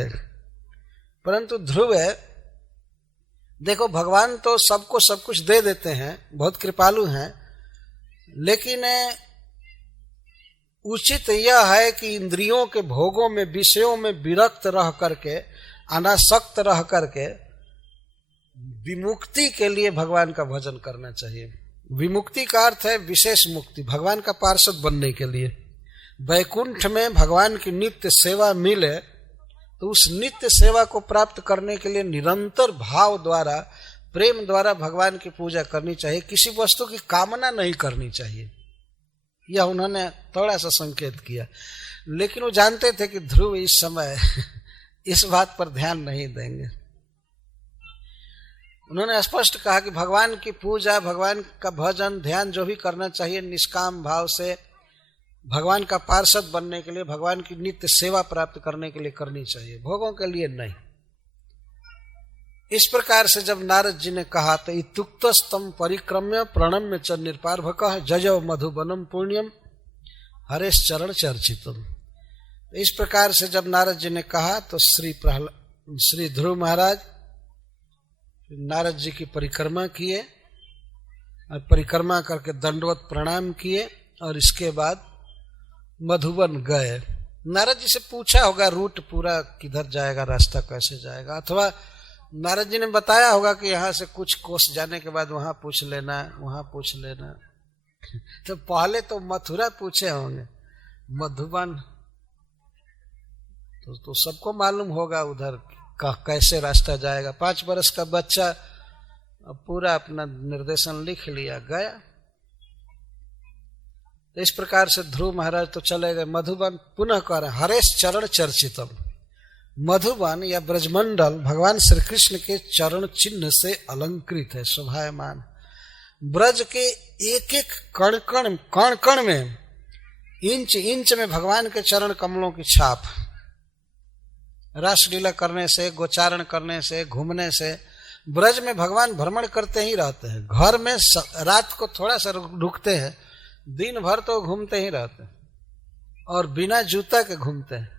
परंतु ध्रुव है, देखो भगवान तो सबको सब कुछ दे देते हैं, बहुत कृपालु हैं, लेकिन उचित यह है कि इंद्रियों के भोगों में, विषयों में विरक्त रह करके, अनासक्त रह करके विमुक्ति के लिए भगवान का भजन करना चाहिए। विमुक्ति का अर्थ है विशेष मुक्ति, भगवान का पार्षद बनने के लिए। वैकुंठ में भगवान की नित्य सेवा मिले तो उस नित्य सेवा को प्राप्त करने के लिए निरंतर भाव द्वारा, प्रेम द्वारा भगवान की पूजा करनी चाहिए, किसी वस्तु की कामना नहीं करनी चाहिए। यह उन्होंने थोड़ा सा संकेत किया, लेकिन वो जानते थे कि ध्रुव इस समय इस बात पर ध्यान नहीं देंगे। उन्होंने स्पष्ट कहा कि भगवान की पूजा, भगवान का भजन, ध्यान जो भी करना चाहिए निष्काम भाव से, भगवान का पार्षद बनने के लिए, भगवान की नित्य सेवा प्राप्त करने के लिए करनी चाहिए, भोगों के लिए नहीं। इस प्रकार से जब नारद जी ने कहा तो इत्युक्तस्तम परिक्रम्य प्रणम्य च निर्पार्भकः जजौ मधुबनम पुण्यम हरेश चरण चर्चितम। इस प्रकार से जब नारद जी ने कहा तो श्री ध्रुव महाराज नारद जी की परिक्रमा किए और परिक्रमा करके दंडवत प्रणाम किए और इसके बाद मधुबन गए। नारद जी से पूछा होगा रूट पूरा किधर जाएगा, रास्ता कैसे जाएगा, अथवा नारद जी ने बताया होगा कि यहाँ से कुछ कोस जाने के बाद वहां पूछ लेना, वहां पूछ लेना। तो पहले तो मथुरा पूछे होंगे, मधुबन तो सबको मालूम होगा उधर का कैसे रास्ता जाएगा। 5 वर्ष का बच्चा पूरा अपना निर्देशन लिख लिया, गया। तो इस प्रकार से ध्रुव महाराज तो चले गए मधुबन। पुनः कह रहे हरेश चरण चर्चितम। मधुबन या ब्रजमंडल भगवान श्री कृष्ण के चरण चिन्ह से अलंकृत है, शोभायमान। ब्रज के एक एक कण कण में, इंच इंच में भगवान के चरण कमलों की छाप। रासलीला करने से, गोचारण करने से, घूमने से ब्रज में भगवान भ्रमण करते ही रहते हैं। घर में रात को थोड़ा सा रुकते हैं, दिन भर तो घूमते ही रहते हैं और बिना जूता के घूमते हैं,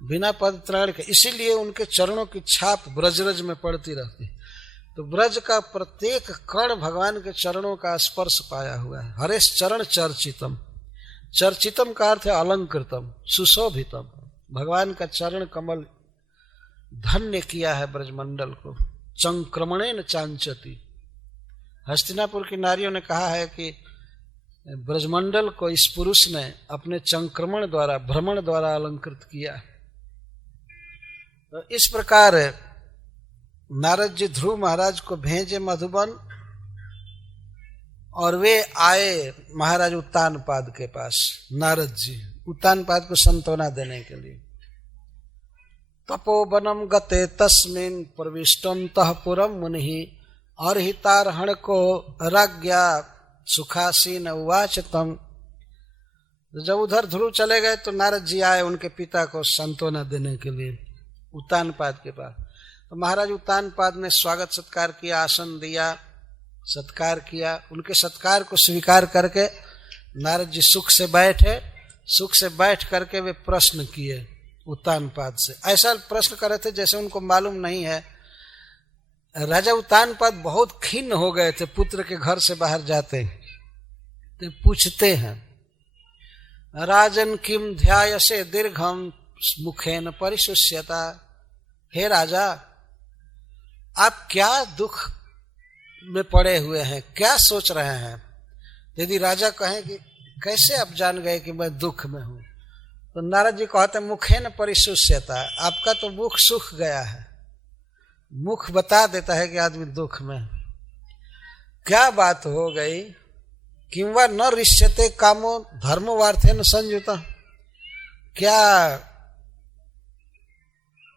बिना पद त्राण के। इसीलिए उनके चरणों की छाप ब्रजरज में पड़ती रहती है। तो ब्रज का प्रत्येक कण भगवान के चरणों का स्पर्श पाया हुआ है। हरेश चरण चर्चितम। चर्चितम का अर्थ है अलंकृतम, सुशोभितम। भगवान का चरण कमल धन्य किया है ब्रजमंडल को। चंक्रमणेन चांचति। हस्तिनापुर की नारियों ने कहा है कि ब्रजमंडल को इस पुरुष ने अपने चंक्रमण द्वारा, भ्रमण द्वारा अलंकृत किया। तो इस प्रकार नारद जी ध्रुव महाराज को भेजे मधुबन और वे आए महाराज उत्तानपाद के पास। नारद जी उत्तानपाद को संत्वना देने के लिए। तपोवनम गते तस्मिन् प्रविष्टन्तः पुरम मुनिः अर्हितार्हण को राज्ञा सुखासीन उवाच तम। जब उधर ध्रुव चले गए तो नारद जी आए उनके पिता को सांत्वना देने के लिए उत्तानपाद के पास। तो महाराज उत्तानपाद ने स्वागत सत्कार किया, आसन दिया, सत्कार किया। उनके सत्कार को स्वीकार करके नारद जी सुख से बैठे। सुख से बैठ करके वे प्रश्न किए उत्तानपाद से। ऐसा प्रश्न कर रहे थे जैसे उनको मालूम नहीं है। राजा उत्तानपाद बहुत खिन्न हो गए थे, पुत्र के घर से बाहर जाते तो पूछते हैं राजन किम ध्यायसे दीर्घम मुखेन परिशुष्यता। हे राजा, आप क्या दुख में पड़े हुए हैं, क्या सोच रहे हैं? यदि राजा कहें कि कैसे आप जान गए कि मैं दुख में हूं, तो नारद जी कहते मुखेन परिशुष्यता। आपका तो मुख सूख गया है, मुख बता देता है कि आदमी दुख में। क्या बात हो गई? किंवा न रिष्यते कामो धर्मवार्थेन संयुता। क्या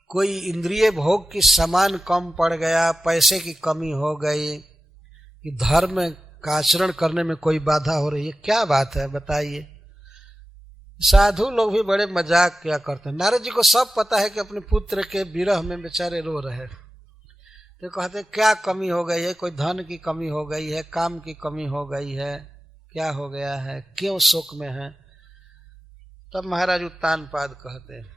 कोई इंद्रिय भोग की सामान कम पड़ गया, पैसे की कमी हो गई, कि धर्म का आचरण करने में कोई बाधा हो रही है? क्या बात है बताइए। साधु लोग भी बड़े मजाक क्या करते हैं। नारद जी को सब पता है कि अपने पुत्र के विरह में बेचारे रो रहे। तो कहते क्या कमी हो गई है? कोई धन की कमी हो गई है, काम की कमी हो गई है, क्या हो गया है, क्यों शोक में है? तब महाराज उत्तानपाद कहते हैं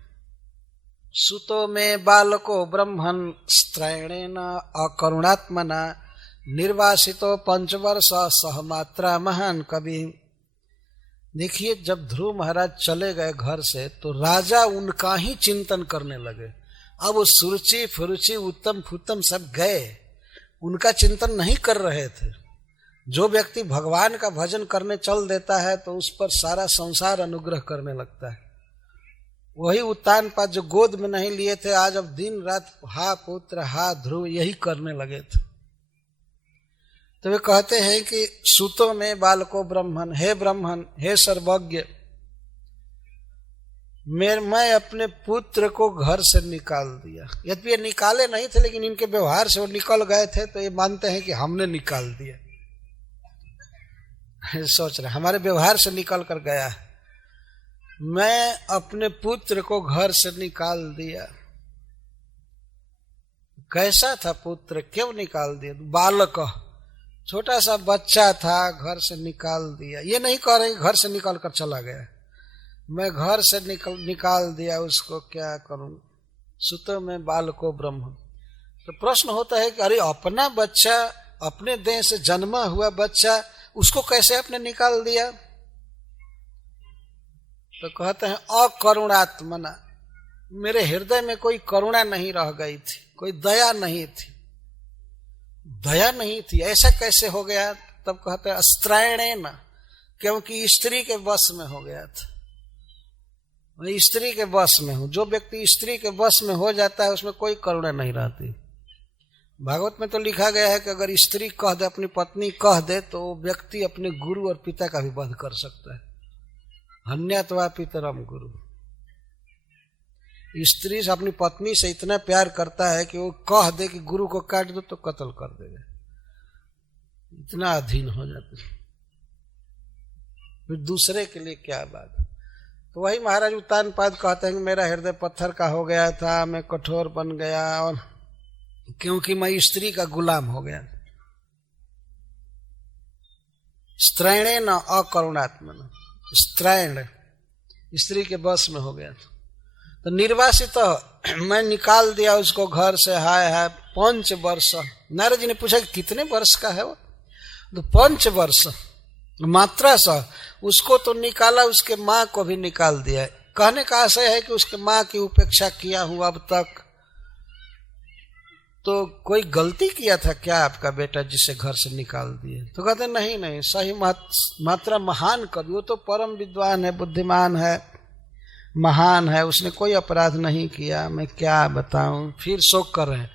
सुतो में बालको ब्रह्मन् स्त्रैणेन अकरुणात्मना निर्वासितो 5 वर्ष सहमात्रा महान कवि। देखिए, जब ध्रुव महाराज चले गए घर से तो राजा उनका ही चिंतन करने लगे। अब वो सुरुचि फुरुचि उत्तम फुत्तम सब गए, उनका चिंतन नहीं कर रहे थे। जो व्यक्ति भगवान का भजन करने चल देता है तो उस पर सारा संसार अनुग्रह करने लगता है। वही उत्तानपाद जो गोद में नहीं लिए थे, आज अब दिन रात हा पुत्र हा ध्रुव यही करने लगे थे। तो वे कहते हैं कि सूतो में बालको ब्रह्मन, हे ब्रह्मन, हे सर्वज्ञ, मैं अपने पुत्र को घर से निकाल दिया। यद्यपि ये निकाले नहीं थे, लेकिन इनके व्यवहार से वो निकल गए थे, तो ये मानते हैं कि हमने निकाल दिया। सोच रहे हमारे व्यवहार से निकल कर गया है। मैं अपने पुत्र को घर से निकाल दिया। कैसा था पुत्र, क्यों निकाल दिया? बालक, छोटा सा बच्चा था, घर से निकाल दिया। ये नहीं कह रहे घर से निकाल कर चला गया, मैं घर से निकाल दिया उसको, क्या करूं? सुतो में बालको ब्रह्म। तो प्रश्न होता है कि अरे अपना बच्चा, अपने देह से जन्मा हुआ बच्चा, उसको कैसे आपने निकाल दिया? तो कहते हैं अकरुणात्मना, मेरे हृदय में कोई करुणा नहीं रह गई थी, कोई दया नहीं थी, दया नहीं थी। ऐसा कैसे हो गया? तब कहते हैं अस्त्रायणेन, क्योंकि स्त्री के वश में हो गया था। मैं स्त्री के वश में हूं। जो व्यक्ति स्त्री के वश में हो जाता है उसमें कोई करुणा नहीं रहती। भागवत में तो लिखा गया है कि अगर स्त्री कह दे, अपनी पत्नी कह दे, तो वो व्यक्ति अपने गुरु और पिता का भी वध कर सकता है। हन्यात्वा पितरम गुरु। स्त्री से, अपनी पत्नी से इतना प्यार करता है कि वो कह दे कि गुरु को काट दो तो कत्ल कर देगा, इतना अधीन हो जाते। फिर दूसरे के लिए क्या बात। तो वही महाराज उत्तानपाद कहते हैं कि मेरा हृदय पत्थर का हो गया था, मैं कठोर बन गया, और क्योंकि मैं स्त्री का गुलाम हो गया। स्त्रैणे न अकरुणात्मन, स्त्रैण, स्त्री के बस में हो गया था। तो निर्वासित, मैं निकाल दिया उसको घर से। हाय हाय 5 वर्ष। नारद जी ने पूछा कि कितने वर्ष का है वो? तो 5 वर्ष मात्रा सा उसको तो निकाला, उसके माँ को भी निकाल दिया। कहने का आशय है कि उसके माँ की उपेक्षा किया हूं अब तक। तो कोई गलती किया था क्या आपका बेटा जिसे घर से निकाल दिए? तो कहते नहीं नहीं, सही मात्रा महान कवि, वो तो परम विद्वान है, बुद्धिमान है, महान है, उसने कोई अपराध नहीं किया, मैं क्या बताऊं। फिर शोक कर रहे हैं।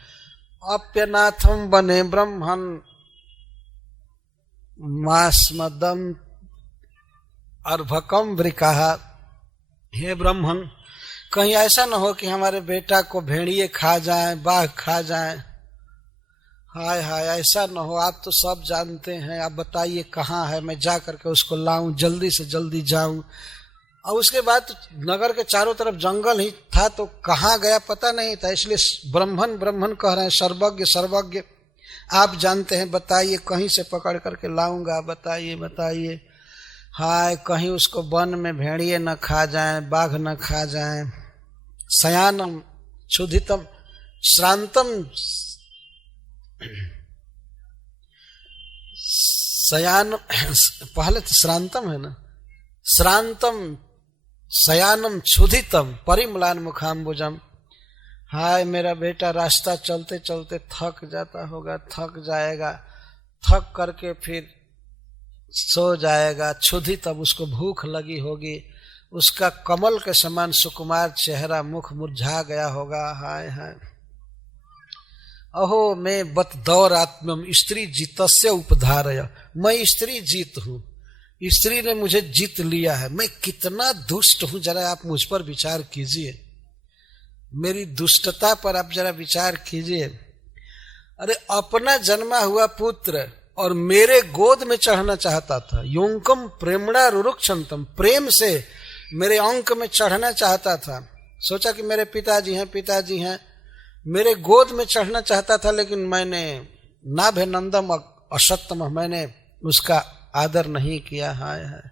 अप्यनाथम बने ब्रह्मन मास्मदम अर्भकम वृकाहा। हे ब्रह्मन, कहीं ऐसा न हो कि हमारे बेटा को भेड़िए खा जाए, बाघ खा जाए। हाय हाय, ऐसा न हो। आप तो सब जानते हैं, आप बताइए कहाँ है, मैं जा करके उसको लाऊं, जल्दी से जल्दी जाऊं। और उसके बाद नगर के चारों तरफ जंगल ही था, तो कहाँ गया पता नहीं था। इसलिए ब्रह्मन ब्रह्मन कह रहे हैं, सर्वज्ञ सर्वज्ञ आप जानते हैं, बताइए, कहीं से पकड़ करके लाऊंगा, बताइए बताइए। हाय, कहीं उसको वन में भेड़िए न खा जाए, बाघ न खा जाए। शयानम क्षुधितम श्रांतम, शयान पहले तो श्रांतम है ना, श्रांतम शयानम क्षुधितम परिमलान मुखाम्बुजम। हाय, मेरा बेटा रास्ता चलते चलते थक जाता होगा, थक जाएगा, थक करके फिर सो जाएगा। क्षुधितम, उसको भूख लगी होगी, उसका कमल के समान सुकुमार चेहरा, मुख मुरझा गया होगा। हाय हाय, अहो मैं बत दौरात्म्यम स्त्री जीतस्य उपधारय। मैं स्त्री जीत हूं, स्त्री ने मुझे जीत लिया है। मैं कितना दुष्ट हूं, जरा आप मुझ पर विचार कीजिए, मेरी दुष्टता पर आप जरा विचार कीजिए। अरे अपना जन्मा हुआ पुत्र और मेरे गोद में चढ़ना चाहता था। योंकम प्रेमणा रुरुक्षंतम, प्रेम से मेरे अंक में चढ़ना चाहता था। सोचा कि मेरे पिताजी हैं, पिताजी हैं, मेरे गोद में चढ़ना चाहता था, लेकिन मैंने नाभेनंदम असत्यम, मैंने उसका आदर नहीं किया। हाय हाय,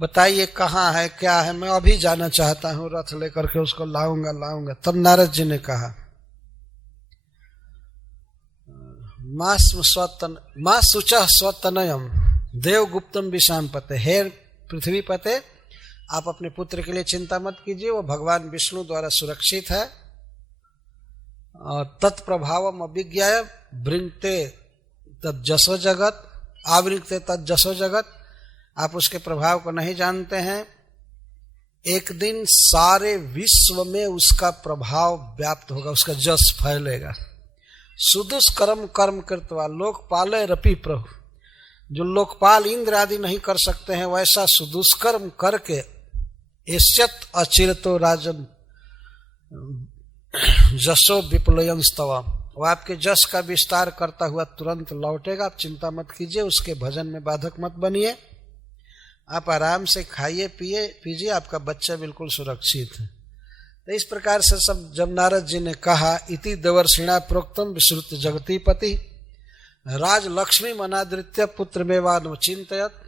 बताइए कहाँ है, क्या है, मैं अभी जाना चाहता हूँ, रथ लेकर के उसको लाऊंगा लाऊंगा। तब नारद जी ने कहा मां सुचा स्वतनयम देवगुप्तम विषाम पते। हे पृथ्वी पते, आप अपने पुत्र के लिए चिंता मत कीजिए, वो भगवान विष्णु द्वारा सुरक्षित है। और तत्प्रभावम अभिज्ञाय वृंगते तज्जसो जगत, आवृत्ते तज्जसो जगत। आप उसके प्रभाव को नहीं जानते हैं। एक दिन सारे विश्व में उसका प्रभाव व्याप्त होगा, उसका जस फैलेगा। सुदुष्कर्म कर्म कृत्वा लोकपाले रपि प्रभु। जो लोकपाल इंद्र आदि नहीं कर सकते हैं, वैसा सुदुष्कर्म करके एष्यत अचिरतो राजन जसो विप्लयन स्तवा, वो आपके जस का विस्तार करता हुआ तुरंत लौटेगा। आप चिंता मत कीजिए, उसके भजन में बाधक मत बनिए। आप आराम से खाइए पीजिए, आपका बच्चा बिल्कुल सुरक्षित है। तो इस प्रकार से सब जब नारद जी ने कहा, इति देवर्षिणा प्रोक्तम विश्रुत जगतीपति राज लक्ष्मी मनादृत्य पुत्र मेवान चिंतयत।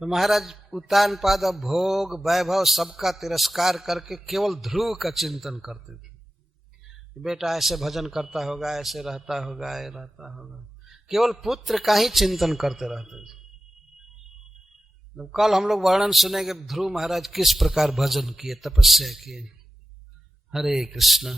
तो महाराज उत्तान पाद भोग वैभव सबका तिरस्कार करके केवल ध्रुव का चिंतन करते थे। बेटा ऐसे भजन करता होगा, ऐसे रहता होगा, ऐसे रहता होगा, केवल पुत्र का ही चिंतन करते रहते थे। तो कल हम लोग वर्णन सुनेंगे ध्रुव महाराज किस प्रकार भजन किए, तपस्या किए। हरे कृष्ण।